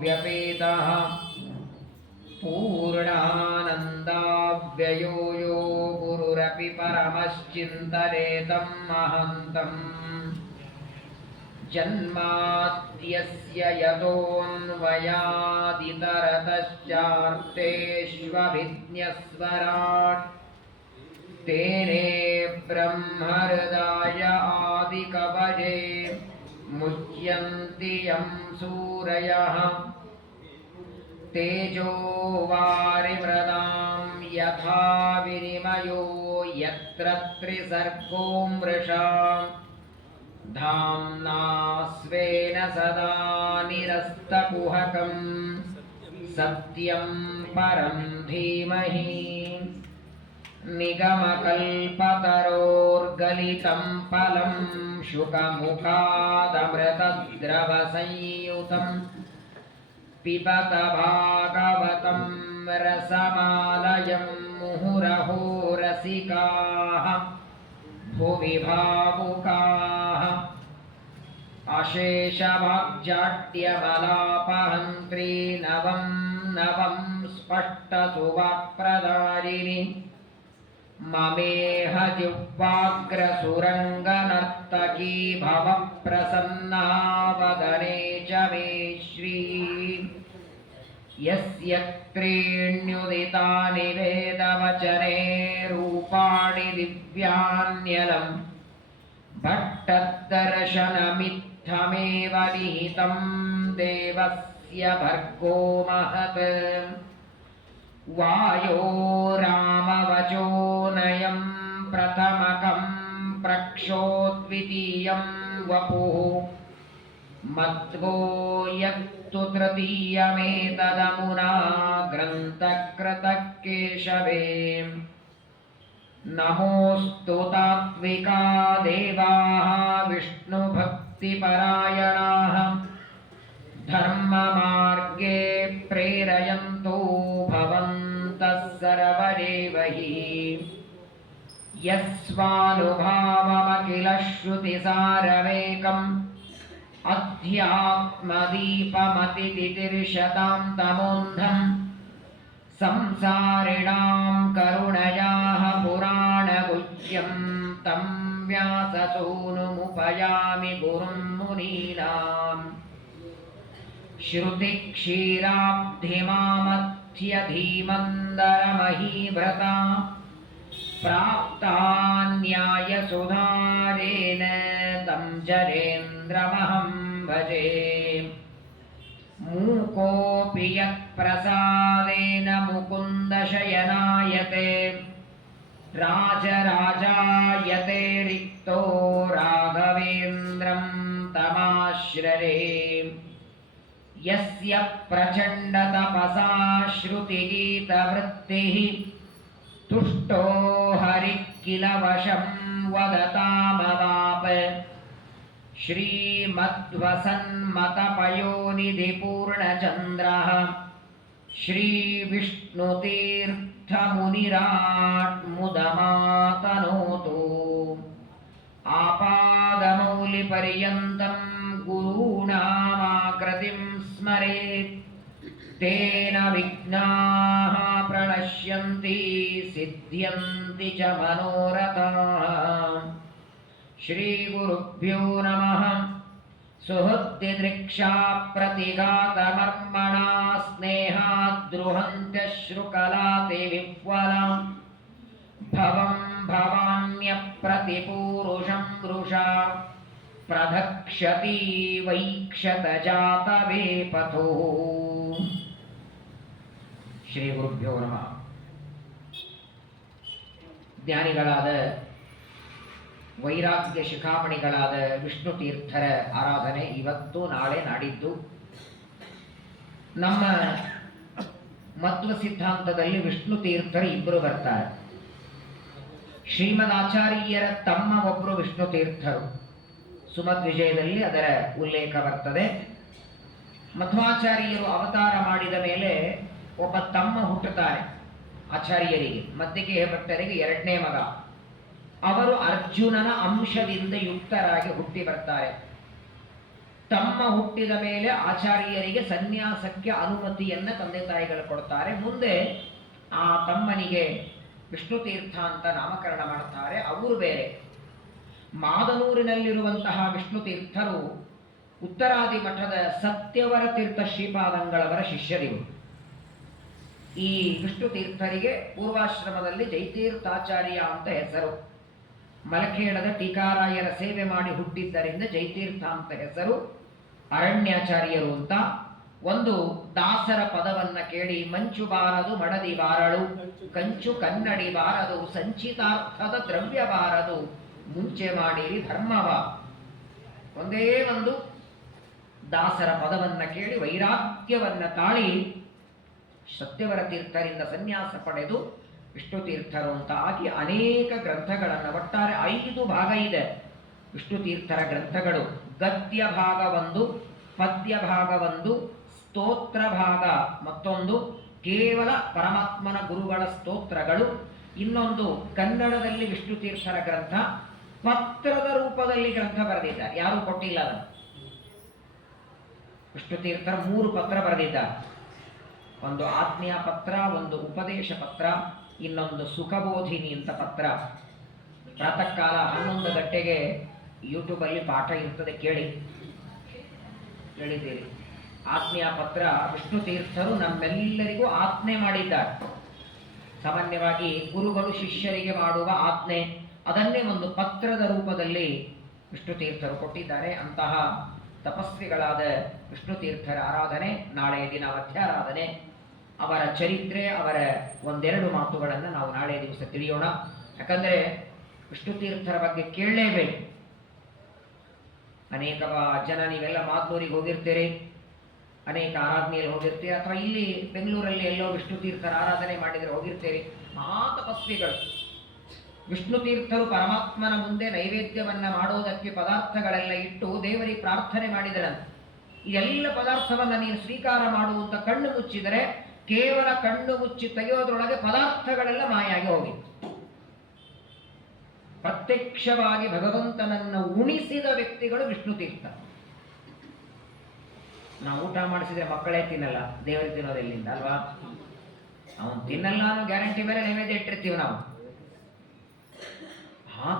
व्यपेतः पूर्णानन्दाव्ययो यो गुरुरपि परमश्चिन्तयेतं महन्तम् जन्माद्यस्य यतोऽन्वयादितरतश्चार्थेष्वभिज्ञस्वराट् तेने ब्रह्महृदाय आदिकवये मुह्यन्ति यं सूरयः तेजो वारिमृदां यथा विनिमयो यत्र त्रिसर्गो मृषा धाम्ना स्वेन सदा निरस्तकुहकं सत्यं परं धीमहि निगमकल्पतरोर्गलितं फलं शुकमुखादमृतद्रवसंयुतं पिबत भागवतं रसमालयं मुहुरहो रसिकाः भुवि भावुकाः अशेषवाग्जाड्यमलापहन्त्री नवं नवं स्पष्टसुवाक्प्रदारिणि ममेह जिह्वाग्रसुरङ्गनर्तकी भवप्रसन्ना वदने च मे श्री यस्य त्रीण्युदितानि वेदवचने रूपाणि दिव्यान्यलं भट्टदर्शनमित्थमेव निहितं देवस्य भर्गो महत् वायो रामवचो नयं प्रथमकं प्रक्षोद्वितीयं वपुः मध्वो यत्तु तृतीयमेतदमुना ग्रन्थकृतः केशवे नमोऽस्तु तात्विका देवाः विष्णुभक्तिपरायणाः धर्ममार्गे प्रेरयन्तो भवन्तः सर्वदेव हि यस्वानुभावमखिल श्रुतिसारमेकम् अध्यात्मदीपमतितितिर्षतां तमोन्धं संसारिणां करुणयाः पुराणगुह्यं तं व्याससूनुमुपयामि गुरुं मुनीनाम् श्रुतिक्षीराब्धिमामध्यधीमन्दरमहीभृता प्राप्ता न्यायसुधारेण तं जरेन्द्रमहं भजे मूकोऽपि यत्प्रसादेन मुकुन्दशयनायते राजराजायते रिक्तो राघवेन्द्रं तमाश्रये यस्य प्रचण्डतपसा श्रुतिगीतवृत्तिः तुष्टो हरिः किल वशं वदतामवाप श्रीमद्वसन्मतपयोनिधिपूर्णचन्द्रः श्रीविष्णुतीर्थमुनिराट् मुदमातनोतु आपादमौलिपर्यन्तं गुरूणामाकृतिं स्मरेत् तेन विघ्नाः प्रणश्यन्ति सिद्ध्यन्ति च मनोरथाः श्रीगुरुभ्यो नमः सुहृद्दिदृक्षा प्रतिघातमर्मणा स्नेहाद्रुहन्त्यश्रुकलातिविह्वला भवं भवान्यप्रतिपूरुषं वृषा प्रधक्षति वैक्षतजातवेपथुः ಶ್ರೀ ಗುರುಭ್ಯೋ ನಮಃ. ಜ್ಞಾನಿಗಳಾದ ವೈರಾಗ್ಯ ಶಿಖಾಮಣಿಗಳಾದ ವಿಷ್ಣು ತೀರ್ಥರ ಆರಾಧನೆ ಇವತ್ತು ನಾಳೆ ನಾಡಿದ್ದು. ನಮ್ಮ ಮಧ್ವ ಸಿದ್ಧಾಂತದಲ್ಲಿ ವಿಷ್ಣು ತೀರ್ಥರು ಇಬ್ಬರು ಬರ್ತಾರೆ. ಶ್ರೀಮದಾಚಾರ್ಯರ ತಮ್ಮ ಒಬ್ಬರು ವಿಷ್ಣು ತೀರ್ಥರು, ಸುಮಧ್ವಿಜಯದಲ್ಲಿ ಅದರ ಉಲ್ಲೇಖ ಬರ್ತದೆ. ಮಧ್ವಾಚಾರ್ಯರು ಅವತಾರ ಮಾಡಿದ ಮೇಲೆ ಒಬ್ಬ ತಮ್ಮ ಹುಟ್ಟುತ್ತಾರೆ ಆಚಾರ್ಯರಿಗೆ, ಮದ್ದಿಗೆ ಭಟ್ಟರಿಗೆ ಎರಡನೇ ಮಗ. ಅವರು ಅರ್ಜುನನ ಅಂಶದಿಂದ ಯುಕ್ತರಾಗಿ ಹುಟ್ಟಿ ಬರ್ತಾರೆ. ತಮ್ಮ ಹುಟ್ಟಿದ ಮೇಲೆ ಆಚಾರ್ಯರಿಗೆ ಸನ್ಯಾಸಕ್ಕೆ ಅನುಮತಿಯನ್ನ ತಂದೆ ತಾಯಿಗಳು ಕೊಡ್ತಾರೆ. ಮುಂದೆ ಆ ತಮ್ಮನಿಗೆ ವಿಷ್ಣು ತೀರ್ಥ ಅಂತ ನಾಮಕರಣ ಮಾಡ್ತಾರೆ. ಅವರು ಬೇರೆ. ಮಾದನೂರಿನಲ್ಲಿರುವಂತಹ ವಿಷ್ಣು ತೀರ್ಥರು ಉತ್ತರಾದಿ ಮಠದ ಸತ್ಯವರ ತೀರ್ಥ ಶ್ರೀಪಾದಂಗಳವರ ಶಿಷ್ಯರಿವರು. ಈ ವಿಷ್ಣು ತೀರ್ಥರಿಗೆ ಪೂರ್ವಾಶ್ರಮದಲ್ಲಿ ಜೈತೀರ್ಥಾಚಾರ್ಯ ಅಂತ ಹೆಸರು. ಮಲಖೇಡದ ಟೀಕಾರಾಯರ ಸೇವೆ ಮಾಡಿ ಹುಟ್ಟಿದ್ದರಿಂದ ಜೈತೀರ್ಥ ಅಂತ ಹೆಸರು. ಅರಣ್ಯಾಚಾರ್ಯರು ಅಂತ. ಒಂದು ದಾಸರ ಪದವನ್ನ ಕೇಳಿ, ಮಂಚು ಬಾರದು ಮಡದಿ ಬಾರಳು, ಕಂಚು ಕನ್ನಡಿ ಬಾರದು, ಸಂಚಿತಾರ್ಥದ ದ್ರವ್ಯ ಬಾರದು, ಮುಂಚೆ ಮಾಡಿರಿ ಧರ್ಮವ. ಒಂದೇ ಒಂದು ದಾಸರ ಪದವನ್ನ ಕೇಳಿ ವೈರಾಗ್ಯವನ್ನ ತಾಳಿ ಸತ್ಯವರ ತೀರ್ಥರಿಂದ ಸನ್ಯಾಸ ಪಡೆದು ವಿಷ್ಣು ತೀರ್ಥರು ಅಂತ ಆಗಿ ಅನೇಕ ಗ್ರಂಥಗಳನ್ನು, ಒಟ್ಟಾರೆ 5 ಭಾಗ ಇದೆ ವಿಷ್ಣು ತೀರ್ಥರ ಗ್ರಂಥಗಳು. ಗದ್ಯ ಭಾಗ ಒಂದು, ಪದ್ಯ ಭಾಗ ಒಂದು, ಸ್ತೋತ್ರ ಭಾಗ ಮತ್ತೊಂದು, ಕೇವಲ ಪರಮಾತ್ಮನ ಗುರುಗಳ ಸ್ತೋತ್ರಗಳು ಇನ್ನೊಂದು. ಕನ್ನಡದಲ್ಲಿ ವಿಷ್ಣು ತೀರ್ಥರ ಗ್ರಂಥ ಪತ್ರದ ರೂಪದಲ್ಲಿ ಗ್ರಂಥ ಬರೆದಿದ್ದಾರೆ, ಯಾರೂ ಕೊಟ್ಟಿಲ್ಲ ಅದನ್ನು. ವಿಷ್ಣು ತೀರ್ಥರ 3 ಪತ್ರ ಬರೆದಿದ್ದಾರೆ. ಒಂದು ಆಜ್ಞಾ ಪತ್ರ, ಒಂದು ಉಪದೇಶ ಪತ್ರ, ಇನ್ನೊಂದು ಸುಖಬೋಧಿನಿ ಅಂತ ಪತ್ರ. ಪ್ರಾತಃ ಕಾಲ 11 ಗಂಟೆಗೆ ಯೂಟ್ಯೂಬಲ್ಲಿ ಪಾಠ ಇರ್ತದೆ, ಕೇಳಿದ್ದೀರಿ. ಆಜ್ಞಾ ಪತ್ರ ವಿಷ್ಣು ತೀರ್ಥರು ನಮ್ಮೆಲ್ಲರಿಗೂ ಆಜ್ಞೆ ಮಾಡಿದ್ದಾರೆ. ಸಾಮಾನ್ಯವಾಗಿ ಗುರುಗಳು ಶಿಷ್ಯರಿಗೆ ಮಾಡುವ ಆಜ್ಞೆ, ಅದನ್ನೇ ಒಂದು ಪತ್ರದ ರೂಪದಲ್ಲಿ ವಿಷ್ಣು ತೀರ್ಥರು ಕೊಟ್ಟಿದ್ದಾರೆ. ಅಂತಹ ತಪಸ್ವಿಗಳಾದ ವಿಷ್ಣು ತೀರ್ಥರ ಆರಾಧನೆ ನಾಳೆಯ ದಿನ ಮಧ್ಯಾರಾಧನೆ. ಅವರ ಚರಿತ್ರೆ, ಅವರ ಒಂದೆರಡು ಮಾತುಗಳನ್ನು ನಾವು ನಾಳೆ ದಿವಸ ತಿಳಿಯೋಣ. ಯಾಕಂದರೆ ವಿಷ್ಣು ತೀರ್ಥರ ಬಗ್ಗೆ ಕೇಳಲೇಬೇಕು. ಅನೇಕ ಜನ ನೀವೆಲ್ಲ ಮಾದ್ನೂರಿಗೆ ಹೋಗಿರ್ತೀರಿ, ಅನೇಕ ಆರಾಧನೆಯಲ್ಲಿ ಹೋಗಿರ್ತೀರಿ, ಅಥವಾ ಇಲ್ಲಿ ಬೆಂಗಳೂರಲ್ಲಿ ಎಲ್ಲೋ ವಿಷ್ಣು ತೀರ್ಥರ ಆರಾಧನೆ ಮಾಡಿದರೆ ಹೋಗಿರ್ತೀರಿ. ಮಹಾತಪಸ್ವಿಗಳು. ವಿಷ್ಣು ತೀರ್ಥರು ಪರಮಾತ್ಮನ ಮುಂದೆ ನೈವೇದ್ಯವನ್ನ ಮಾಡೋದಕ್ಕೆ ಪದಾರ್ಥಗಳೆಲ್ಲ ಇಟ್ಟು ದೇವರಿಗೆ ಪ್ರಾರ್ಥನೆ ಮಾಡಿದರಂತೆ. ಇದೆಲ್ಲ ಪದಾರ್ಥವನ್ನ ನೀನು ಸ್ವೀಕಾರ ಮಾಡುವಂತ ಕಣ್ಣು ಮುಚ್ಚಿದರೆ, ಕೇವಲ ಕಣ್ಣು ಮುಚ್ಚಿ ತೆಗೆಯೋದ್ರೊಳಗೆ ಪದಾರ್ಥಗಳೆಲ್ಲ ಮಾಯಾಗಿ ಹೋಗಿತ್ತು. ಪ್ರತ್ಯಕ್ಷವಾಗಿ ಭಗವಂತನನ್ನು ಉಣಿಸಿದ ವ್ಯಕ್ತಿಗಳು ವಿಷ್ಣು ತೀರ್ಥ. ನಾವು ಊಟ ಮಾಡಿಸಿದ್ರೆ ಮಕ್ಕಳೇ ತಿನ್ನಲ್ಲ, ದೇವರಿಗೆ ತಿನ್ನೋದೆಲ್ಲಿಂದ ಅಲ್ವಾ? ಅವನು ತಿನ್ನಲ್ಲ ಅನ್ನೋ ಗ್ಯಾರಂಟಿ ಮೇಲೆ ನೈವೇದ್ಯ ಇಟ್ಟಿರ್ತೀವಿ ನಾವು.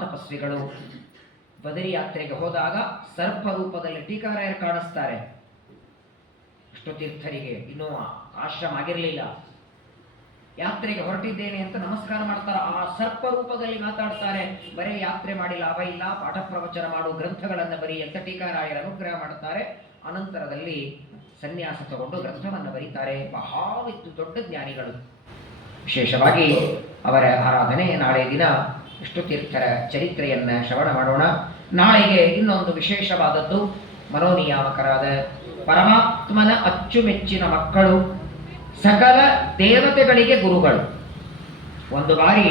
ತಪಸ್ವಿಗಳು ಬದರಿ ಯಾತ್ರೆಗೆ ಹೋದಾಗ ಸರ್ಪ ರೂಪದಲ್ಲಿ ಟೀಕಾರಾಯರು ಕಾಣಿಸ್ತಾರೆ. ವಿಷ್ಣು ತೀರ್ಥರಿಗೆ ಇನ್ನೂ ಆಶ್ರಮ ಆಗಿರಲಿಲ್ಲ. ಯಾತ್ರೆಗೆ ಹೊರಟಿದ್ದೇನೆ ಅಂತ ನಮಸ್ಕಾರ ಮಾಡ್ತಾರೆ. ಆ ಸರ್ಪ ರೂಪದಲ್ಲಿ ಮಾತಾಡ್ತಾರೆ, ಬರೇ ಯಾತ್ರೆ ಮಾಡಿ ಲಾಭ ಇಲ್ಲ, ಪಾಠ ಪ್ರವಚನ ಮಾಡು, ಗ್ರಂಥಗಳನ್ನು ಬರಿ ಅಂತ ಟೀಕಾರಾಯರ ಅನುಗ್ರಹ ಮಾಡುತ್ತಾರೆ. ಅನಂತರದಲ್ಲಿ ಸನ್ಯಾಸ ತಗೊಂಡು ಗ್ರಂಥವನ್ನು ಬರೀತಾರೆ. ದೊಡ್ಡ ಜ್ಞಾನಿಗಳು. ವಿಶೇಷವಾಗಿ ಅವರ ಆರಾಧನೆ ನಾಳೆ ದಿನ ವಿಷ್ಣು ತೀರ್ಥರ ಚರಿತ್ರೆಯನ್ನು ಶ್ರವಣ ಮಾಡೋಣ. ನಾಳೆಗೆ ಇನ್ನೊಂದು ವಿಶೇಷವಾದದ್ದು, ಮನೋನಿಯಾಮಕರಾದ ಪರಮಾತ್ಮನ ಅಚ್ಚುಮೆಚ್ಚಿನ ಮಕ್ಕಳು, ಸಕಲ ದೇವತೆಗಳಿಗೆ ಗುರುಗಳು. ಒಂದು ಬಾರಿ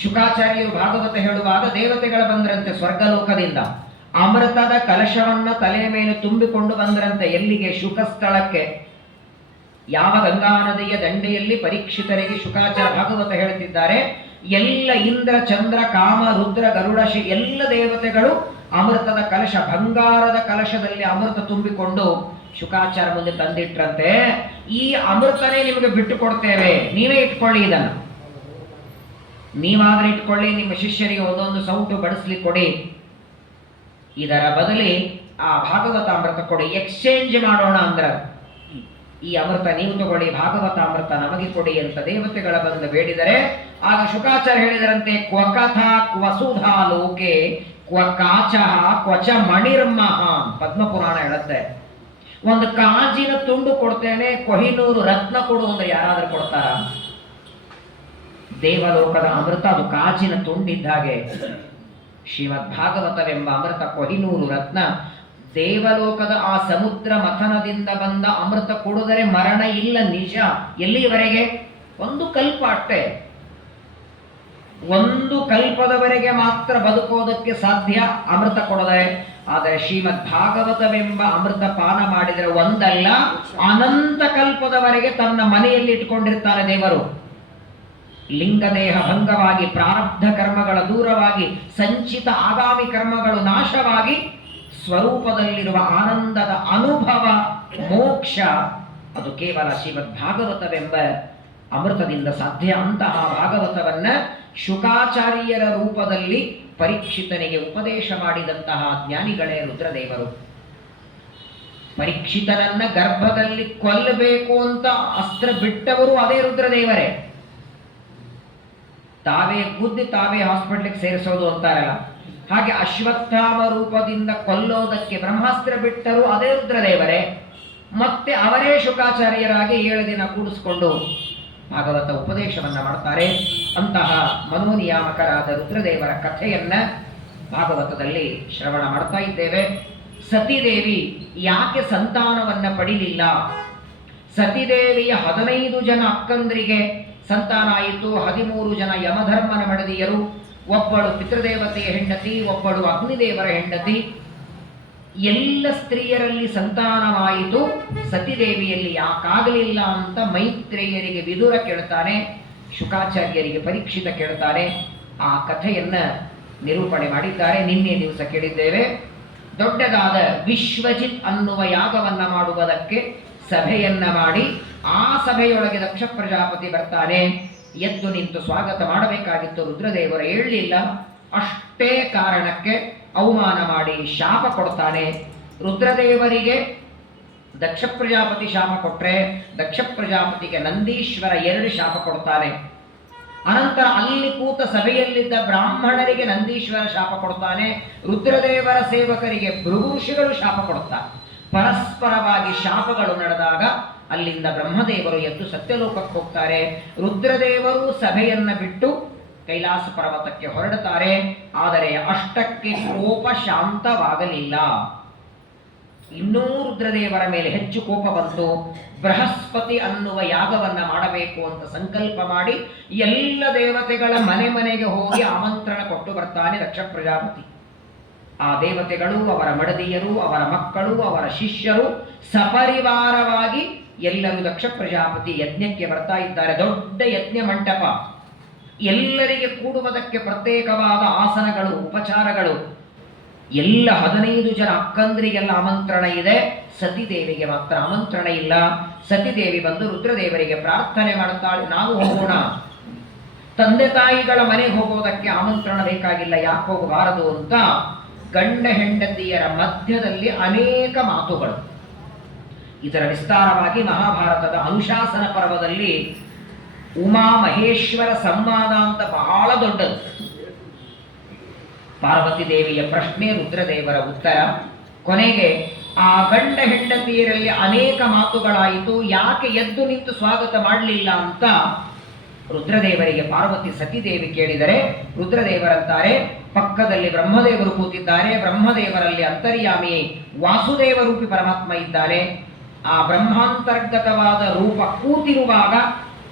ಶುಕಾಚಾರ್ಯರು ಭಾಗವತ ಹೇಳುವಾಗ ದೇವತೆಗಳು ಬಂದ್ರಂತೆ ಸ್ವರ್ಗಲೋಕದಿಂದ. ಅಮೃತದ ಕಲಶವನ್ನ ತಲೆಯ ಮೇಲೆ ತುಂಬಿಕೊಂಡು ಬಂದ್ರಂತೆ. ಎಲ್ಲಿಗೆ? ಶುಕಸ್ಥಳಕ್ಕೆ. ಯಾವ ಗಂಗಾ ನದಿಯ ದಂಡೆಯಲ್ಲಿ ಪರೀಕ್ಷಿತರಿಗೆ ಶುಕಾಚಾರ್ಯ ಭಾಗವತ ಹೇಳುತ್ತಿದ್ದಾರೆ. ಎಲ್ಲ ಇಂದ್ರ, ಚಂದ್ರ, ಕಾಮ, ರುದ್ರ, ಗರುಡ, ಎಲ್ಲ ದೇವತೆಗಳು ಅಮೃತದ ಕಲಶ, ಬಂಗಾರದ ಕಲಶದಲ್ಲಿ ಅಮೃತ ತುಂಬಿಕೊಂಡು ಶುಕಾಚಾರ್ಯ ಮುಂದೆ ತಂದಿಟ್ರಂತೆ. ಈ ಅಮೃತನೇ ನಿಮಗೆ ಬಿಟ್ಟು ಕೊಡ್ತೇವೆ, ನೀವೇ ಇಟ್ಕೊಳ್ಳಿ, ಇದನ್ನು ನೀವಾದ್ರೆ ಇಟ್ಕೊಳ್ಳಿ, ನಿಮ್ಮ ಶಿಷ್ಯರಿಗೆ ಒಂದೊಂದು ಸೌಟು ಬಡಿಸ್ಲಿಕ್ಕೆ ಕೊಡಿ, ಇದರ ಬದಲಿ ಆ ಭಾಗವತ ಅಮೃತ ಕೊಡಿ, ಎಕ್ಸ್ಚೇಂಜ್ ಮಾಡೋಣ ಅಂದ್ರ. ಈ ಅಮೃತ ನೀವು ತಗೊಳ್ಳಿ, ಭಾಗವತ ಅಮೃತ ನಮಗೆ ಕೊಡಿ ಅಂತ ದೇವತೆಗಳ ಬಂದು ಬೇಡಿದರೆ, ಆಗ ಶುಕಾಚಾರ್ಯ ಹೇಳಿದರಂತೆ, ಕ್ವಕಥ ಕ್ವಸುಧಾ ಲೋಕೆ ಕ್ವ ಕಾಚಃ ಕ್ವಚ ಮಣಿರ್ಮಹ. ಪದ್ಮಪುರಾಣ ಹೇಳುತ್ತೆ, ಒಂದು ಕಾಜಿನ ತುಂಡು ಕೊಡ್ತೇನೆ, ಕೊಹಿನೂರು ರತ್ನ ಕೊಡು ಅಂದ್ರೆ ಯಾರಾದ್ರೂ ಕೊಡ್ತಾರ? ದೇವಲೋಕದ ಅಮೃತ ಅದು ಕಾಜಿನ ತುಂಡಿದ್ದ ಹಾಗೆ. ಶ್ರೀಮದ್ ಭಾಗವತವೆಂಬ ಅಮೃತ ಕೊಹಿನೂರು ರತ್ನ. ದೇವಲೋಕದ ಆ ಸಮುದ್ರ ಮಥನದಿಂದ ಬಂದ ಅಮೃತ ಕೊಡುದರೆ ಮರಣ ಇಲ್ಲ, ನಿಜ. ಎಲ್ಲಿವರೆಗೆ? ಒಂದು ಕಲ್ಪ ಅಷ್ಟೇ. ಒಂದು ಕಲ್ಪದವರೆಗೆ ಮಾತ್ರ ಬದುಕೋದಕ್ಕೆ ಸಾಧ್ಯ ಅಮೃತ ಕೊಡದೆ. ಆದರೆ ಶ್ರೀಮದ್ ಭಾಗವತವೆಂಬ ಅಮೃತ ಪಾನ ಮಾಡಿದರೆ ಒಂದಲ್ಲ, ಅನಂತ ಕಲ್ಪದವರೆಗೆ ತನ್ನ ಮನೆಯಲ್ಲಿ ಇಟ್ಕೊಂಡಿರ್ತಾರೆ ದೇವರು. ಲಿಂಗದೇಹ ಭಂಗವಾಗಿ, ಪ್ರಾರಬ್ಧ ಕರ್ಮಗಳ ದೂರವಾಗಿ, ಸಂಚಿತ ಆಗಾಮಿ ಕರ್ಮಗಳು ನಾಶವಾಗಿ, ಸ್ವರೂಪದಲ್ಲಿರುವ ಆನಂದದ ಅನುಭವ ಮೋಕ್ಷ ಅದು ಕೇವಲ ಶ್ರೀಮದ್ ಭಾಗವತವೆಂಬ ಅಮೃತದಿಂದ ಸಾಧ್ಯ. ಅಂತಹ ಭಾಗವತವನ್ನ ಶುಕಾಚಾರ್ಯರ ರೂಪದಲ್ಲಿ ಪರೀಕ್ಷಿತನಿಗೆ ಉಪದೇಶ ಮಾಡಿದಂತಹ ಜ್ಞಾನಿಗಳೇ ರುದ್ರದೇವರು. ಪರೀಕ್ಷಿತನನ್ನ ಗರ್ಭದಲ್ಲಿ ಕೊಲ್ಲಬೇಕು ಅಂತ ಅಸ್ತ್ರ ಬಿಟ್ಟವರು ಅದೇ ರುದ್ರದೇವರೇ. ತಾವೇ ಗುದ್ದಿ ತಾವೇ ಹಾಸ್ಪಿಟ್ಲಿಗೆ ಸೇರಿಸೋದು ಅಂತಾರಲ್ಲ, ಹಾಗೆ ಅಶ್ವತ್ಥಾಮ ರೂಪದಿಂದ ಕೊಲ್ಲೋದಕ್ಕೆ ಬ್ರಹ್ಮಾಸ್ತ್ರ ಬಿಟ್ಟರು ಅದೇ ರುದ್ರದೇವರೇ. ಮತ್ತೆ ಅವರೇ ಶುಕಾಚಾರ್ಯರಾಗಿ 7 ದಿನ ಕೂಡಿಸ್ಕೊಂಡು ಭಾಗವತ ಉಪದೇಶವನ್ನ ಮಾಡ್ತಾರೆ. ಅಂತಹ ಮನೋನಿಯಾಮಕರಾದ ರುದ್ರದೇವರ ಕಥೆಯನ್ನ ಭಾಗವತದಲ್ಲಿ ಶ್ರವಣ ಮಾಡ್ತಾ ಇದ್ದೇವೆ. ಸತಿದೇವಿ ಯಾಕೆ ಸಂತಾನವನ್ನ ಪಡಿಲಿಲ್ಲ? ಸತಿದೇವಿಯ 15 ಜನ ಅಕ್ಕಂದ್ರಿಗೆ ಸಂತಾನ ಆಯಿತು. 13 ಜನ ಯಮಧರ್ಮನ ಮಡದಿಯರು, ಒಬ್ಬಳು ಪಿತೃದೇವತೆಯ ಹೆಂಡತಿ, ಒಬ್ಬಳು ಅಗ್ನಿದೇವರ ಹೆಂಡತಿ. ಎಲ್ಲ ಸ್ತ್ರೀಯರಲ್ಲಿ ಸಂತಾನವಾಯಿತು, ಸತಿದೇವಿಯಲ್ಲಿ ಯಾಕಾಗಲಿಲ್ಲ ಅಂತ ಮೈತ್ರೇಯರಿಗೆ ವಿದುರ ಕೇಳ್ತಾನೆ, ಶುಕಾಚಾರ್ಯರಿಗೆ ಪರೀಕ್ಷಿತ ಕೇಳ್ತಾನೆ. ಆ ಕಥೆಯನ್ನ ನಿರೂಪಣೆ ಮಾಡಿದ್ದಾರೆ. ನಿನ್ನೆ ದಿವಸ ಕೇಳಿದ್ದೇವೆ. ದೊಡ್ಡದಾದ ವಿಶ್ವಜಿತ್ ಅನ್ನುವ ಯಾಗವನ್ನ ಮಾಡುವುದಕ್ಕೆ ಸಭೆಯನ್ನ ಮಾಡಿ, ಆ ಸಭೆಯೊಳಗೆ ದಕ್ಷ ಪ್ರಜಾಪತಿ ಬರ್ತಾನೆ. ಎದ್ದು ನಿಂತು ಸ್ವಾಗತ ಮಾಡಬೇಕಾಗಿತ್ತು, ರುದ್ರದೇವರು ಹೇಳಲಿಲ್ಲ. ಅಷ್ಟೇ ಕಾರಣಕ್ಕೆ ಅವಮಾನ ಮಾಡಿ ಶಾಪ ಕೊಡ್ತಾನೆ. ರುದ್ರದೇವರಿಗೆ ದಕ್ಷ ಪ್ರಜಾಪತಿ ಶಾಪ ಕೊಟ್ರೆ, ದಕ್ಷ ಪ್ರಜಾಪತಿಗೆ ನಂದೀಶ್ವರ 2 ಶಾಪ ಕೊಡ್ತಾನೆ. ಅನಂತರ ಅಲ್ಲಿ ಕೂತ ಸಭೆಯಲ್ಲಿದ್ದ ಬ್ರಾಹ್ಮಣರಿಗೆ ನಂದೀಶ್ವರ ಶಾಪ ಕೊಡ್ತಾನೆ. ರುದ್ರದೇವರ ಸೇವಕರಿಗೆ ಭೃಗುಋಷಿಗಳು ಶಾಪ ಕೊಡ್ತಾರೆ. ಪರಸ್ಪರವಾಗಿ ಶಾಪಗಳು ನಡೆದಾಗ ಅಲ್ಲಿಂದ ಬ್ರಹ್ಮದೇವರು ಎದ್ದು ಸತ್ಯಲೋಕಕ್ಕೆ ಹೋಗ್ತಾರೆ. ರುದ್ರದೇವರು ಸಭೆಯನ್ನ ಬಿಟ್ಟು ಕೈಲಾಸ ಪರ್ವತಕ್ಕೆ ಹೊರಡುತ್ತಾರೆ. ಆದರೆ ಅಷ್ಟಕ್ಕೆ ಕೋಪ ಶಾಂತವಾಗಲಿಲ್ಲ. ಇನ್ನೂ ರುದ್ರದೇವರ ಮೇಲೆ ಹೆಚ್ಚು ಕೋಪ ಬಂತು. ಬೃಹಸ್ಪತಿ ಅನ್ನುವ ಯಾಗವನ್ನ ಮಾಡಬೇಕು ಅಂತ ಸಂಕಲ್ಪ ಮಾಡಿ ಎಲ್ಲ ದೇವತೆಗಳ ಮನೆ ಮನೆಗೆ ಹೋಗಿ ಆಮಂತ್ರಣ ಕೊಟ್ಟು ಬರ್ತಾನೆ ದಕ್ಷ ಪ್ರಜಾಪತಿ. ಆ ದೇವತೆಗಳು, ಅವರ ಮಡದಿಯರು, ಅವರ ಮಕ್ಕಳು, ಅವರ ಶಿಷ್ಯರು ಸಪರಿವಾರವಾಗಿ ಎಲ್ಲರೂ ದಕ್ಷ ಪ್ರಜಾಪತಿ ಯಜ್ಞಕ್ಕೆ ಬರ್ತಾ ಇದ್ದಾರೆ. ದೊಡ್ಡ ಯಜ್ಞ ಮಂಟಪ, ಎಲ್ಲರಿಗೆ ಕೂಡುವುದಕ್ಕೆ ಪ್ರತ್ಯೇಕವಾದ ಆಸನಗಳು, ಉಪಚಾರಗಳು. ಎಲ್ಲ 15 ಜನ ಅಕ್ಕಂದ್ರಿಗೆಲ್ಲ ಆಮಂತ್ರಣ ಇದೆ, ಸತಿದೇವಿಗೆ ಮಾತ್ರ ಆಮಂತ್ರಣ ಇಲ್ಲ. ಸತಿದೇವಿ ಬಂದು ರುದ್ರದೇವರಿಗೆ ಪ್ರಾರ್ಥನೆ ಮಾಡುತ್ತಾಳೆ, ನಾವು ಹೋಗೋಣ. ತಂದೆ ತಾಯಿಗಳ ಮನೆಗೆ ಹೋಗೋದಕ್ಕೆ ಆಮಂತ್ರಣ ಬೇಕಾಗಿಲ್ಲ, ಯಾಕೆ ಹೋಗಬಾರದು ಅಂತ ಗಂಡ ಹೆಂಡತಿಯರ ಮಧ್ಯದಲ್ಲಿ ಅನೇಕ ಮಾತುಗಳು. ಇದರ ವಿಸ್ತಾರವಾಗಿ ಮಹಾಭಾರತದ ಅನುಶಾಸನ ಪರ್ವದಲ್ಲಿ ಉಮಾ ಮಹೇಶ್ವರ ಸಂವಾದ ಅಂತ ಬಹಳ ದೊಡ್ಡದು. ಪಾರ್ವತಿ ದೇವಿಯ ಪ್ರಶ್ನೆ, ರುದ್ರದೇವರ ಉತ್ತರ. ಕೊನೆಗೆ ಆ ಗಂಡ ಹೆಂಡತಿಯರಲ್ಲಿ ಅನೇಕ ಮಾತುಗಳಾಯಿತು. ಯಾಕೆ ಎದ್ದು ನಿಂತು ಸ್ವಾಗತ ಮಾಡಲಿಲ್ಲ ಅಂತ ರುದ್ರದೇವರಿಗೆ ಪಾರ್ವತಿ ಸತಿದೇವಿ ಕೇಳಿದರೆ, ರುದ್ರದೇವರಂತಾರೆ, ಪಕ್ಕದಲ್ಲಿ ಬ್ರಹ್ಮದೇವರು ಕೂತಿದ್ದಾರೆ. ಬ್ರಹ್ಮದೇವರಲ್ಲಿ ಅಂತರ್ಯಾಮಿ ವಾಸುದೇವ ರೂಪಿ ಪರಮಾತ್ಮ ಇದ್ದಾರೆ. ಆ ಬ್ರಹ್ಮಾಂತರ್ಗತವಾದ ರೂಪ ಕೂತಿರುವಾಗ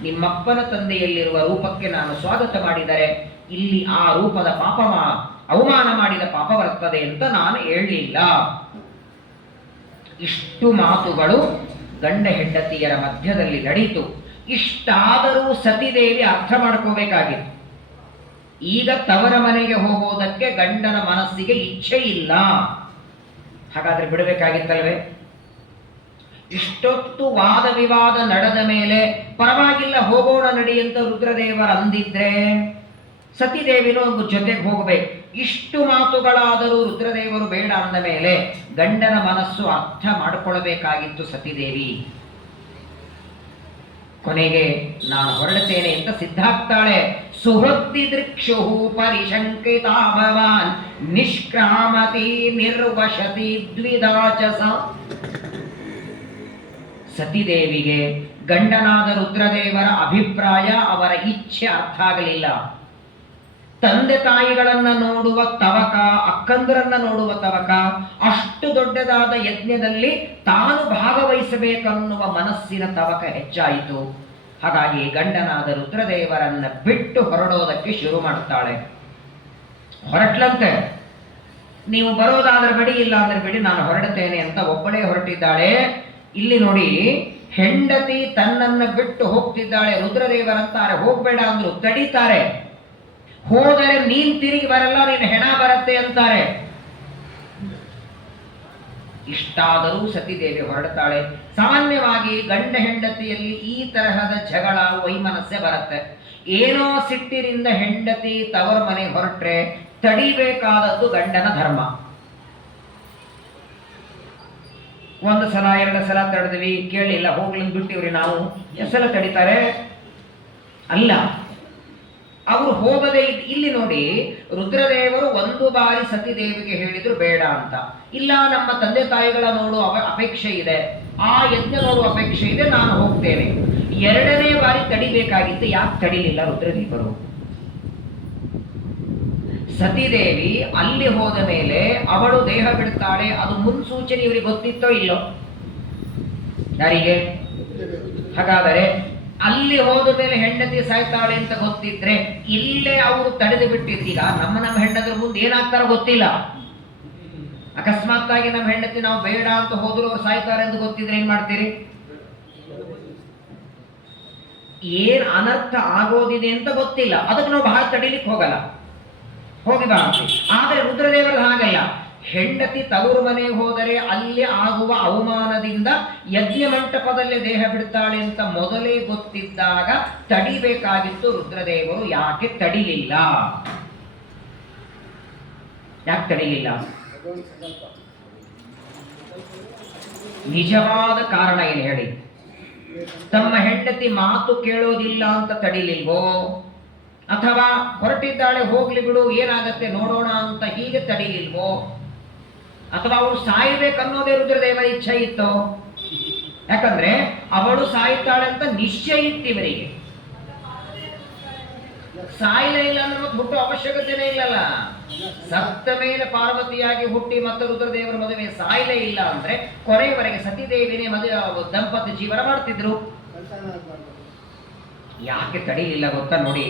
ನಿಮ್ಮಪ್ಪನ ತಂದೆಯಲ್ಲಿರುವ ರೂಪಕ್ಕೆ ನಾನು ಸ್ವಾಗತ ಮಾಡಿದರೆ ಇಲ್ಲಿ ಆ ರೂಪದ ಪಾಪ ಅವಮಾನ ಮಾಡಿದ ಪಾಪ ಬರ್ತದೆ ಅಂತ ನಾನು ಹೇಳಲಿಲ್ಲ. ಇಷ್ಟು ಮಾತುಗಳು ಗಂಡ ಹೆಂಡತಿಯರ ಮಧ್ಯದಲ್ಲಿ ನಡೆಯಿತು. ಇಷ್ಟಾದರೂ ಸತಿದೇವಿ ಅರ್ಥ ಮಾಡ್ಕೋಬೇಕಾಗಿತ್ತು. ಈಗ ತವರ ಮನೆಗೆ ಹೋಗೋದಕ್ಕೆ ಗಂಡನ ಮನಸ್ಸಿಗೆ ಇಚ್ಛೆ ಇಲ್ಲ. ಹಾಗಾದ್ರೆ ಬಿಡಬೇಕಾಗಿತ್ತಲ್ವೇ? ಇಷ್ಟೊತ್ತು ವಾದ ವಿವಾದ ನಡೆದ ಮೇಲೆ ಪರವಾಗಿಲ್ಲ ಹೋಗೋಣ ನಡಿ ಅಂತ ರುದ್ರದೇವರ ಅಂದಿದ್ರೆ ಸತಿದೇವಿನೂ ಒಂದು ಜೊತೆಗೆ ಹೋಗಬೇಕು. ಇಷ್ಟು ಮಾತುಗಳಾದರೂ ರುದ್ರದೇವರು ಬೇಡ ಅಂದ ಮೇಲೆ ಗಂಡನ ಮನಸ್ಸು ಅರ್ಥ ಮಾಡಿಕೊಳ್ಳಬೇಕಾಗಿತ್ತು ಸತಿದೇವಿ. ಕೊನೆಗೆ ನಾನು ಹೊರಡುತ್ತೇನೆ ಅಂತ ಸಿದ್ಧಾಗ್ತಾಳೆ. ಸುಹೃದ್ದಿ ದೃಕ್ಷು ಪರಿಶಂಕಿತಾ ಭವಾನ್ ನಿಷ್ಕ್ರಾಮತಿ ನಿರ್ವಶತಿ ದ್ವಿಧಾಚಸ. ಸತಿದೇವಿಗೆ ಗಂಡನಾದ ರುದ್ರದೇವರ ಅಭಿಪ್ರಾಯ, ಅವರ ಇಚ್ಛೆ ಅರ್ಥ ಆಗಲಿಲ್ಲ. ತಂದೆ ತಾಯಿಗಳನ್ನ ನೋಡುವ ತವಕ, ಅಕ್ಕಂದರನ್ನ ನೋಡುವ ತವಕ, ಅಷ್ಟು ದೊಡ್ಡದಾದ ಯಜ್ಞದಲ್ಲಿ ತಾನು ಭಾಗವಹಿಸಬೇಕನ್ನುವ ಮನಸ್ಸಿನ ತವಕ ಹೆಚ್ಚಾಯಿತು. ಹಾಗಾಗಿ ಗಂಡನಾದ ರುದ್ರದೇವರನ್ನ ಬಿಟ್ಟು ಹೊರಡೋದಕ್ಕೆ ಶುರು ಮಾಡುತ್ತಾಳೆ. ಹೊರಟ್ಲಂತೆ. ನೀವು ಬರೋದಾದ್ರೆ ಬಿಡಿ, ಇಲ್ಲ ಅಂದ್ರೆ ಬಿಡಿ, ನಾನು ಹೊರಡುತ್ತೇನೆ ಅಂತ ಒಬ್ಬಳೇ ಹೊರಟಿದ್ದಾಳೆ. ಇಲ್ಲಿ ನೋಡಿ, ಹೆಂಡತಿ ತನ್ನನ್ನ ಬಿಟ್ಟು ಹೋಗ್ತಿದ್ದಾಳೆ. ರುದ್ರದೇವರಂತಾರೆ ಹೋಗ್ಬೇಡ ಅಂದ್ರು, ತಡೀತಾರೆ. ಹೋದರೆ ನೀನ್ ತಿರುಗಿ ಬರಲ್ಲ, ನೀನು ಹೆಣ ಬರುತ್ತೆ ಅಂತಾರೆ. ಇಷ್ಟಾದರೂ ಸತಿದೇವಿ ಹೊರಡ್ತಾಳೆ. ಸಾಮಾನ್ಯವಾಗಿ ಗಂಡ ಹೆಂಡತಿಯಲ್ಲಿ ಈ ತರಹದ ಜಗಳ ವೈಮನಸ್ಸೆ ಬರುತ್ತೆ. ಏನೋ ಸಿಟ್ಟಿನಿಂದ ಹೆಂಡತಿ ತವರ ಮನೆ ಹೊರಟ್ರೆ ತಡಿಬೇಕಾದದ್ದು ಗಂಡನ ಧರ್ಮ. ಒಂದು ಸಲ ಎರಡು ಸಲ ತಡೆದ್ವಿ, ಕೇಳಿಲ್ಲ, ಹೋಗ್ಲಿ ಬಿಟ್ಟಿವ್ರಿ ನಾವು, ಎಷ್ಟು ಸಲ ತಡಿತಾರೆ? ಅಲ್ಲ, ಅವರು ಹೋಗದೆ ಇಲ್ಲಿ ನೋಡಿ, ರುದ್ರದೇವರು ಒಂದು ಬಾರಿ ಸತಿದೇವಿಗೆ ಹೇಳಿದ್ರು ಬೇಡ ಅಂತ. ಇಲ್ಲ, ನಮ್ಮ ತಂದೆ ತಾಯಿಗಳ ನೋಡುವ ಅಪೇಕ್ಷೆ ಇದೆ, ಆ ಯಜ್ಞ ನೋಡುವ ಅಪೇಕ್ಷೆ ಇದೆ, ನಾನು ಹೋಗ್ತೇನೆ. ಎರಡನೇ ಬಾರಿ ತಡಿಬೇಕಾಗಿತ್ತು, ಯಾಕೆ ತಡಿಲಿಲ್ಲ ರುದ್ರದೇವರು? ಸತಿದೇವಿ ಅಲ್ಲಿ ಹೋದ ಮೇಲೆ ಅವಳು ದೇಹ ಬಿಡ್ತಾಳೆ, ಅದು ಮುನ್ಸೂಚನೆ ಇವರಿಗೆ ಗೊತ್ತಿತ್ತೋ ಇಲ್ಲೋ? ಯಾರಿಗೆ? ಹಾಗಾದರೆ ಅಲ್ಲಿ ಹೋದ ಮೇಲೆ ಹೆಂಡತಿ ಸಾಯ್ತಾಳೆ ಅಂತ ಗೊತ್ತಿದ್ರೆ ಇಲ್ಲೇ ಅವರು ತಡೆದು ಬಿಟ್ಟಿದ್ದೀಗ ನಮ್ಮ ಹೆಂಡದ್ರ ಮುಂದೆ ಏನಾಗ್ತಾರೋ ಗೊತ್ತಿಲ್ಲ. ಅಕಸ್ಮಾತ್ ಆಗಿ ನಮ್ಮ ಹೆಂಡತಿ ನಾವು ಬೇಡ ಅಂತ ಹೋದ್ರು ಅವ್ರು ಸಾಯ್ತಾರೆ ಅಂತ ಗೊತ್ತಿದ್ರೆ ಏನ್ ಮಾಡ್ತೀರಿ? ಏನ್ ಅನರ್ಥ ಆಗೋದಿದೆ ಅಂತ ಗೊತ್ತಿಲ್ಲ, ಅದಕ್ಕೆ ನಾವು ಬಹಳ ತಡಿಲಿಕ್ಕೆ ಹೋಗಲ್ಲ, ಹೋಗಿ ಬಾ ಅಂತೀವಿ. ಆದ್ರೆ ರುದ್ರದೇವರದ್ದು ಹಾಗಲ್ಲ. ಹೆಂಡತಿ ತವರು ಮನೆಗೆ ಹೋದರೆ ಅಲ್ಲಿ ಆಗುವ ಅವಮಾನದಿಂದ ಯಜ್ಞ ಮಂಟಪದಲ್ಲೇ ದೇಹ ಬಿಡ್ತಾಳೆ ಅಂತ ಮೊದಲೇ ಗೊತ್ತಿದ್ದಾಗ ತಡಿಬೇಕಾಗಿತ್ತು. ರುದ್ರದೇವರು ಯಾಕೆ ತಡಿಲಿಲ್ಲ? ಯಾಕೆ ತಡಿಲಿಲ್ಲ? ನಿಜವಾದ ಕಾರಣ ಏನು ಹೇಳಿ? ತಮ್ಮ ಹೆಂಡತಿ ಮಾತು ಕೇಳೋದಿಲ್ಲ ಅಂತ ತಡಿಲಿಲ್ವೋ, ಅಥವಾ ಹೊರಟಿದ್ದಾಳೆ ಹೋಗ್ಲಿ ಬಿಡು ಏನಾಗತ್ತೆ ನೋಡೋಣ ಅಂತ ಹೀಗೆ ತಡಿಲಿಲ್ವೋ, ಅಥವಾ ಅವಳು ಸಾಯ್ಬೇಕನ್ನೋದೇ ರುದ್ರದೇವರ ಇಚ್ಛೆ ಇತ್ತು? ಯಾಕಂದ್ರೆ ಅವಳು ಸಾಯ್ತಾಳೆ ಅಂತ ನಿಶ್ಚಯ ಇತ್ತು ಇವರಿಗೆ. ಸಾಯಲೇ ಇಲ್ಲ ಅಂದ್ರೆ ಮತ್ತೆ ಹುಟ್ಟೋ ಅವಶ್ಯಕತೆನೇ ಇಲ್ಲಲ್ಲ. ಸತ್ತ ಮೇಲೆ ಪಾರ್ವತಿಯಾಗಿ ಹುಟ್ಟಿ ಮತ್ತೆ ರುದ್ರದೇವರ ಮದುವೆ ಸಾಯಲೇ ಇಲ್ಲ ಅಂದ್ರೆ ಕೊನೆಯವರೆಗೆ ಸತಿದೇವಿನೇ ಮದುವೆ ದಂಪತಿ ಜೀವನ ಮಾಡ್ತಿದ್ರು. ಯಾಕೆ ತಡಿಲಿಲ್ಲ ಗೊತ್ತಾ? ನೋಡಿ,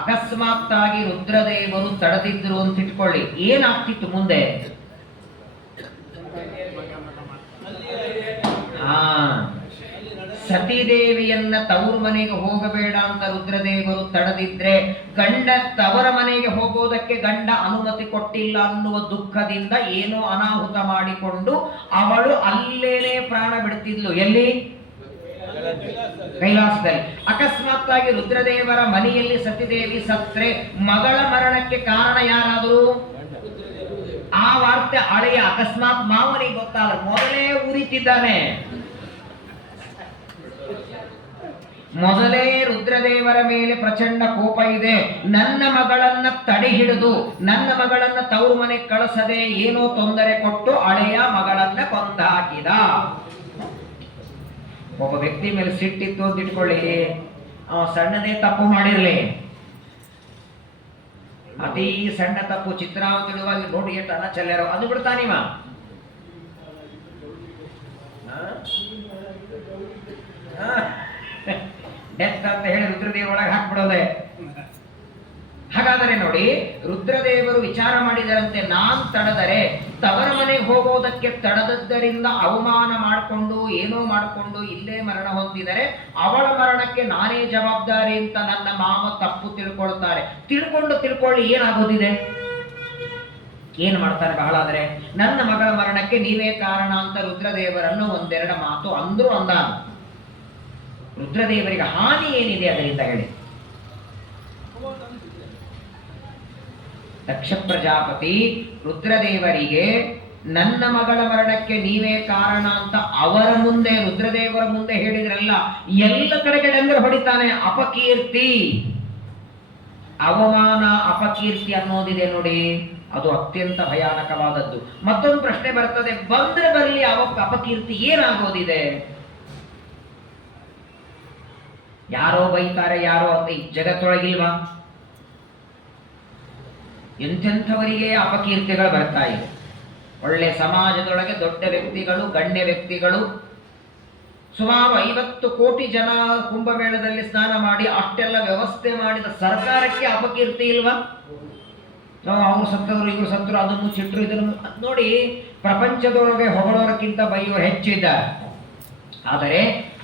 ಅಕಸ್ಮಾತ್ ಆಗಿ ರುದ್ರದೇವರು ತಡೆದಿದ್ರು ಅಂತ ಇಟ್ಕೊಳ್ಳಿ, ಏನಾಗ್ತಿತ್ತು ಮುಂದೆ? ಸತಿದೇವಿಯನ್ನ ತವರು ಮನೆಗೆ ಹೋಗಬೇಡ ಅಂತ ರುದ್ರದೇವರು ತಡೆದಿದ್ರೆ ಗಂಡ ತವರ ಮನೆಗೆ ಹೋಗೋದಕ್ಕೆ ಗಂಡ ಅನುಮತಿ ಕೊಟ್ಟಿಲ್ಲ ಅನ್ನುವ ದುಃಖದಿಂದ ಏನೋ ಅನಾಹುತ ಮಾಡಿಕೊಂಡು ಅವಳು ಅಲ್ಲೇನೆ ಪ್ರಾಣ ಬಿಡ್ತಿದ್ಲು. ಎಲ್ಲಿ? ಕೈಲಾಸದಲ್ಲಿ. ಅಕಸ್ಮಾತ್ ಆಗಿ ರುದ್ರದೇವರ ಮನೆಯಲ್ಲಿ ಸತಿದೇವಿ ಸತ್ರೆ ಮಗಳ ಮರಣಕ್ಕೆ ಕಾರಣ ಯಾರಾದರೂ? ಆ ವಾರ್ತೆ ಹಳೆಯ ಅಕಸ್ಮಾತ್ ಮಾವನಿಗೆ ಗೊತ್ತಾಗ ಮೊದಲೇ ಉರಿತಿದ್ದಾನೆ. ಮೊದಲೇ ರುದ್ರದೇವರ ಮೇಲೆ ಪ್ರಚಂಡ ಕೋಪ ಇದೆ. ನನ್ನ ಮಗಳನ್ನ ತಡೆ ಹಿಡಿದು ನನ್ನ ಮಗಳನ್ನ ತವರು ಮನೆಗೆ ಕಳಿಸದೆ ಏನೋ ತೊಂದರೆ ಕೊಟ್ಟು ಹಳೆಯ ಮಗಳನ್ನ ಕೊಂದಾಕಿದ. ಒಬ್ಬ ವ್ಯಕ್ತಿ ಮೇಲೆ ಸಿಟ್ಟಿತ್ತು ಅಂತ ಇಟ್ಕೊಳ್ಳಿ, ಸಣ್ಣದೇ ತಪ್ಪು ಮಾಡಿರ್ಲಿ, ಅತಿ ಸಣ್ಣ ತಪ್ಪು ಚಿತ್ರಾವತಿಳುವಾಗಿ ನೋಡಿ ಎಷ್ಟು ಅನ್ನ ಚೆಲ್ಲರೋ ಅದು ಬಿಡ್ತಾನಿವ. ಡೆತ್ ಅಂತ ಹೇಳಿ ರುದ್ರದೇವರೊಳಗೆ ಹಾಕ್ಬಿಡೋದೆ. ಹಾಗಾದರೆ ನೋಡಿ, ರುದ್ರದೇವರು ವಿಚಾರ ಮಾಡಿದರಂತೆ, ನಾನ್ ತಡೆದರೆ ತವರ ಮನೆಗೆ ಹೋಗೋದಕ್ಕೆ ತಡೆದದ್ದರಿಂದ ಅವಮಾನ ಮಾಡಿಕೊಂಡು ಏನೋ ಮಾಡಿಕೊಂಡು ಇಲ್ಲೇ ಮರಣ ಹೊಂದಿದರೆ ಅವಳ ಮರಣಕ್ಕೆ ನಾನೇ ಜವಾಬ್ದಾರಿ ಅಂತ ನನ್ನ ಮಾವ ತಪ್ಪು ತಿಳ್ಕೊಳ್ತಾರೆ. ತಿಳ್ಕೊಳ್ಳಿ ಏನಾಗೋದಿದೆ? ಏನ್ ಮಾಡ್ತಾರೆ? ಬಹಳ ಆದರೆ ನನ್ನ ಮಗಳ ಮರಣಕ್ಕೆ ನೀವೇ ಕಾರಣ ಅಂತ ರುದ್ರದೇವರನ್ನು ಒಂದೆರಡು ಮಾತು ಅಂದ್ರು ಅಂದ. ರುದ್ರದೇವರಿಗೆ ಹಾನಿ ಏನಿದೆ ಅದರಿಂದ ಹೇಳಿ? ದಕ್ಷ ಪ್ರಜಾಪತಿ ರುದ್ರದೇವರಿಗೆ ನನ್ನ ಮಗಳ ಮರಣಕ್ಕೆ ನೀವೇ ಕಾರಣ ಅಂತ ಅವರ ಮುಂದೆ ರುದ್ರದೇವರ ಮುಂದೆ ಹೇಳಿದ್ರಲ್ಲ, ಎಲ್ಲ ಕಡೆಗೆ ಡಂಗರ ಹೊಡಿತಾನೆ. ಅಪಕೀರ್ತಿ, ಅವಮಾನ, ಅಪಕೀರ್ತಿ ಅನ್ನೋದಿದೆ ನೋಡಿ, ಅದು ಅತ್ಯಂತ ಭಯಾನಕವಾದದ್ದು. ಮತ್ತೊಂದು ಪ್ರಶ್ನೆ ಬರ್ತದೆ, ಬಂದ್ರೆ ಬರಲಿ, ಅಪಕೀರ್ತಿ ಏನಾಗೋದಿದೆ? ಯಾರೋ ಬೈತಾರೆ, ಯಾರೋ ಅಂತ ಈ ಜಗತ್ತೊಳಗಿಲ್ವಾ? ಎಂಥೆಂಥವರಿಗೆ ಅಪಕೀರ್ತಿಗಳು ಬರ್ತಾ ಇದೆ. ಒಳ್ಳೆ ಸಮಾಜದೊಳಗೆ ದೊಡ್ಡ ವ್ಯಕ್ತಿಗಳು, ಗಣ್ಯ ವ್ಯಕ್ತಿಗಳು, ಸುಮಾರು 50 ಕೋಟಿ ಜನ ಕುಂಭಮೇಳದಲ್ಲಿ ಸ್ನಾನ ಮಾಡಿ ಅಷ್ಟೆಲ್ಲ ವ್ಯವಸ್ಥೆ ಮಾಡಿದ ಸರ್ಕಾರಕ್ಕೆ ಅಪಕೀರ್ತಿ ಇಲ್ವಾ? ಅವ್ರು ಸತ್ತವರು ಇವರು ಸತ್ತರು, ಅದನ್ನು ಚಿಟ್ರು ಇದನ್ನು ನೋಡಿ. ಪ್ರಪಂಚದೊಳಗೆ ಹೊಗಳೋರಕ್ಕಿಂತ ಬೈಯೋರು ಹೆಚ್ಚಿದ್ದಾರೆ. ಆದರೆ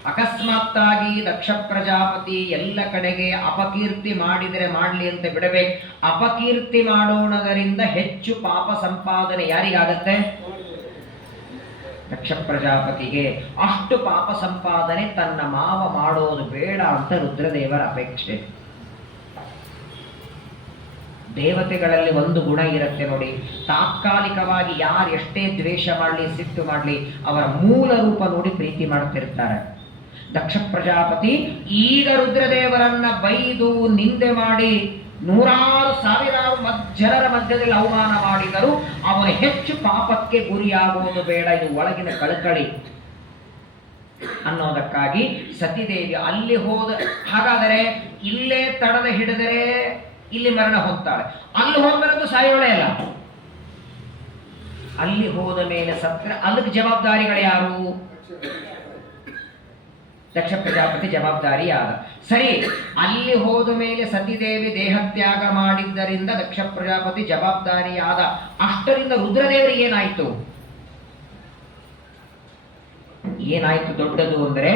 ಅಕಸ್ಮಾತ್ತಾಗಿ ದಕ್ಷ ಪ್ರಜಾಪತಿ ಎಲ್ಲ ಕಡೆಗೆ ಅಪಕೀರ್ತಿ ಮಾಡಿದರೆ ಮಾಡಲಿ ಅಂತ ಬಿಡಬೇಕು. ಅಪಕೀರ್ತಿ ಮಾಡೋಣದರಿಂದ ಹೆಚ್ಚು ಪಾಪ ಸಂಪಾದನೆ ಯಾರಿಗಾಗತ್ತೆ? ದಕ್ಷ ಪ್ರಜಾಪತಿಗೆ ಅಷ್ಟು ಪಾಪ ಸಂಪಾದನೆ ತನ್ನ ಮಾವ ಮಾಡೋದು ಬೇಡ ಅಂತ ರುದ್ರದೇವರ ಅಪೇಕ್ಷೆ. ದೇವತೆಗಳಲ್ಲಿ ಒಂದು ಗುಣ ಇರುತ್ತೆ ನೋಡಿ, ತಾತ್ಕಾಲಿಕವಾಗಿ ಯಾರು ಎಷ್ಟೇ ದ್ವೇಷ ಮಾಡಲಿ ಸಿಟ್ಟು ಮಾಡಲಿ ಅವರ ಮೂಲ ರೂಪ ನೋಡಿ ಪ್ರೀತಿ ಮಾಡ್ತಿರ್ತಾರೆ. ದಕ್ಷ ಪ್ರಜಾಪತಿ ಈಗ ರುದ್ರದೇವರನ್ನ ಬೈದು ನಿಂದೆ ಮಾಡಿ ನೂರಾರು ಸಾವಿರಾರು ಜನರ ಮಧ್ಯದಲ್ಲಿ ಅವಮಾನ ಮಾಡಿದರೂ ಅವನು ಹೆಚ್ಚು ಪಾಪಕ್ಕೆ ಗುರಿಯಾಗುವುದು ಬೇಡ, ಇದು ಒಳಗಿನ ಕಳಕಳಿ ಅನ್ನೋದಕ್ಕಾಗಿ ಸತಿದೇವಿ ಅಲ್ಲಿ ಹೋದ. ಹಾಗಾದರೆ ಇಲ್ಲೇ ತಡದ ಹಿಡಿದರೆ ಇಲ್ಲಿ ಮರಣ ಹೊಂದ್ತಾಳೆ, ಅಲ್ಲಿ ಹೋದ್ಮೇಲಂತೂ ಸಾಯೋಳೆ ಅಲ್ಲ. ಅಲ್ಲಿ ಹೋದ ಮೇಲೆ ಸತ್ರ ಅದಕ್ಕೆ ಜವಾಬ್ದಾರಿಗಳು ಯಾರು? ದಕ್ಷ ಪ್ರಜಾಪತಿ ಜವಾಬ್ದಾರಿಯಾದ. ಸರಿ, ಅಲ್ಲಿ ಹೋದ ಮೇಲೆ ಸತಿದೇವಿ ದೇಹತ್ಯಾಗ ಮಾಡಿದ್ದರಿಂದ ದಕ್ಷ ಪ್ರಜಾಪತಿ ಜವಾಬ್ದಾರಿಯಾದ. ಅಷ್ಟರಿಂದ ರುದ್ರದೇವರಿಗೆ ಏನಾಯ್ತು? ಏನಾಯ್ತು ದೊಡ್ಡದು ಅಂದ್ರೆ,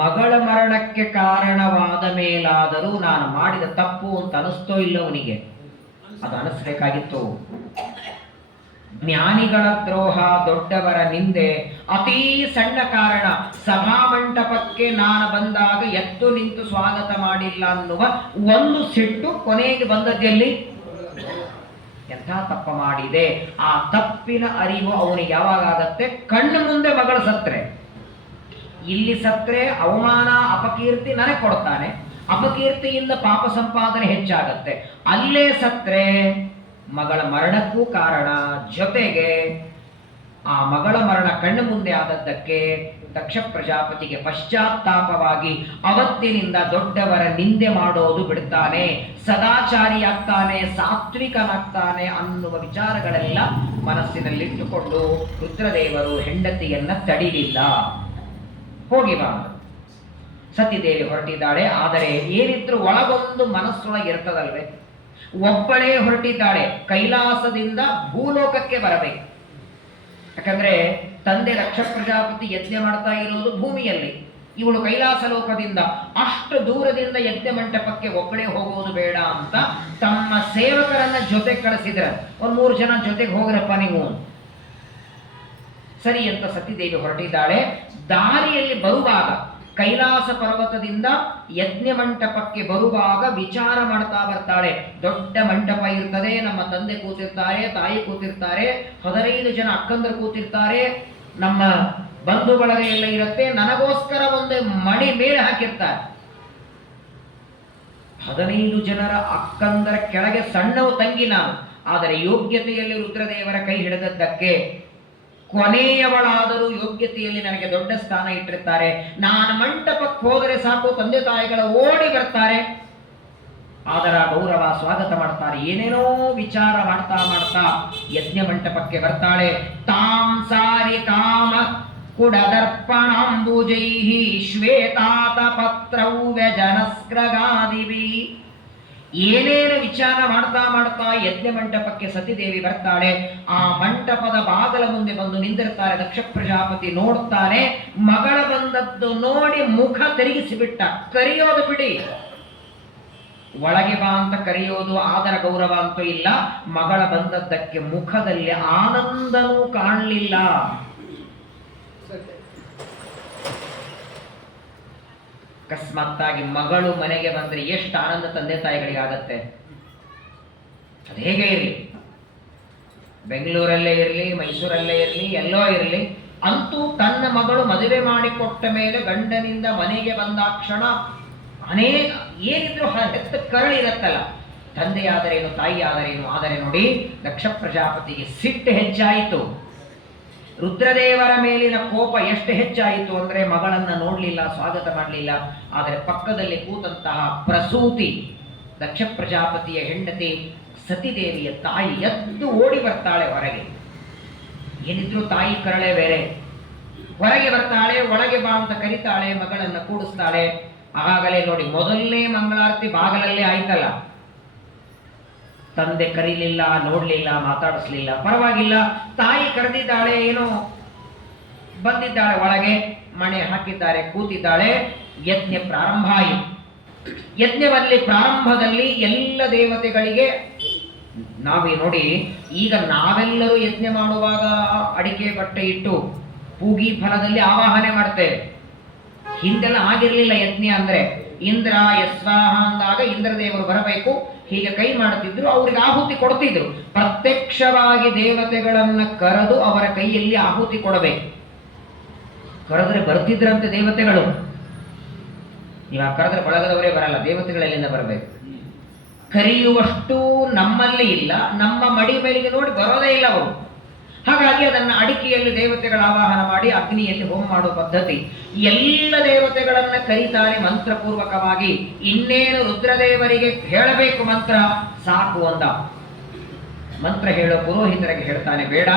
ಮಗಳ ಮರಣಕ್ಕೆ ಕಾರಣವಾದ ಮೇಲಾದರೂ ನಾನು ಮಾಡಿದ ತಪ್ಪು ಅಂತ ಅನಿಸ್ತೋ ಇಲ್ಲೋ ಅವನಿಗೆ? ಅದು ಅನಿಸ್ಬೇಕಾಗಿತ್ತು. ಜ್ಞಾನಿಗಳ ದ್ರೋಹ, ದೊಡ್ಡವರ ನಿಂದೆ, ಅತೀ ಸಣ್ಣ ಕಾರಣ ಸಭಾಮಂಟಪಕ್ಕೆ ನಾನು ಬಂದಾಗ ಎದ್ದು ನಿಂತು ಸ್ವಾಗತ ಮಾಡಿಲ್ಲ ಅನ್ನುವ ಒಂದು ಸಿಟ್ಟು ಕೊನೆಗೆ ಬಂದದ್ದಲ್ಲಿ ಎಂಥ ತಪ್ಪ ಮಾಡಿದೆ. ಆ ತಪ್ಪಿನ ಅರಿವು ಅವನಿಗೆ ಯಾವಾಗ ಆಗತ್ತೆ? ಕಣ್ಣು ಮುಂದೆ ಮಗಳು ಸತ್ರೆ. ಇಲ್ಲಿ ಸತ್ರೆ ಅವಮಾನ ಅಪಕೀರ್ತಿ ನನಗೆ ಕೊಡ್ತಾನೆ, ಅಪಕೀರ್ತಿಯಿಂದ ಪಾಪ ಸಂಪಾದನೆ ಹೆಚ್ಚಾಗತ್ತೆ. ಅಲ್ಲೇ ಸತ್ರೆ ಮಗಳ ಮರಣಕ್ಕೂ ಕಾರಣ, ಜೊತೆಗೆ ಆ ಮಗಳ ಮರಣ ಕಣ್ಣು ಮುಂದೆ ಆದದ್ದಕ್ಕೆ ದಕ್ಷ ಪ್ರಜಾಪತಿಗೆ ಪಶ್ಚಾತ್ತಾಪವಾಗಿ ಅವತ್ತಿನಿಂದ ದೊಡ್ಡವರ ನಿಂದೆ ಮಾಡೋದು ಬಿಡ್ತಾನೆ, ಸದಾಚಾರಿಯಾಗ್ತಾನೆ, ಸಾತ್ವಿಕನಾಗ್ತಾನೆ ಅನ್ನುವ ವಿಚಾರಗಳೆಲ್ಲ ಮನಸ್ಸಿನಲ್ಲಿಟ್ಟುಕೊಂಡು ರುದ್ರದೇವರು ಹೆಂಡತಿಯನ್ನ ತಡಿಲಿಲ್ಲ. ಹೋಗಿ ಬಾ ಸತಿದೇವಿ ಹೊರಟಿದ್ದಾಳೆ. ಆದರೆ ಏನಿದ್ರು ಒಳಗೊಂದು ಮನಸ್ಸೊಳಗೆ ಇರ್ತದಲ್ವೇ, ಒಬ್ಬಳೇ ಹೊರಟಿದ್ದಾಳೆ, ಕೈಲಾಸದಿಂದ ಭೂಲೋಕಕ್ಕೆ ಬರಬೇಕು. ಯಾಕಂದ್ರೆ ತಂದೆ ದಕ್ಷ ಪ್ರಜಾಪತಿ ಯಜ್ಞ ಮಾಡ್ತಾ ಇರೋದು ಭೂಮಿಯಲ್ಲಿ, ಇವಳು ಕೈಲಾಸ ಲೋಕದಿಂದ ಅಷ್ಟು ದೂರದಿಂದ ಯಜ್ಞ ಮಂಟಪಕ್ಕೆ ಒಬ್ಬಳೇ ಹೋಗೋದು ಬೇಡ ಅಂತ ತಮ್ಮ ಸೇವಕರನ್ನ ಜೊತೆ ಕಳಿಸಿದ್ರ. ಒಂದ್ 3 ಜನ ಜೊತೆಗೆ ಹೋಗ್ರಪ್ಪ ನೀವು. ಸರಿ ಅಂತ ಸತಿದೇವಿ ಹೊರಟಿದ್ದಾಳೆ. ದಾರಿಯಲ್ಲಿ ಬರುವಾಗ ಕೈಲಾಸ ಪರ್ವತದಿಂದ ಯಜ್ಞ ಮಂಟಪಕ್ಕೆ ಬರುವಾಗ ವಿಚಾರ ಮಾಡ್ತಾ ಬರ್ತಾಳೆ. ದೊಡ್ಡ ಮಂಟಪ ಇರ್ತದೆ, ನಮ್ಮ ತಂದೆ ಕೂತಿರ್ತಾರೆ, ತಾಯಿ ಕೂತಿರ್ತಾರೆ, 15 ಜನ ಅಕ್ಕಂದರು ಕೂತಿರ್ತಾರೆ, ನಮ್ಮ ಬಂಧು ಬಳಗ ಎಲ್ಲ ಇರುತ್ತೆ. ನನಗೋಸ್ಕರ ಒಂದು ಮಣಿ ಮೇಲೆ ಹಾಕಿರ್ತಾರೆ. 15 ಜನರ ಅಕ್ಕಂದರ ಕೆಳಗೆ ಸಣ್ಣವು ತಂಗಿ ನಾನು. ಆದರೆ ಯೋಗ್ಯತೆಯಲ್ಲಿ ರುದ್ರದೇವರ ಕೈ ಹಿಡಿದದ್ದಕ್ಕೆ ಕೊನೆಯವಳಾದರೂ ಯೋಗ್ಯತೆಯಲ್ಲಿ ನನಗೆ ದೊಡ್ಡ ಸ್ಥಾನ ಇಟ್ಟಿರ್ತಾರೆ. ನಾನು ಮಂಟಪಕ್ಕೆ ಹೋದರೆ ಸಾಕು, ತಂದೆ ತಾಯಿಗಳ ಓಡಿ ಬರ್ತಾರೆ, ಅದರ ಗೌರವ ಸ್ವಾಗತ ಮಾಡ್ತಾರೆ. ಏನೇನೋ ವಿಚಾರ ಮಾಡ್ತಾ ಮಾಡ್ತಾ ಯಜ್ಞ ಮಂಟಪಕ್ಕೆ ಬರ್ತಾಳೆ. ತಾಂ ಸಾರಿ ಕಾಮ ಕುಡದರ್ಪಣಾಂಬುಜೈಹಿ ಶ್ವೇತಾತ ಪತ್ರೌ ವ್ಯಜನಸ್ಕ್ರಗಾದಿಭಿ. ಏನೇನು ವಿಚಾರ ಮಾಡ್ತಾ ಮಾಡ್ತಾ ಯಜ್ಞ ಮಂಟಪಕ್ಕೆ ಸತಿದೇವಿ ಬರ್ತಾಳೆ. ಆ ಮಂಟಪದ ಬಾಗಲ ಮುಂದೆ ಬಂದು ನಿಂತಿರ್ತಾರೆ. ದಕ್ಷ ಪ್ರಜಾಪತಿ ನೋಡ್ತಾನೆ, ಮಗಳ ಬಂದದ್ದು ನೋಡಿ ಮುಖ ತಿರುಗಿಸಿಬಿಟ್ಟ. ಕರೆಯೋದು ಬಿಡಿ, ಒಳಗೆ ಬಾ ಅಂತ ಕರೆಯೋದು ಆದರ ಗೌರವ ಅಂತೂ ಇಲ್ಲ. ಮಗಳ ಬಂದದ್ದಕ್ಕೆ ಮುಖದಲ್ಲಿ ಆನಂದನೂ ಕಾಣಲಿಲ್ಲ. ಅಕಸ್ಮಾತ್ತಾಗಿ ಮಗಳು ಮನೆಗೆ ಬಂದ್ರೆ ಎಷ್ಟು ಆನಂದ ತಂದೆ ತಾಯಿಗಳಿಗೆ ಆಗತ್ತೆ. ಅದು ಹೇಗೆ ಇರಲಿ, ಬೆಂಗಳೂರಲ್ಲೇ ಇರಲಿ, ಮೈಸೂರಲ್ಲೇ ಇರಲಿ, ಎಲ್ಲೋ ಇರಲಿ, ಅಂತೂ ತನ್ನ ಮಗಳು ಮದುವೆ ಮಾಡಿಕೊಟ್ಟ ಮೇಲೆ ಗಂಡನಿಂದ ಮನೆಗೆ ಬಂದಾಕ್ಷಣ ಅನೇಕ ಏನಿದ್ರು ಹೆತ್ತ ಕರಳಿರತ್ತಲ್ಲ, ತಂದೆ ಆದರೇನು, ತಾಯಿ ಆದರೇನು. ಆದರೆ ನೋಡಿ, ದಕ್ಷ ಪ್ರಜಾಪತಿಗೆ ಸಿಟ್ಟು ಹೆಚ್ಚಾಯಿತು. ರುದ್ರದೇವರ ಮೇಲಿನ ಕೋಪ ಎಷ್ಟು ಹೆಚ್ಚಾಯಿತು ಅಂದ್ರೆ, ಮಗಳನ್ನ ನೋಡ್ಲಿಲ್ಲ, ಸ್ವಾಗತ ಮಾಡಲಿಲ್ಲ. ಆದರೆ ಪಕ್ಕದಲ್ಲಿ ಕೂತಂತಹ ಪ್ರಸೂತಿ, ದಕ್ಷ ಪ್ರಜಾಪತಿಯ ಹೆಂಡತಿ ಸತಿದೇವಿಯ ತಾಯಿ, ಎದ್ದು ಓಡಿ ಬರ್ತಾಳೆ ಹೊರಗೆ. ಏನಿದ್ರು ತಾಯಿ ಕರಳೆ ಬೇರೆ. ಹೊರಗೆ ಬರ್ತಾಳೆ, ಒಳಗೆ ಬಾ ಅಂತ ಕರಿತಾಳೆ, ಮಗಳನ್ನ ಕೂಡಿಸ್ತಾಳೆ. ಆಗಾಗಲೇ ನೋಡಿ, ಮೊದಲನೇ ಮಂಗಳಾರತಿ ಬಾಗಲಲ್ಲೇ ಆಯ್ತಲ್ಲ. ತಂದೆ ಕರೀಲಿಲ್ಲ, ನೋಡ್ಲಿಲ್ಲ, ಮಾತಾಡಿಸ್ಲಿಲ್ಲ, ಪರವಾಗಿಲ್ಲ. ತಾಯಿ ಕರೆದಿದ್ದಾಳೆ, ಏನೋ ಬಂದಿದ್ದಾಳೆ, ಒಳಗೆ ಮಣೆ ಹಾಕಿದ್ದಾರೆ, ಕೂತಿದ್ದಾಳೆ. ಯಜ್ಞ ಪ್ರಾರಂಭ ಆಯಿತು. ಯಜ್ಞದಲ್ಲಿ ಪ್ರಾರಂಭದಲ್ಲಿ ಎಲ್ಲ ದೇವತೆಗಳಿಗೆ ನಾವೇ ನೋಡಿ, ಈಗ ನಾವೆಲ್ಲರೂ ಯಜ್ಞ ಮಾಡುವಾಗ ಅಡಿಕೆ ಬಟ್ಟೆ ಇಟ್ಟು ಪೂಗಿ ಫಲದಲ್ಲಿ ಆವಾಹನೆ ಮಾಡ್ತೇವೆ. ಹಿಂದೆಲ್ಲ ಆಗಿರ್ಲಿಲ್ಲ. ಯಜ್ಞ ಅಂದ್ರೆ ಇಂದ್ರ ಯಸ್ವಾಹ ಅಂದಾಗ ಇಂದ್ರದೇವರು ಬರಬೇಕು, ಹೀಗೆ ಕೈ ಮಾಡುತ್ತಿದ್ರು, ಅವ್ರಿಗೆ ಆಹುತಿ ಕೊಡ್ತಿದ್ರು. ಪ್ರತ್ಯಕ್ಷವಾಗಿ ದೇವತೆಗಳನ್ನ ಕರೆದು ಅವರ ಕೈಯಲ್ಲಿ ಆಹುತಿ ಕೊಡಬೇಕು. ಕರೆದ್ರೆ ಬರ್ತಿದ್ರಂತೆ ದೇವತೆಗಳು. ಇವಾಗ ಕರೆದ್ರೆ ಬಳಗದವರೇ ಬರಲ್ಲ, ದೇವತೆಗಳೆಲ್ಲಿಂದ ಬರಬೇಕು. ಕರೆಯುವಷ್ಟು ನಮ್ಮಲ್ಲಿ ಇಲ್ಲ, ನಮ್ಮ ಮಡಿ ಮೇಲಿಗೆ ನೋಡಿ ಬರೋದೇ ಇಲ್ಲ ಅವರು. ಹಾಗಾಗಿ ಅದನ್ನು ಅಡಿಕೆಯಲ್ಲಿ ದೇವತೆಗಳ ಆವಾಹನ ಮಾಡಿ ಅಗ್ನಿಯಲ್ಲಿ ಹೋಮ ಮಾಡುವ ಪದ್ಧತಿ. ಎಲ್ಲ ದೇವತೆಗಳನ್ನ ಕರೀತಾರೆ ಮಂತ್ರಪೂರ್ವಕವಾಗಿ. ಇನ್ನೇನು ರುದ್ರದೇವರಿಗೆ ಹೇಳಬೇಕು ಮಂತ್ರ ಸಾಕು ಅಂದ. ಮಂತ್ರ ಹೇಳೋ ಪುರೋಹಿತರಿಗೆ ಹೇಳ್ತಾನೆ, ಬೇಡ,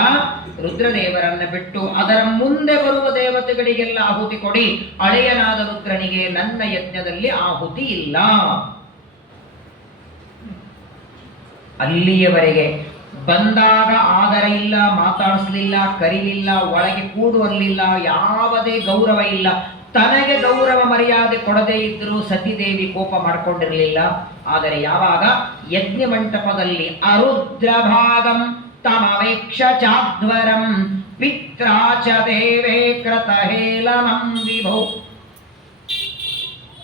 ರುದ್ರದೇವರನ್ನ ಬಿಟ್ಟು ಅದರ ಮುಂದೆ ಬರುವ ದೇವತೆಗಳಿಗೆಲ್ಲ ಆಹುತಿ ಕೊಡಿ. ಅಳೆಯನಾದ ರುದ್ರನಿಗೆ ನನ್ನ ಯಜ್ಞದಲ್ಲಿ ಆಹುತಿ ಇಲ್ಲ. ಅಲ್ಲಿಯವರೆಗೆ ಬಂದಾಗ ಆದರ ಇಲ್ಲ, ಮಾತಾಡಿಸ್ಲಿಲ್ಲ, ಕರೀಲಿಲ್ಲ, ಒಳಗೆ ಕೂಡುವಲ್ಲಿಲ್ಲ, ಯಾವುದೇ ಗೌರವ ಇಲ್ಲ. ತನಗೆ ಗೌರವ ಮರ್ಯಾದೆ ಕೊಡದೇ ಇದ್ದರೂ ಸತಿದೇವಿ ಕೋಪ ಮಾಡಿಕೊಂಡಿರಲಿಲ್ಲ. ಆದರೆ ಯಾವಾಗ ಯಜ್ಞ ಮಂಟಪದಲ್ಲಿ ಅರುದ್ರಭಾಗಂ ತಮವೇಕ್ಷ ಚಾಧ್ವರಂ ಪಿತ್ರಾಚ ದೇವೇ ಕೃತಹೇಲನಂ ವಿಭೋ,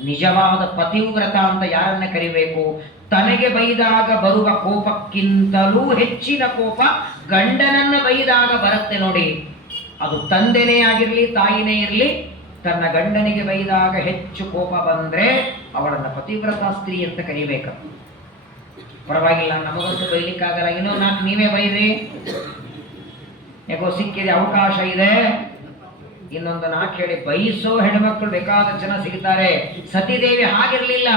ನಿಜವಾದ ಪತಿವ್ರತ ಅಂತ ಯಾರನ್ನ ಕರಿಬೇಕು? ತನಗೆ ಬೈದಾಗ ಬರುವ ಕೋಪಕ್ಕಿಂತಲೂ ಹೆಚ್ಚಿನ ಕೋಪ ಗಂಡನನ್ನ ಬೈದಾಗ ಬರುತ್ತೆ ನೋಡಿ. ಅದು ತಂದೆನೇ ಆಗಿರ್ಲಿ, ತಾಯಿನೇ ಇರಲಿ, ತನ್ನ ಗಂಡನಿಗೆ ಬೈದಾಗ ಹೆಚ್ಚು ಕೋಪ ಬಂದ್ರೆ ಅವಳನ್ನ ಪತಿವ್ರತ ಸ್ತ್ರೀ ಅಂತ ಕರಿಬೇಕು. ಪರವಾಗಿಲ್ಲ, ನಮಗಂತೂ ಬೈಲಿಕ್ಕಾಗಲ್ಲ, ಇನ್ನೂ 4 ನೀವೇ ಬೈರಿ, ಯಾಕೋ ಸಿಕ್ಕಿದೆ, ಅವಕಾಶ ಇದೆ, ಇನ್ನೊಂದು 4 ಹೇಳಿ. ಬಯಸೋ ಹೆಣ್ಮಕ್ಳು ಬೇಕಾದ ಜನ ಸಿಗ್ತಾರೆ. ಸತಿದೇವಿ ಹಾಗಿರ್ಲಿಲ್ಲ.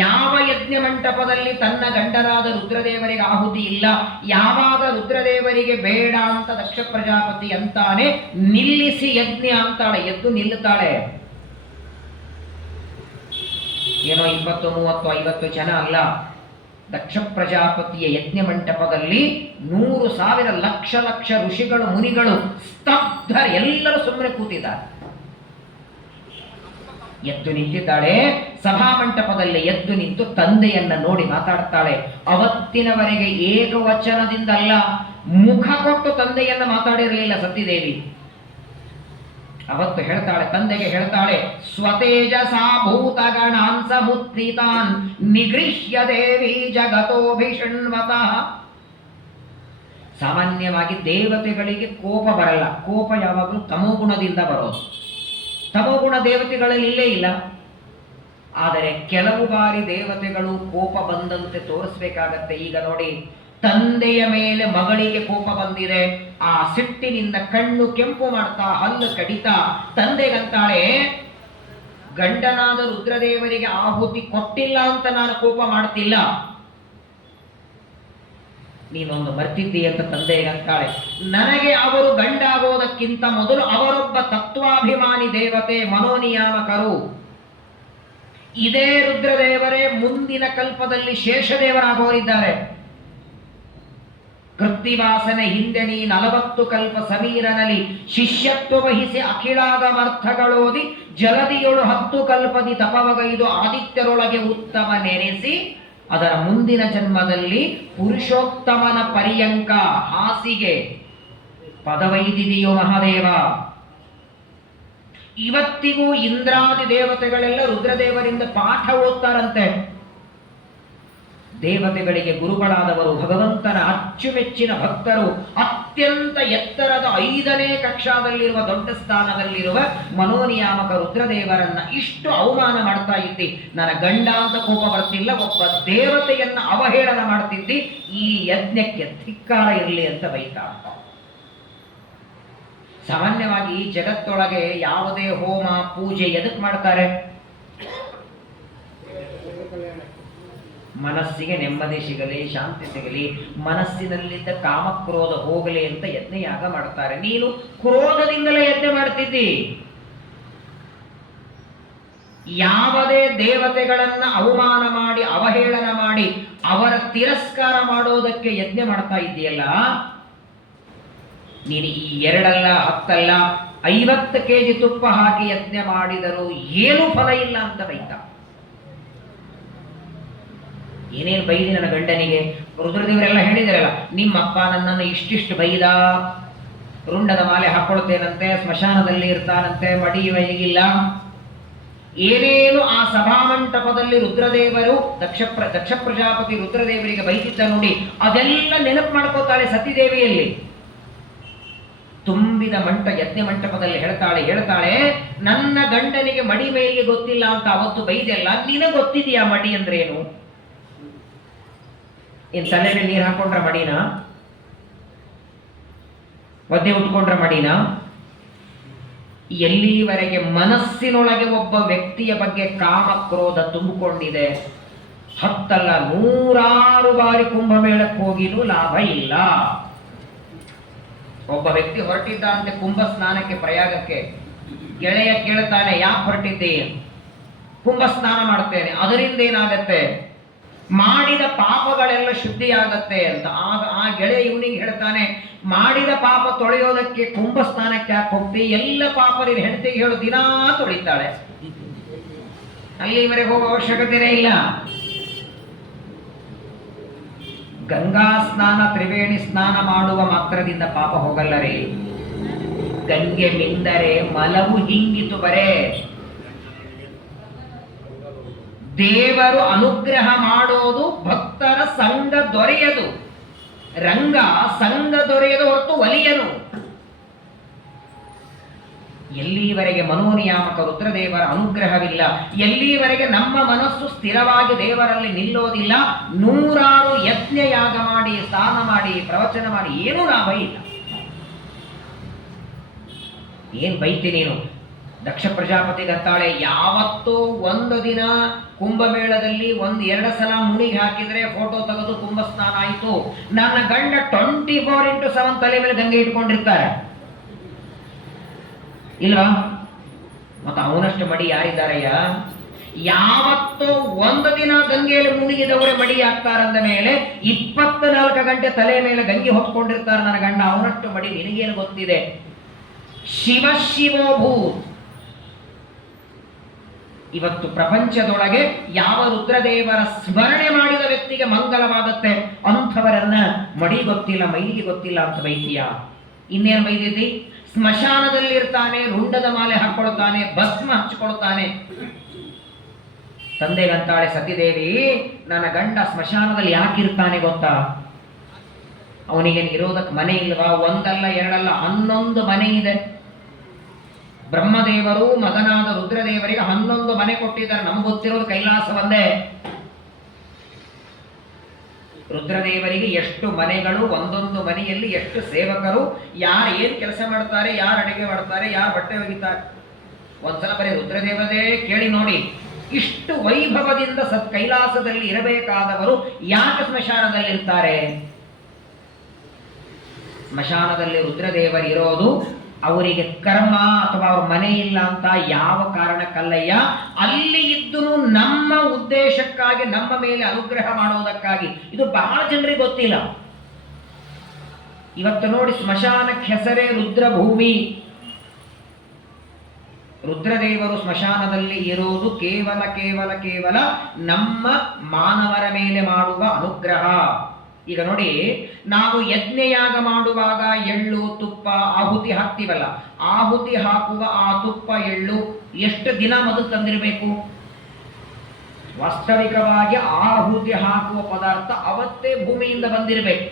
ಯಾವ ಯಜ್ಞ ಮಂಟಪದಲ್ಲಿ ತನ್ನ ಗಂಡನಾದ ರುದ್ರದೇವರಿಗೆ ಆಹುತಿ ಇಲ್ಲ, ಯಾವಾಗ ರುದ್ರದೇವರಿಗೆ ಬೇಡ ಅಂತ ದಕ್ಷ ಪ್ರಜಾಪತಿ ಅಂತಾನೆ, ನಿಲ್ಲಿಸಿ ಯಜ್ಞ ಅಂತಾಳೆ, ಎದ್ದು ನಿಲ್ಲುತ್ತಾಳೆ. ಏನೋ 20, 30, 50 ಜನ ಅಲ್ಲ. ದಕ್ಷ ಪ್ರಜಾಪತಿಯ ಯಜ್ಞ ಮಂಟಪದಲ್ಲಿ 100,000 ಲಕ್ಷ ಲಕ್ಷ ಋಷಿಗಳು, ಮುನಿಗಳು ಸ್ತಬ್ಧ, ಎಲ್ಲರೂ ಸುಮ್ಮನೆ ಕೂತಿದ್ದಾರೆ. ಎದ್ದು ನಿಂತಿದ್ದಾಳೆ. ಸಭಾಮಂಟಪದಲ್ಲಿ ಎದ್ದು ನಿಂತು ತಂದೆಯನ್ನ ನೋಡಿ ಮಾತಾಡ್ತಾಳೆ. ಅವತ್ತಿನವರೆಗೆ ಏಕವಚನದಿಂದಲ್ಲ, ಮುಖ ಕೊಟ್ಟು ತಂದೆಯನ್ನ ಮಾತಾಡಿರಲಿಲ್ಲ ಸತಿದೇವಿ. ಅವತ್ತು ಹೇಳ್ತಾಳೆ, ತಂದೆಗೆ ಹೇಳ್ತಾಳೆ, ಸ್ವತೇಜಸಾ ಭೂತಗಣಾನ್ ಸಮುತ್ಥಿತಾನ್ ನಿಗೃಹ್ಯ ದೇವಿ ಜಗತೋಭಿಷಣ್ವತಃ. ಸಾಮಾನ್ಯವಾಗಿ ದೇವತೆಗಳಿಗೆ ಕೋಪ ಬರಲ್ಲ. ಕೋಪ ಯಾವಾಗಲೂ ತಮೋಗುಣದಿಂದ ಬರೋದು. ತಮೋಗುಣ ದೇವತೆಗಳಲ್ಲಿ ಇಲ್ಲೇ ಇಲ್ಲ. ಆದರೆ ಕೆಲವು ಬಾರಿ ದೇವತೆಗಳು ಕೋಪ ಬಂದಂತೆ ತೋರಿಸ್ಬೇಕಾಗತ್ತೆ. ಈಗ ನೋಡಿ, ತಂದೆಯ ಮೇಲೆ ಮಗಳಿಗೆ ಕೋಪ ಬಂದಿದೆ. ಆ ಸಿಟ್ಟಿನಿಂದ ಕಣ್ಣು ಕೆಂಪು ಮಾಡ್ತಾ, ಹಲ್ಲು ಕಡಿತಾ ತಂದೆಗಂತಾಳೆ, ಗಂಡನಾದ ರುದ್ರದೇವರಿಗೆ ಆಹುತಿ ಕೊಟ್ಟಿಲ್ಲ ಅಂತ ನಾನು ಕೋಪ ಮಾಡ್ತಿಲ್ಲ, ನೀನೊಂದು ಮರ್ತಿದ್ದಿ ಅಂತ ತಂದೆಗಂತಾಳೆ. ನನಗೆ ಅವರು ಗಂಡಾಗೋದಕ್ಕಿಂತ ಮೊದಲು ಅವರೊಬ್ಬ ತತ್ವಾಭಿಮಾನಿ ದೇವತೆ, ಮನೋನಿಯಾಮಕರು. ಇದೇ ರುದ್ರದೇವರೇ ಮುಂದಿನ ಕಲ್ಪದಲ್ಲಿ ಶೇಷದೇವರಾಗೋರಿದ್ದಾರೆ. ಕೃತ್ತಿವಾಸನೆ ಹಿಂದೆ ನೀ 40 ಕಲ್ಪ ಸಮೀರನಲ್ಲಿ ಶಿಷ್ಯತ್ವ ವಹಿಸಿ ಅಖಿಲಾಗಮರ್ಥಗಳೋದಿ ಜಲದಿಯೊಳು 10 ಕಲ್ಪದಿ ತಪವಗೈದು ಆದಿತ್ಯರೊಳಗೆ ಉತ್ತಮ ನೆನೆಸಿ ಅದರ ಮುಂದಿನ ಜನ್ಮದಲ್ಲಿ ಪುರುಷೋತ್ತಮನ ಪರ್ಯಂಕ ಹಾಸಿಗೆ ಪದವೈದಿದೆಯೋ ಮಹಾದೇವ. ಇವತ್ತಿಗೂ ಇಂದ್ರಾದಿ ದೇವತೆಗಳೆಲ್ಲ ರುದ್ರದೇವರಿಂದ ಪಾಠ ಓದ್ತಾರಂತೆ. ದೇವತೆಗಳಿಗೆ ಗುರುಗಳಾದವರು, ಭಗವಂತನ ಅಚ್ಚುಮೆಚ್ಚಿನ ಭಕ್ತರು, ಅತ್ಯಂತ ಎತ್ತರದ 5ನೇ ಕಕ್ಷಾದಲ್ಲಿರುವ ದೊಡ್ಡ ಸ್ಥಾನದಲ್ಲಿರುವ ಮನೋನಿಯಾಮಕ ರುದ್ರದೇವರನ್ನ ಇಷ್ಟು ಅವಮಾನ ಮಾಡ್ತಾ ಇದ್ದಿ. ನನ್ನ ಗಂಡ ಅಂತ ಕೋಪ ಬರ್ತಿಲ್ಲ, ಒಬ್ಬ ದೇವತೆಯನ್ನ ಅವಹೇಳನ ಮಾಡ್ತಿದ್ದಿ, ಈ ಯಜ್ಞಕ್ಕೆ ಧಿಕ್ಕಾರ ಇರಲಿ ಅಂತ ಬೈತಾ. ಸಾಮಾನ್ಯವಾಗಿ ಈ ಜಗತ್ತೊಳಗೆ ಯಾವುದೇ ಹೋಮ ಪೂಜೆ ಎದಕ್ಕೆ ಮಾಡ್ತಾರೆ? ಮನಸ್ಸಿಗೆ ನೆಮ್ಮದಿ ಸಿಗಲಿ, ಶಾಂತಿ ಸಿಗಲಿ, ಮನಸ್ಸಿನಲ್ಲಿದ್ದ ಕಾಮಕ್ರೋಧ ಹೋಗಲಿ ಅಂತ ಯಜ್ಞಯಾಗ ಮಾಡ್ತಾರೆ. ನೀನು ಕ್ರೋಧದಿಂದಲೇ ಯಜ್ಞ ಮಾಡ್ತಿದ್ದಿ. ಯಾವುದೇ ದೇವತೆಗಳನ್ನ ಅವಮಾನ ಮಾಡಿ, ಅವಹೇಳನ ಮಾಡಿ, ಅವರ ತಿರಸ್ಕಾರ ಮಾಡೋದಕ್ಕೆ ಯಜ್ಞ ಮಾಡ್ತಾ ಇದ್ದೀಯಲ್ಲ, ನೀನು ಈ 2 ಅಲ್ಲ 10 ಅಲ್ಲ 50 kg ತುಪ್ಪ ಹಾಕಿ ಯಜ್ಞ ಮಾಡಿದರೂ ಏನೂ ಫಲ ಇಲ್ಲ ಅಂತ ಬೈತ. ಏನೇನು ಬೈದಿ ನನ್ನ ಗಂಡನಿಗೆ? ರುದ್ರದೇವರೆಲ್ಲ ಹೇಳಿದಾರಲ್ಲ, ನಿಮ್ಮಪ್ಪ ನನ್ನನ್ನು ಇಷ್ಟಿಷ್ಟು ಬೈದ, ರುಂಡದ ಮಾಲೆ ಹಾಕೊಳ್ತೇನಂತೆ, ಸ್ಮಶಾನದಲ್ಲಿ ಇರ್ತಾನಂತೆ, ಮಡಿ ಮೈಗಿಲ್ಲ. ಏನೇನು ಆ ಸಭಾಮಂಟಪದಲ್ಲಿ ರುದ್ರದೇವರು ದಕ್ಷ ಪ್ರಜಾಪತಿ ರುದ್ರದೇವರಿಗೆ ಬೈದಿದ್ದ ನೋಡಿ, ಅದೆಲ್ಲ ನೆನಪು ಮಾಡ್ಕೋತಾಳೆ ಸತಿದೇವಿಯಲ್ಲಿ. ತುಂಬಿದ ಯಜ್ಞ ಮಂಟಪದಲ್ಲಿ ಹೇಳ್ತಾಳೆ, ನನ್ನ ಗಂಡನಿಗೆ ಮಡಿ ಮೇಲಿಗೆ ಗೊತ್ತಿಲ್ಲ ಅಂತ ಅವತ್ತು ಬೈದೆಲ್ಲ, ನಿನಗೆ ಗೊತ್ತಿದೆಯಾ ಮಡಿ ಅಂದ್ರೆ ಏನು? ಇನ್ ತಲೆಗೆ ನೀರು ಹಾಕೊಂಡ್ರ ಮಡಿನ? ಒದ್ದೆ ಉಟ್ಕೊಂಡ್ರ ಮಡಿನ? ಎಲ್ಲಿವರೆಗೆ ಮನಸ್ಸಿನೊಳಗೆ ಒಬ್ಬ ವ್ಯಕ್ತಿಯ ಬಗ್ಗೆ ಕಾಮ ಕ್ರೋಧ ತುಂಬಿಕೊಂಡಿದೆ, 10 ಅಲ್ಲ 100 ಬಾರಿ ಕುಂಭಮೇಳಕ್ಕೆ ಹೋಗಿನೂ ಲಾಭ ಇಲ್ಲ. ಒಬ್ಬ ವ್ಯಕ್ತಿ ಹೊರಟಿದ್ದ ಅಂತೆ ಕುಂಭ ಸ್ನಾನಕ್ಕೆ, ಪ್ರಯಾಗಕ್ಕೆ. ಗೆಳೆಯ ಕೇಳ್ತಾನೆ, ಯಾಕೆ ಹೊರಟಿದ್ದೆ? ಕುಂಭ ಸ್ನಾನ ಮಾಡ್ತೇನೆ. ಅದರಿಂದ ಏನಾಗತ್ತೆ? ಮಾಡಿದ ಪಾಪಗಳೆಲ್ಲ ಶುದ್ಧಿಯಾಗತ್ತೆ ಅಂತ. ಆಗ ಆ ಗೆಳೆಯ ಇವನಿಗೆ ಹೇಳ್ತಾನೆ, ಮಾಡಿದ ಪಾಪ ತೊಳೆಯೋದಕ್ಕೆ ಕುಂಭ ಸ್ನಾನಕ್ಕೆ ಯಾಕೆ ಹೋಗ್ತಿ? ಎಲ್ಲ ಪಾಪ ನೀನು ಹೆಂಡತಿಗೆ ಹೇಳು, ದಿನಾ ತೊಳಿತಾಳೆ, ಅಲ್ಲಿವರೆಗೆ ಹೋಗೋ ಅವಶ್ಯಕತೆನೇ ಇಲ್ಲ. ಗಂಗಾ ಸ್ನಾನ, ತ್ರಿವೇಣಿ ಸ್ನಾನ ಮಾಡುವ ಮಾತ್ರದಿಂದ ಪಾಪ ಹೋಗಲ್ಲ ರೀ. ಗಂಗೆ ಮಿಂದರೆ ಮಲವು ಹಿಂಗಿತು ಬರೇ. ದೇವರು ಅನುಗ್ರಹ ಮಾಡೋದು ಭಕ್ತರ ಸಂಘ ದೊರೆಯದು. ರಂಗ ಸಂಘ ದೊರೆಯದು ಹೊರತು ಒಲಿಯನು. ಎಲ್ಲಿವರೆಗೆ ಮನೋನಿಯಾಮಕ ರುದ್ರದೇವರ ಅನುಗ್ರಹವಿಲ್ಲ, ಎಲ್ಲಿವರೆಗೆ ನಮ್ಮ ಮನಸ್ಸು ಸ್ಥಿರವಾಗಿ ದೇವರಲ್ಲಿ ನಿಲ್ಲೋದಿಲ್ಲ, 100 ಯಜ್ಞ ಯಾಗ ಮಾಡಿ, ಸ್ನಾನ ಮಾಡಿ, ಪ್ರವಚನ ಮಾಡಿ ಏನೂ ಲಾಭ ಇಲ್ಲ. ಏನ್ ಬೈತಿ ನೀನು? ದಕ್ಷ ಪ್ರಜಾಪತಿಗಂತಾಳೆ, ಯಾವತ್ತೋ ಒಂದು ದಿನ ಕುಂಭಮೇಳದಲ್ಲಿ 1-2 ಸಲ ಮುನಿಗೆ ಹಾಕಿದ್ರೆ ಫೋಟೋ ತೆಗೆದು ಕುಂಭ ಸ್ನಾನ ಆಯಿತು. ನನ್ನ ಗಂಡ 24x7 ತಲೆ ಮೇಲೆ ಗಂಗೆ ಇಟ್ಕೊಂಡಿರ್ತಾರೆ ಇಲ್ವಾ? ಮತ್ತೆ ಅವನಷ್ಟು ಮಡಿ ಯಾರಿದ್ದಾರಯ್ಯ? ಯಾವತ್ತೋ ಒಂದು ದಿನ ಗಂಗೆಯಲ್ಲಿ ಮುನಿಗಿದವರೇ ಮಡಿ ಆಗ್ತಾರಂದ ಮೇಲೆ 24 ಗಂಟೆ ತಲೆ ಮೇಲೆ ಗಂಗೆ ಹೊತ್ಕೊಂಡಿರ್ತಾರೆ ನನ್ನ ಗಂಡ. ಅವನಷ್ಟು ಮಡಿ ನಿನಗೇನು ಗೊತ್ತಿದೆ? ಶಿವ ಶಿವೋಭೂತ್. ಇವತ್ತು ಪ್ರಪಂಚದೊಳಗೆ ಯಾವ ರುದ್ರದೇವರ ಸ್ಮರಣೆ ಮಾಡಿದ ವ್ಯಕ್ತಿಗೆ ಮಂಗಲವಾಗುತ್ತೆ, ಅಂಥವರನ್ನ ಮಡಿ ಗೊತ್ತಿಲ್ಲ, ಮೈಲಿಗೆ ಗೊತ್ತಿಲ್ಲ ಅಂತ ಬೈತೀಯ. ಇನ್ನೇನು ಬೈದಿದ್ದಿ? ಸ್ಮಶಾನದಲ್ಲಿರ್ತಾನೆ, ರುಂಡದ ಮಾಲೆ ಹಾಕೊಳ್ತಾನೆ, ಭಸ್ಮ ಹಚ್ಕೊಳ್ತಾನೆ. ತಂದೆಗಂತಾಳೆ ಸತಿದೇವಿ, ನನ್ನ ಗಂಡ ಸ್ಮಶಾನದಲ್ಲಿ ಯಾಕಿರ್ತಾನೆ ಗೊತ್ತಾ? ಅವನಿಗೆ ಇರೋದಕ್ಕೆ ಮನೆ ಇಲ್ವಾ? 1 ಅಲ್ಲ 2 ಅಲ್ಲ 11 ಮನೆ ಇದೆ. ಬ್ರಹ್ಮದೇವರು ಮಗನಾದ ರುದ್ರದೇವರಿಗೆ 11 ಮನೆ ಕೊಟ್ಟಿದ್ದಾರೆ. ನಮ್ಗೆ ಗೊತ್ತಿರೋದು ಕೈಲಾಸ ಒಂದೇ. ರುದ್ರದೇವರಿಗೆ ಎಷ್ಟು ಮನೆಗಳು, ಒಂದೊಂದು ಮನೆಯಲ್ಲಿ ಎಷ್ಟು ಸೇವಕರು, ಯಾರು ಏನ್ ಕೆಲಸ ಮಾಡ್ತಾರೆ, ಯಾರು ಅಡಿಗೆ ಮಾಡ್ತಾರೆ, ಯಾರು ಬಟ್ಟೆ ಒಗಿತಾರೆ. ಒಂದ್ಸಲ ಬರೀ ರುದ್ರದೇವರೇ ಕೇಳಿ ನೋಡಿ. ಇಷ್ಟು ವೈಭವದಿಂದ ಕೈಲಾಸದಲ್ಲಿ ಇರಬೇಕಾದವರು ಯಾಕೆ ಸ್ಮಶಾನದಲ್ಲಿರ್ತಾರೆ? ಸ್ಮಶಾನದಲ್ಲಿ ರುದ್ರದೇವರು ಇರೋದು ಅವರಿಗೆ ಕರ್ಮ ಅಥವಾ ಅವ್ರ ಮನೆ ಇಲ್ಲ ಅಂತ ಯಾವ ಕಾರಣಕ್ಕಲ್ಲಯ್ಯ. ಅಲ್ಲಿ ಇದ್ದು ನಮ್ಮ ಉದ್ದೇಶಕ್ಕಾಗಿ, ನಮ್ಮ ಮೇಲೆ ಅನುಗ್ರಹ ಮಾಡೋದಕ್ಕಾಗಿ. ಇದು ಬಹಳ ಜನರಿಗೆ ಗೊತ್ತಿಲ್ಲ. ಇವತ್ತು ನೋಡಿ, ಸ್ಮಶಾನಕ್ಕೆ ಹೆಸರೇ ರುದ್ರಭೂಮಿ. ರುದ್ರದೇವರು ಸ್ಮಶಾನದಲ್ಲಿ ಇರೋದು ಕೇವಲ ಕೇವಲ ಕೇವಲ ನಮ್ಮ ಮಾನವರ ಮೇಲೆ ಮಾಡುವ ಅನುಗ್ರಹ. ಈಗ ನೋಡಿ, ನಾವು ಯಜ್ಞಯಾಗ ಮಾಡುವಾಗ ಎಳ್ಳು ತುಪ್ಪ ಆಹುತಿ ಹಾಕ್ತೀವಲ್ಲ, ಆಹುತಿ ಹಾಕುವ ಆ ತುಪ್ಪ ಎಳ್ಳು ಎಷ್ಟು ದಿನ ಮೊದಲು ತಂದಿರಬೇಕು? ವಾಸ್ತವಿಕವಾಗಿ ಆಹುತಿ ಹಾಕುವ ಪದಾರ್ಥ ಅವತ್ತೇ ಭೂಮಿಯಿಂದ ಬಂದಿರಬೇಕು.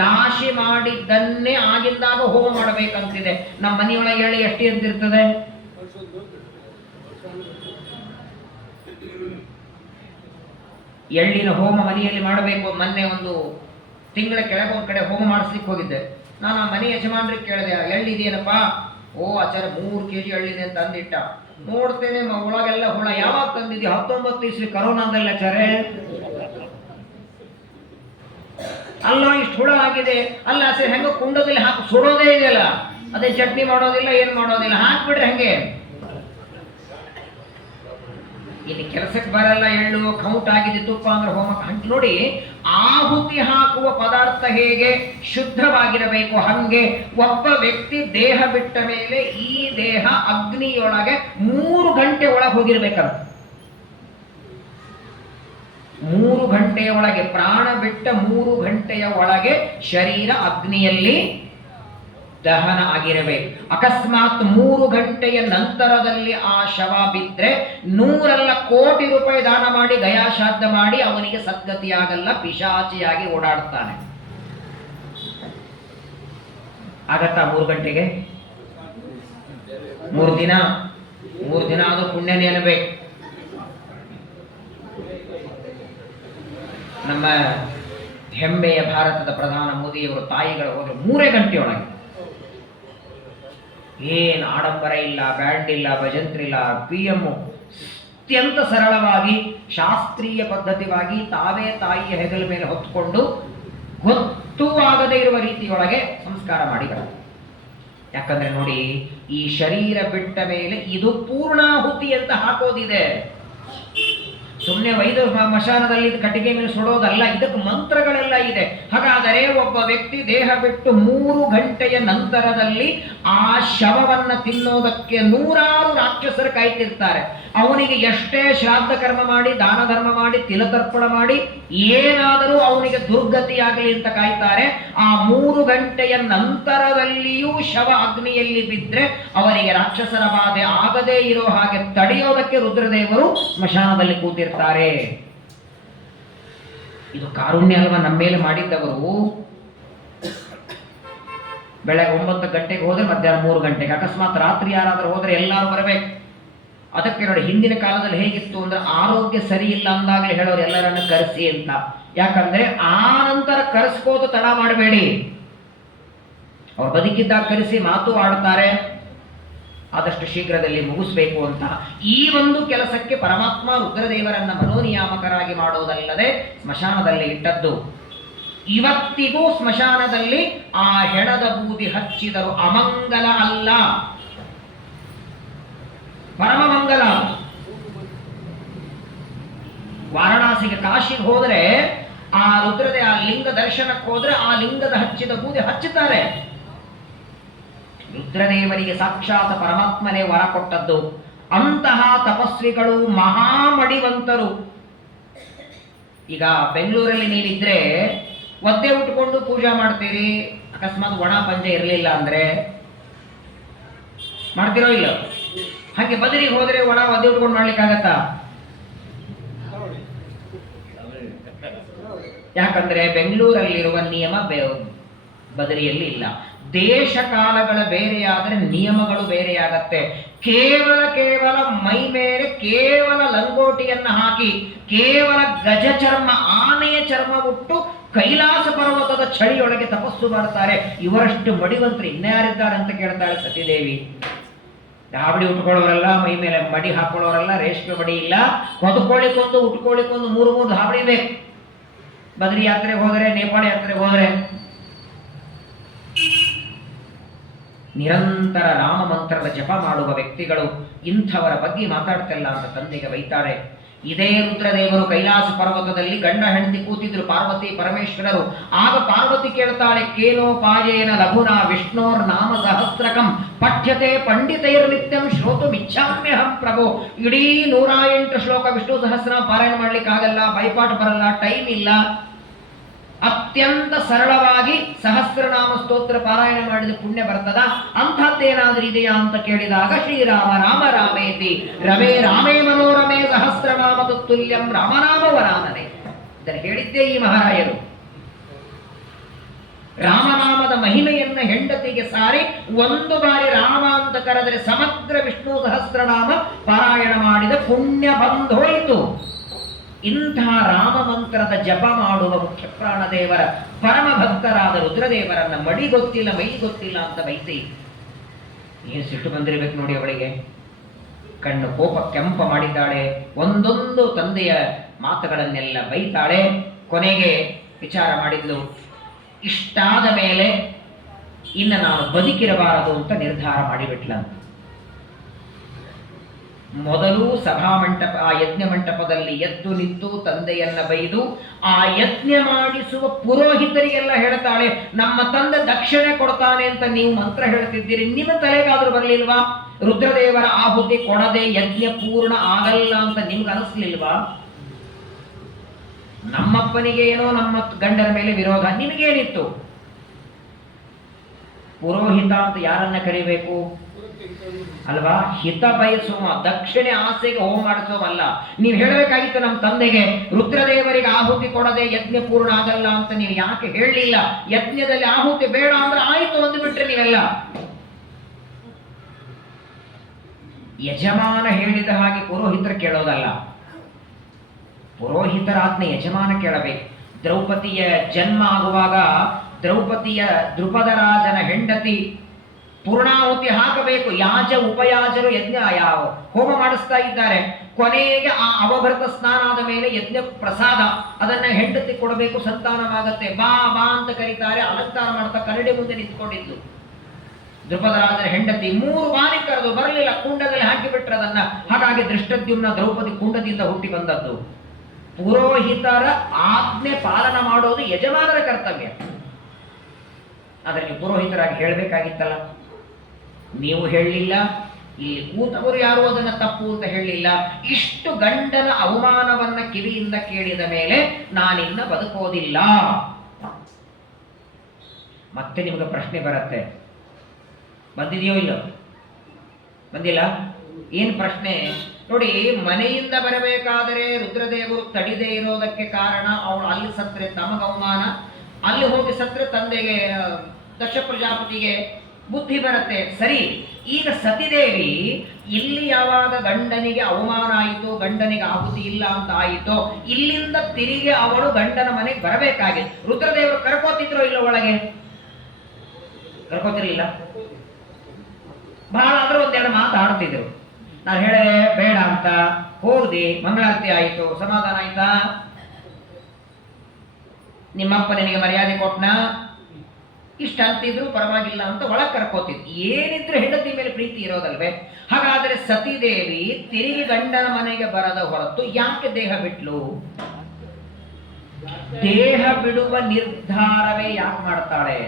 ರಾಶಿ ಮಾಡಿದ್ದನ್ನೇ ಆಗಿದ್ದಾಗ ಹೋಮ ಮಾಡಬೇಕಂತಿದೆ. ನಮ್ಮ ಮನೆಯೊಳಗೆ ಎಳ್ಳು ಎಷ್ಟು ಅಂತಿರ್ತದೆ? ಎಳ್ಳಿನ ಹೋಮ ಮನೆಯಲ್ಲಿ ಮಾಡಬೇಕು. ಮೊನ್ನೆ ಒಂದು ತಿಂಗಳ ಕೆಳಗೆ ಒಂದು ಕಡೆ ಹೋಮ ಮಾಡಿಸ್ಲಿಕ್ಕೆ ಹೋಗಿದ್ದೆ. ನಾನು ಆ ಮನೆ ಯಜಮಾನ್ರಿಗೆ ಕೇಳಿದೆ, ಎಳ್ಳಿದೇನಪ್ಪ? ಓ ಆಚಾರ 3 kg ಎಳ್ಳಿದೆ ಅಂತ ಅಂದಿಟ್ಟ. ನೋಡ್ತೇನೆ ಒಳಗೆಲ್ಲ ಹುಳ. ಯಾವಾಗ ತಂದಿದ್ದಿ? 19 ಇಸ್ವಿ ಕರೋನಾದಲ್ಲಿ ಆಚಾರೆ. ಅಲ್ಲ ಇಷ್ಟು ಹುಳ ಆಗಿದೆ. ಅಲ್ಲ ಸರಿ, ಹೆಂಗ ಕುಂಡದಲ್ಲಿ ಹಾಕಿ ಸುಡೋದೇ ಇದೆಯಲ್ಲ, ಅದೇ ಚಟ್ನಿ ಮಾಡೋದಿಲ್ಲ, ಏನು ಮಾಡೋದಿಲ್ಲ, ಹಾಕ್ಬಿಡ್ರಿ ಹಂಗೆ. ಇಲ್ಲಿ ಕೆಲಸಕ್ಕೆ ಬರಲ್ಲ ಎಳ್ಳು, ಕೌಂಟ್ ಆಗಿದೆ ತುಪ್ಪ ಅಂದ್ರೆ ಹೋಮಕ್ಕೆ. ಹಂಗೆ ನೋಡಿ, ಆಹುತಿ ಹಾಕುವ ಪದಾರ್ಥ ಹೇಗೆ ಶುದ್ಧವಾಗಿರಬೇಕು, ಹಂಗೆ ಒಬ್ಬ ವ್ಯಕ್ತಿ ದೇಹ ಬಿಟ್ಟ ಮೇಲೆ ಈ ದೇಹ ಅಗ್ನಿಯೊಳಗೆ 3 ಗಂಟೆ ಒಳಗೆ ಹೋಗಿರ್ಬೇಕಂತ. 3 ಗಂಟೆಯ ಒಳಗೆ, ಪ್ರಾಣ ಬಿಟ್ಟ 3 ಗಂಟೆಯ ಒಳಗೆ ಶರೀರ ಅಗ್ನಿಯಲ್ಲಿ ದಹನ ಆಗಿರಬೇಕು. ಅಕಸ್ಮಾತ್ 3 ಗಂಟೆಯ ನಂತರದಲ್ಲಿ ಆ ಶವ ಬಿದ್ರೆ 100 ಕೋಟಿ ರೂಪಾಯಿ ದಾನ ಮಾಡಿ ಗಯಾಶ್ರಾದ್ದ ಮಾಡಿ ಅವನಿಗೆ ಸದ್ಗತಿಯಾಗಲ್ಲ, ಪಿಶಾಚಿಯಾಗಿ ಓಡಾಡ್ತಾನೆ. ಆಗತ್ತಾ 3 ಗಂಟೆಗೆ? 3 ದಿನ ಅದು ಪುಣ್ಯನೇ ಅನ್ನಬೇಕು. ನಮ್ಮ ಹೆಮ್ಮೆಯ ಭಾರತದ ಪ್ರಧಾನ ಮೋದಿಯವರು ತಾಯಿಗಳು ಹೋದ್ರೆ 3 ಗಂಟೆಯೊಳಗೆ ಏನು ಆಡಂಬರ ಇಲ್ಲ, ಬ್ಯಾಂಡ್ ಇಲ್ಲ, ಭಜಂತ್ರಿ ಇಲ್ಲ, PM ಅತ್ಯಂತ ಸರಳವಾಗಿ ಶಾಸ್ತ್ರೀಯ ಪದ್ಧತಿವಾಗಿ ತಾವೇ ತಾಯಿಯ ಹೆಗಲ ಮೇಲೆ ಹೊತ್ತುಕೊಂಡು ಗೊತ್ತೂ ಆಗದೇ ಇರುವ ರೀತಿಯೊಳಗೆ ಸಂಸ್ಕಾರ ಮಾಡಿ ಬರುತ್ತೆ. ಯಾಕಂದ್ರೆ ನೋಡಿ, ಈ ಶರೀರ ಬಿಟ್ಟ ಮೇಲೆ ಇದು ಪೂರ್ಣಾಹುತಿ ಅಂತ ಹಾಕೋದಿದೆ. ಸುಮ್ಮನೆ ವೈದ್ಯ ಮಶಾನದಲ್ಲಿ ಕಟ್ಟಿಗೆ ಮೇಲೆ ಸುಡೋದಲ್ಲ, ಇದಕ್ಕೆ ಮಂತ್ರಗಳೆಲ್ಲ ಇದೆ. ಹಾಗಾದರೆ ಒಬ್ಬ ವ್ಯಕ್ತಿ ದೇಹ ಬಿಟ್ಟು 3 ಗಂಟೆಯ ನಂತರದಲ್ಲಿ ಆ ಶವವನ್ನ ತಿನ್ನೋದಕ್ಕೆ 100 ರಾಕ್ಷಸರು ಕಾಯ್ತಿರ್ತಾರೆ. ಅವನಿಗೆ ಎಷ್ಟೇ ಶ್ರಾದ್ದ ಕರ್ಮ ಮಾಡಿ, ದಾನ ಧರ್ಮ ಮಾಡಿ, ತಿಲತರ್ಪಣ ಮಾಡಿ ಏನಾದರೂ ಅವನಿಗೆ ದುರ್ಗತಿಯಾಗಲಿ ಅಂತ ಕಾಯ್ತಾರೆ. ಆ 3 ಗಂಟೆಯ ನಂತರದಲ್ಲಿಯೂ ಶವ ಅಗ್ನಿಯಲ್ಲಿ ಬಿದ್ದರೆ ಅವರಿಗೆ ರಾಕ್ಷಸರ ಬಾಧೆ ಆಗದೇ ಇರೋ ಹಾಗೆ ತಡೆಯೋದಕ್ಕೆ ರುದ್ರದೇವರು ಸ್ಮಶಾನದಲ್ಲಿ ಕೂತಿರ್ತಾರೆ. ಇದು ಕಾರುಣ್ಯ ಅಲ್ವಾ ನಮ್ಮ ಮೇಲೆ ಮಾಡಿದ್ದವರು. ಬೆಳಗ್ಗೆ 9 ಗಂಟೆಗೆ ಹೋದ್ರೆ ಮಧ್ಯಾಹ್ನ 3 ಗಂಟೆಗೆ, ಅಕಸ್ಮಾತ್ ರಾತ್ರಿ ಯಾರಾದ್ರೂ ಹೋದ್ರೆ ಎಲ್ಲರೂ ಬರಬೇಕು. ಅದಕ್ಕೆ ನೋಡಿ, ಹಿಂದಿನ ಕಾಲದಲ್ಲಿ ಹೇಗಿತ್ತು ಅಂದ್ರೆ ಆರೋಗ್ಯ ಸರಿ ಇಲ್ಲ ಅಂದಾಗಲೇ ಹೇಳೋರು ಎಲ್ಲರನ್ನು ಕರೆಸಿ ಅಂತ. ಯಾಕಂದ್ರೆ ಆ ನಂತರ ಕರೆಸ್ಕೋದು ತಡ ಮಾಡಬೇಡಿ. ಅವ್ರು ಬದುಕಿದ್ದಾಗ ಕರೆಸಿ ಮಾತು ಆಡ್ತಾರೆ, ಆದಷ್ಟು ಶೀಘ್ರದಲ್ಲಿ ಮುಗಿಸ್ಬೇಕು ಅಂತ. ಈ ಒಂದು ಕೆಲಸಕ್ಕೆ ಪರಮಾತ್ಮ ರುದ್ರದೇವರನ್ನ ಮನೋನಿಯಾಮಕರಾಗಿ ಮಾಡೋದಲ್ಲದೆ ಸ್ಮಶಾನದಲ್ಲಿ ಇಟ್ಟದ್ದು. ಇವತ್ತಿಗೂ ಸ್ಮಶಾನದಲ್ಲಿ ಆ ಹೆಣದ ಬೂದಿ ಹಚ್ಚಿದರು ಅಮಂಗಲ ಅಲ್ಲ, ಪರಮ ಮಂಗಲ. ವಾರಣಾಸಿಗೆ, ಕಾಶಿಗೆ ಹೋದ್ರೆ ಆ ರುದ್ರದೇ ಆ ಲಿಂಗ ದರ್ಶನಕ್ಕೆ ಹೋದ್ರೆ ಆ ಲಿಂಗದ ಹಚ್ಚಿದ ಬೂದಿ ಹಚ್ಚುತ್ತಾರೆ. ರುದ್ರದೇವರಿಗೆ ಸಾಕ್ಷಾತ್ ಪರಮಾತ್ಮನೇ ವರ ಕೊಟ್ಟದ್ದು. ಅಂತಹ ತಪಸ್ವಿಗಳು, ಮಹಾಮಡಿವಂತರು. ಈಗ ಬೆಂಗಳೂರಲ್ಲಿ ನೀವಿದ್ರೆ ಒದ್ದೆ ಉಟ್ಕೊಂಡು ಪೂಜಾ ಮಾಡ್ತೀರಿ. ಅಕಸ್ಮಾತ್ ಒಣ ಪಂಜೆ ಇರಲಿಲ್ಲ ಅಂದ್ರೆ ಮಾಡ್ತಿರೋ ಇಲ್ಲ? ಹಾಗೆ ಬದರಿಗೆ ಹೋದ್ರೆ ಒಣ ಒದ್ದೆ ಉಟ್ಕೊಂಡು ಮಾಡ್ಲಿಕ್ಕಾಗತ್ತಾ? ಯಾಕಂದ್ರೆ ಬೆಂಗಳೂರಲ್ಲಿರುವ ನಿಯಮ ಬದರಿಯಲ್ಲಿ ಇಲ್ಲ. ದೇಶ ಕಾಲಗಳ ಬೇರೆಯಾದರೆ ನಿಯಮಗಳು ಬೇರೆಯಾಗತ್ತೆ. ಕೇವಲ ಮೈ ಮೇಲೆ ಕೇವಲ ಲಂಗೋಟಿಯನ್ನ ಹಾಕಿ ಕೇವಲ ಗಜ ಚರ್ಮ, ಆನೆಯ ಚರ್ಮ ಉಟ್ಟು ಕೈಲಾಸ ಪರ್ವತದ ಚಳಿಯೊಳಗೆ ತಪಸ್ಸು ಮಾಡ್ತಾರೆ. ಇವರಷ್ಟು ಮಡಿವಂತರು ಇನ್ಯಾರಿದ್ದಾರೆ ಅಂತ ಕೇಳ್ತಾಳೆ ಸತೀದೇವಿ. ಧಾಬಡಿ ಉಟ್ಕೊಳ್ಳೋರಲ್ಲ, ಮೈ ಮೇಲೆ ಮಡಿ ಹಾಕೊಳ್ಳೋರಲ್ಲ, ರೇಷ್ಮೆ ಮಡಿ ಇಲ್ಲ, ಹೊದ್ಕೊಳ್ಳಿಕ್ಕೊಂದು ಉಟ್ಕೊಳ್ಳಿಕ್ಕೊಂದು 3 ಧಾಬಡಿ ಬೇಕು. ಬದ್ರಿ ಯಾತ್ರೆಗೆ ಹೋದರೆ, ನೇಪಾಳ ಯಾತ್ರೆಗೆ ಹೋದರೆ ನಿರಂತರ ರಾಮ ಮಂತ್ರದ ಜಪ ಮಾಡುವ ವ್ಯಕ್ತಿಗಳು ಇಂಥವರ ಬಗ್ಗೆ ಮಾತಾಡ್ತಿಲ್ಲ ಅಂತ ತಂದೆಗೆ ಬೈತಾರೆ. ಇದೇ ರುದ್ರದೇವರು ಕೈಲಾಸ ಪರ್ವತದಲ್ಲಿ ಗಂಡ ಹೆಂಡತಿ ಕೂತಿದ್ರು, ಪಾರ್ವತಿ ಪರಮೇಶ್ವರರು. ಆಗ ಪಾರ್ವತಿ ಕೇಳ್ತಾಳೆ, ಕೇನೋಪಾಯೇನ ಲಘುನಾ ವಿಷ್ಣೋರ್ ನಾಮ ಸಹಸ್ರಕಂ ಪಠ್ಯತೆ ಪಂಡಿತೈರ್ ನಿತ್ಯಂ ಶ್ರೋತು ಇಚ್ಛಾಮ್ಯಹಂ ಪ್ರಭೋ. ಇಡೀ 108 ಶ್ಲೋಕ ವಿಷ್ಣು ಸಹಸ್ರ ಪಾರಾಯಣ ಮಾಡ್ಲಿಕ್ಕೆ ಆಗಲ್ಲ, ಬೈಪಾಠ ಬರಲ್ಲ, ಟೈಮ್ ಇಲ್ಲ. ಅತ್ಯಂತ ಸರಳವಾಗಿ ಸಹಸ್ರನಾಮ ಸ್ತೋತ್ರ ಪಾರಾಯಣ ಮಾಡಿದ ಪುಣ್ಯ ಬರ್ತದ? ಅಂಥದ್ದೇನಾದ್ರೂ ಇದೆಯಾ ಅಂತ ಕೇಳಿದಾಗ ಶ್ರೀರಾಮ ರಾಮ ರಾಮೇತಿ ರಮೇ ರಾಮೇ ಮನೋರಮೇ ಸಹಸ್ರನಾಮ ತುಲ್ಯಂ ರಾಮನಾಮ ವರಾನನೆ. ಇದನ್ನು ಹೇಳಿದ್ದೇ ಈ ಮಹಾರಾಯರು. ರಾಮನಾಮದ ಮಹಿಮೆಯನ್ನ ಹೆಂಡತಿಗೆ ಸಾರಿ 1 ಬಾರಿ ರಾಮ ಅಂತ ಕರೆದರೆ ಸಮಗ್ರ ವಿಷ್ಣು ಸಹಸ್ರನಾಮ ಪಾರಾಯಣ ಮಾಡಿದ ಪುಣ್ಯ ಬಂದೋಯಿತು. ಇಂತಹ ರಾಮ ಮಂತ್ರದ ಜಪ ಮಾಡುವ ಮುಖ್ಯ ಪ್ರಾಣದೇವರ ಪರಮ ಭಕ್ತರಾದ ರುದ್ರದೇವರನ್ನ ಮಡಿ ಗೊತ್ತಿಲ್ಲ, ಮೈ ಗೊತ್ತಿಲ್ಲ ಅಂತ ಬೈಸಿ ಏನು ಸಿಟ್ಟು ಬಂದಿರಬೇಕು ನೋಡಿ ಅವಳಿಗೆ. ಕಣ್ಣು ಕೋಪ ಕೆಂಪ ಮಾಡಿದ್ದಾಳೆ. ಒಂದೊಂದು ತಂದೆಯ ಮಾತುಗಳನ್ನೆಲ್ಲ ಬೈತಾಳೆ. ಕೊನೆಗೆ ವಿಚಾರ ಮಾಡಿದ್ಲು, ಇಷ್ಟಾದ ಮೇಲೆ ಇನ್ನು ನಾನು ಬದುಕಿರಬಾರದು ಅಂತ ನಿರ್ಧಾರ ಮಾಡಿಬಿಟ್ಲ. ಮೊದಲು ಸಭಾಮಂಟಪ, ಆ ಯಜ್ಞ ಮಂಟಪದಲ್ಲಿ ಎದ್ದು ನಿಂತು ತಂದೆಯನ್ನ ಬೈದು ಆ ಯಜ್ಞ ಮಾಡಿಸುವ ಪುರೋಹಿತರಿಗೆಲ್ಲ ಹೇಳ್ತಾಳೆ, ನಮ್ಮ ತಂದೆ ದಕ್ಷಿಣೆ ಕೊಡ್ತಾನೆ ಅಂತ ನೀವು ಮಂತ್ರ ಹೇಳ್ತಿದ್ದೀರಿ, ನಿಮ್ಮ ತಲೆಗಾದ್ರೂ ಬರಲಿಲ್ವಾ? ರುದ್ರದೇವರ ಆಹುತಿ ಕೊಡದೆ ಯಜ್ಞ ಪೂರ್ಣ ಆಗಲ್ಲ ಅಂತ ನಿಮ್ಗೆ ಅನಿಸ್ಲಿಲ್ವಾ? ನಮ್ಮಪ್ಪನಿಗೆ ಏನೋ ನಮ್ಮ ಗಂಡನ ಮೇಲೆ ವಿರೋಧ, ನಿಮಗೇನಿತ್ತು? ಪುರೋಹಿತ ಅಂತ ಯಾರನ್ನ ಕರಿಬೇಕು ಅಲ್ವಾ? ಹಿತ ಬಯಸುವ, ದಕ್ಷಿಣೆ ಆಸೆಗೆ ಹೋಮ ಮಾಡಿಸೋವಲ್ಲ. ನೀವು ಹೇಳಬೇಕಾಗಿತ್ತು ನಮ್ಮ ತಂದೆಗೆ, ರುದ್ರದೇವರಿಗೆ ಆಹುತಿ ಕೊಡದೆ ಯಜ್ಞ ಪೂರ್ಣ ಆಗಲ್ಲ ಅಂತ ನೀವು ಯಾಕೆ ಹೇಳಲಿಲ್ಲ? ಯಜ್ಞದಲ್ಲಿ ಆಹುತಿ ಬೇಡ ಅಂದ್ರೆ ಆಯ್ತು ಅಂದುಬಿಟ್ರೆ ನೀವೆಲ್ಲ. ಯಜಮಾನ ಹೇಳಿದ ಹಾಗೆ ಪುರೋಹಿತರು ಕೇಳೋದಲ್ಲ, ಪುರೋಹಿತರ ಆಜ್ಞೆ ಯಜಮಾನ ಕೇಳಬೇಕು. ದ್ರೌಪದಿಯ ಜನ್ಮ ಆಗುವಾಗ ದ್ರುಪದ ರಾಜನ ಹೆಂಡತಿ ಪೂರ್ಣಾಹುತಿ ಹಾಕಬೇಕು. ಯಾಜ ಉಪಯಾಜರು ಯಜ್ಞ ಹೋಮ ಮಾಡಿಸ್ತಾ ಇದ್ದಾರೆ. ಕೊನೆಗೆ ಆ ಅವಭೃತ ಸ್ನಾನ ಆದ ಮೇಲೆ ಯಜ್ಞ ಪ್ರಸಾದ ಅದನ್ನ ಹೆಂಡತಿ ಕೊಡಬೇಕು, ಸಂತಾನವಾಗತ್ತೆ. ಬಾ ಬಾ ಅಂತ ಕರೀತಾರೆ. ಅಲಂಕಾರ ಮಾಡ್ತಾ ಕರಡಿ ಮುಂದೆ ನಿಂತ್ಕೊಂಡಿದ್ದು ದ್ರುಪದರಾಜರ ಹೆಂಡತಿ 3 ಬಾರಿ ಕರೆದು ಬರಲಿಲ್ಲ, ಕುಂಡದಲ್ಲಿ ಹಾಕಿಬಿಟ್ರೆ ಅದನ್ನ. ಹಾಗಾಗಿ ದೃಷ್ಟದ್ಯುಮ್ನ ದ್ರೌಪದಿ ಕುಂಡದಿಂದ ಹುಟ್ಟಿ ಬಂದದ್ದು. ಪುರೋಹಿತರ ಆಜ್ಞೆ ಪಾಲನ ಮಾಡೋದು ಯಜಮಾನರ ಕರ್ತವ್ಯ. ಆದರೆ ನೀವು ಪುರೋಹಿತರಾಗಿ ಹೇಳಬೇಕಾಗಿತ್ತಲ್ಲ, ನೀವು ಹೇಳಲಿಲ್ಲ. ಇಲ್ಲಿ ಕೂತವರು ಯಾರು ಅದನ್ನ ತಪ್ಪು ಅಂತ ಹೇಳಲಿಲ್ಲ. ಇಷ್ಟು ಗಂಡನ ಅವಮಾನವನ್ನ ಕಿವಿಯಿಂದ ಕೇಳಿದ ಮೇಲೆ ನಾನಿನ್ನ ಬದುಕೋದಿಲ್ಲ. ಮತ್ತೆ ನಿಮಗೆ ಪ್ರಶ್ನೆ ಬರುತ್ತೆ, ಬಂದಿದೆಯೋ ಇಲ್ಲೋ? ಬಂದಿಲ್ಲ? ಏನ್ ಪ್ರಶ್ನೆ ನೋಡಿ. ಮನೆಯಿಂದ ಬರಬೇಕಾದರೆ ರುದ್ರದೇವರು ತಡಿದೇ ಇರೋದಕ್ಕೆ ಕಾರಣ ಅವಳು ಅಲ್ಲಿ ಸತ್ರೆ ತಮಗ ಅವಮಾನ, ಅಲ್ಲಿ ಹೋಗಿ ಸತ್ರೆ ತಂದೆಗೆ ದಕ್ಷ ಪ್ರಜಾಪತಿಗೆ ಬುದ್ಧಿ ಬರುತ್ತೆ. ಸರಿ, ಈಗ ಸತಿದೇವಿ ಇಲ್ಲಿ ಯಾವಾಗ ಗಂಡನಿಗೆ ಅವಮಾನ ಆಯಿತು, ಗಂಡನಿಗೆ ಆಹುತಿ ಇಲ್ಲ ಅಂತ ಆಯಿತೋ, ಇಲ್ಲಿಂದ ತಿರುಗಿ ಅವಳು ಗಂಡನ ಮನೆಗೆ ಬರಬೇಕಾಗಿತ್ತು. ರುದ್ರದೇವರು ಕರ್ಕೋತಿದ್ರು ಇಲ್ಲ ಒಳಗೆ? ಕರ್ಕೋತಿರ್ಲಿಲ್ಲ. ಬಹಳ ಆದ್ರೂ ಒಂದೆರಡು ಮಾತಾಡ್ತಿದ್ರು. ನಾನು ಹೇಳಿದೆ ಬೇಡ ಅಂತ, ಹೋಗ್ದಿ, ಮಂಗಳಾರತಿ ಆಯಿತು, ಸಮಾಧಾನ ಆಯ್ತಾ? ನಿಮ್ಮಪ್ಪ ನಿನಗೆ ಮರ್ಯಾದೆ ಕೊಟ್ನಾ? ಇಷ್ಟ ಅಂತಿದ್ರು ಪರವಾಗಿಲ್ಲ ಅಂತ ಒಳಗೆ ಕರ್ಕೋತಿದ್ರು. ಏನಿದ್ರು ಹೆಂಡತಿ ಮೇಲೆ ಪ್ರೀತಿ ಇರೋದಲ್ವೇ? ಹಾಗಾದ್ರೆ ಸತಿದೇವಿ ತಿರುಗಿ ಗಂಡನ ಮನೆಗೆ ಬರದ ಹೊರತು ಯಾಕೆ ದೇಹ ಬಿಟ್ಲು? ದೇಹ ಬಿಡುವ ನಿರ್ಧಾರವೇ ಯಾಕೆ ಮಾಡ್ತಾಳೆ?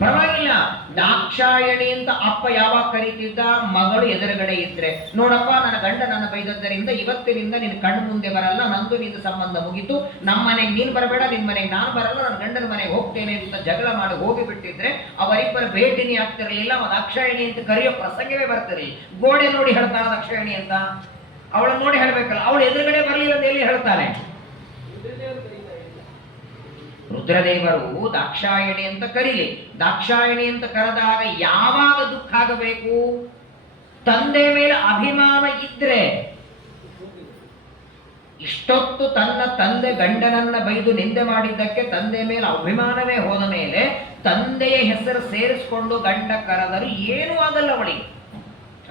ಪರವಾಗಿಲ್ಲ, ದಾಕ್ಷಾಯಣಿ ಅಂತ ಅಪ್ಪ ಯಾವಾಗ ಕರೀತಿದ್ದ, ಮಗಳು ಎದುರುಗಡೆ ಇದ್ರೆ, ನೋಡಪ್ಪ ನನ್ನ ಗಂಡ ನನ್ನ ಬೈದದ್ದರಿಂದ ಇವತ್ತಿನಿಂದ ನಿನ್ನ ಕಣ್ಣು ಮುಂದೆ ಬರಲ್ಲ, ನಂದು ನಿಂದ ಸಂಬಂಧ ಮುಗಿತು, ನಮ್ಮ ಮನೆಗೆ ನೀನು ಬರಬೇಡ, ನಿನ್ನ ಮನೆಗೆ ನಾನು ಬರಲ್ಲ, ನನ್ನ ಗಂಡನ ಮನೆಗೆ ಹೋಗ್ತೇನೆ ಅಂತ ಜಗಳ ಮಾಡಿ ಹೋಗಿಬಿಟ್ಟಿದ್ರೆ ಅವರಿಬ್ಬರ ಭೇಟಿನಿ ಆಗ್ತಿರ್ಲಿಲ್ಲ. ದಾಕ್ಷಾಯಣಿ ಅಂತ ಕರೆಯೋ ಪ್ರಸಂಗವೇ ಬರ್ತಿರಲಿಲ್ಲ. ಗೋಡೆ ನೋಡಿ ಹೇಳ್ತಾಳ ದಾಕ್ಷಾಯಣಿ ಅಂತ, ಅವಳ ನೋಡಿ ಹೇಳ್ಬೇಕಲ್ಲ. ಅವಳು ಎದುರುಗಡೆ ಬರಲಿಲ್ಲ ಅಂತ ಎಲ್ಲಿ ಹೇಳ್ತಾನೆ? ರುದ್ರದೇವರು ದಾಕ್ಷಾಯಣಿ ಅಂತ ಕರೀಲಿ. ದಾಕ್ಷಾಯಣಿ ಅಂತ ಕರೆದಾಗ ಯಾವಾಗ ದುಃಖ ಆಗಬೇಕು? ತಂದೆ ಮೇಲೆ ಅಭಿಮಾನ ಇದ್ರೆ. ಇಷ್ಟೊತ್ತು ತನ್ನ ತಂದೆ ಗಂಡನನ್ನ ಬೈದು ನಿಂದೆ ಮಾಡಿದ್ದಕ್ಕೆ ತಂದೆ ಮೇಲೆ ಅಭಿಮಾನವೇ ಹೋದ ಮೇಲೆ ತಂದೆಯ ಹೆಸರು ಸೇರಿಸ್ಕೊಂಡು ಗಂಡ ಕರೆದರು ಏನೂ ಆಗಲ್ಲ ಅವಳಿಗೆ.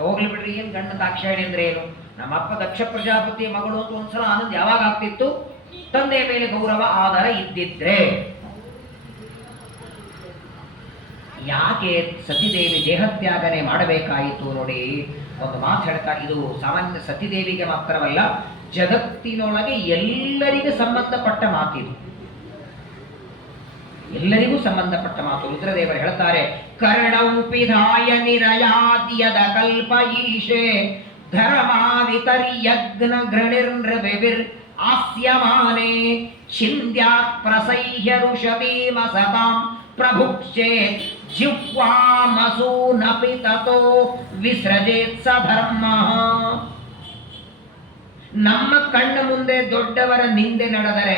ಹೋಗ್ಲಿ ಬಿಡ್ರಿ, ಏನ್ ಗಂಡ ದಾಕ್ಷಾಯಣಿ ಅಂದ್ರೆ ಏನು? ನಮ್ಮಪ್ಪ ದಕ್ಷ ಪ್ರಜಾಪತಿ ಮಗಳು ಅಂತ ಒಂದ್ಸಲ ಆನಂದ್ ಯಾವಾಗ ಆಗ್ತಿತ್ತು? ತಂದೆಯ ಮೇಲೆ ಗೌರವ ಆಧಾರ ಇದ್ದಿದ್ರೆ. ಯಾಕೆ ಸತಿದೇವಿ ದೇಹತ್ಯಾಗನೆ ಮಾಡಬೇಕಾಯಿತು ನೋಡಿ? ಒಂದು ಮಾತು ಹೇಳ್ತಾ, ಇದು ಸಾಮಾನ್ಯ ಸತಿದೇವಿಗೆ ಮಾತ್ರವಲ್ಲ, ಜಗತ್ತಿನೊಳಗೆ ಎಲ್ಲರಿಗೂ ಸಂಬಂಧಪಟ್ಟ ಮಾತಿದು, ಎಲ್ಲರಿಗೂ ಸಂಬಂಧಪಟ್ಟ ಮಾತು. ರುದ್ರದೇವರು ಹೇಳ್ತಾರೆ, ಕರ್ಣಂ ಪಿಧಾಯ ನಿರಯಾದ್ಯದ ಕಲ್ಪ ಈಶೆ ಧರ್ಮಾವಿತರ್ಯಗ್ನ ಗೃಣಿರ್ನೃವಿರ್ ಆಸ್ಯಮಾನೆ ಚಿಂದ್ಯಾತ್ ಪ್ರಸಹ್ಯ ಋಷಭೀಮ ಸತಾಂ ಪ್ರಭುಕ್ಷೇ ಜಿಹ್ವಾಮಸೂನಪಿ ತತೋ ವಿಸೃಜೇತ್ ಸಧರ್ಮ. ನಮ್ಮ ಕಣ್ಣ ಮುಂದೆ ದೊಡ್ಡವರ ನಿಂದೆ ನಡೆದರೆ,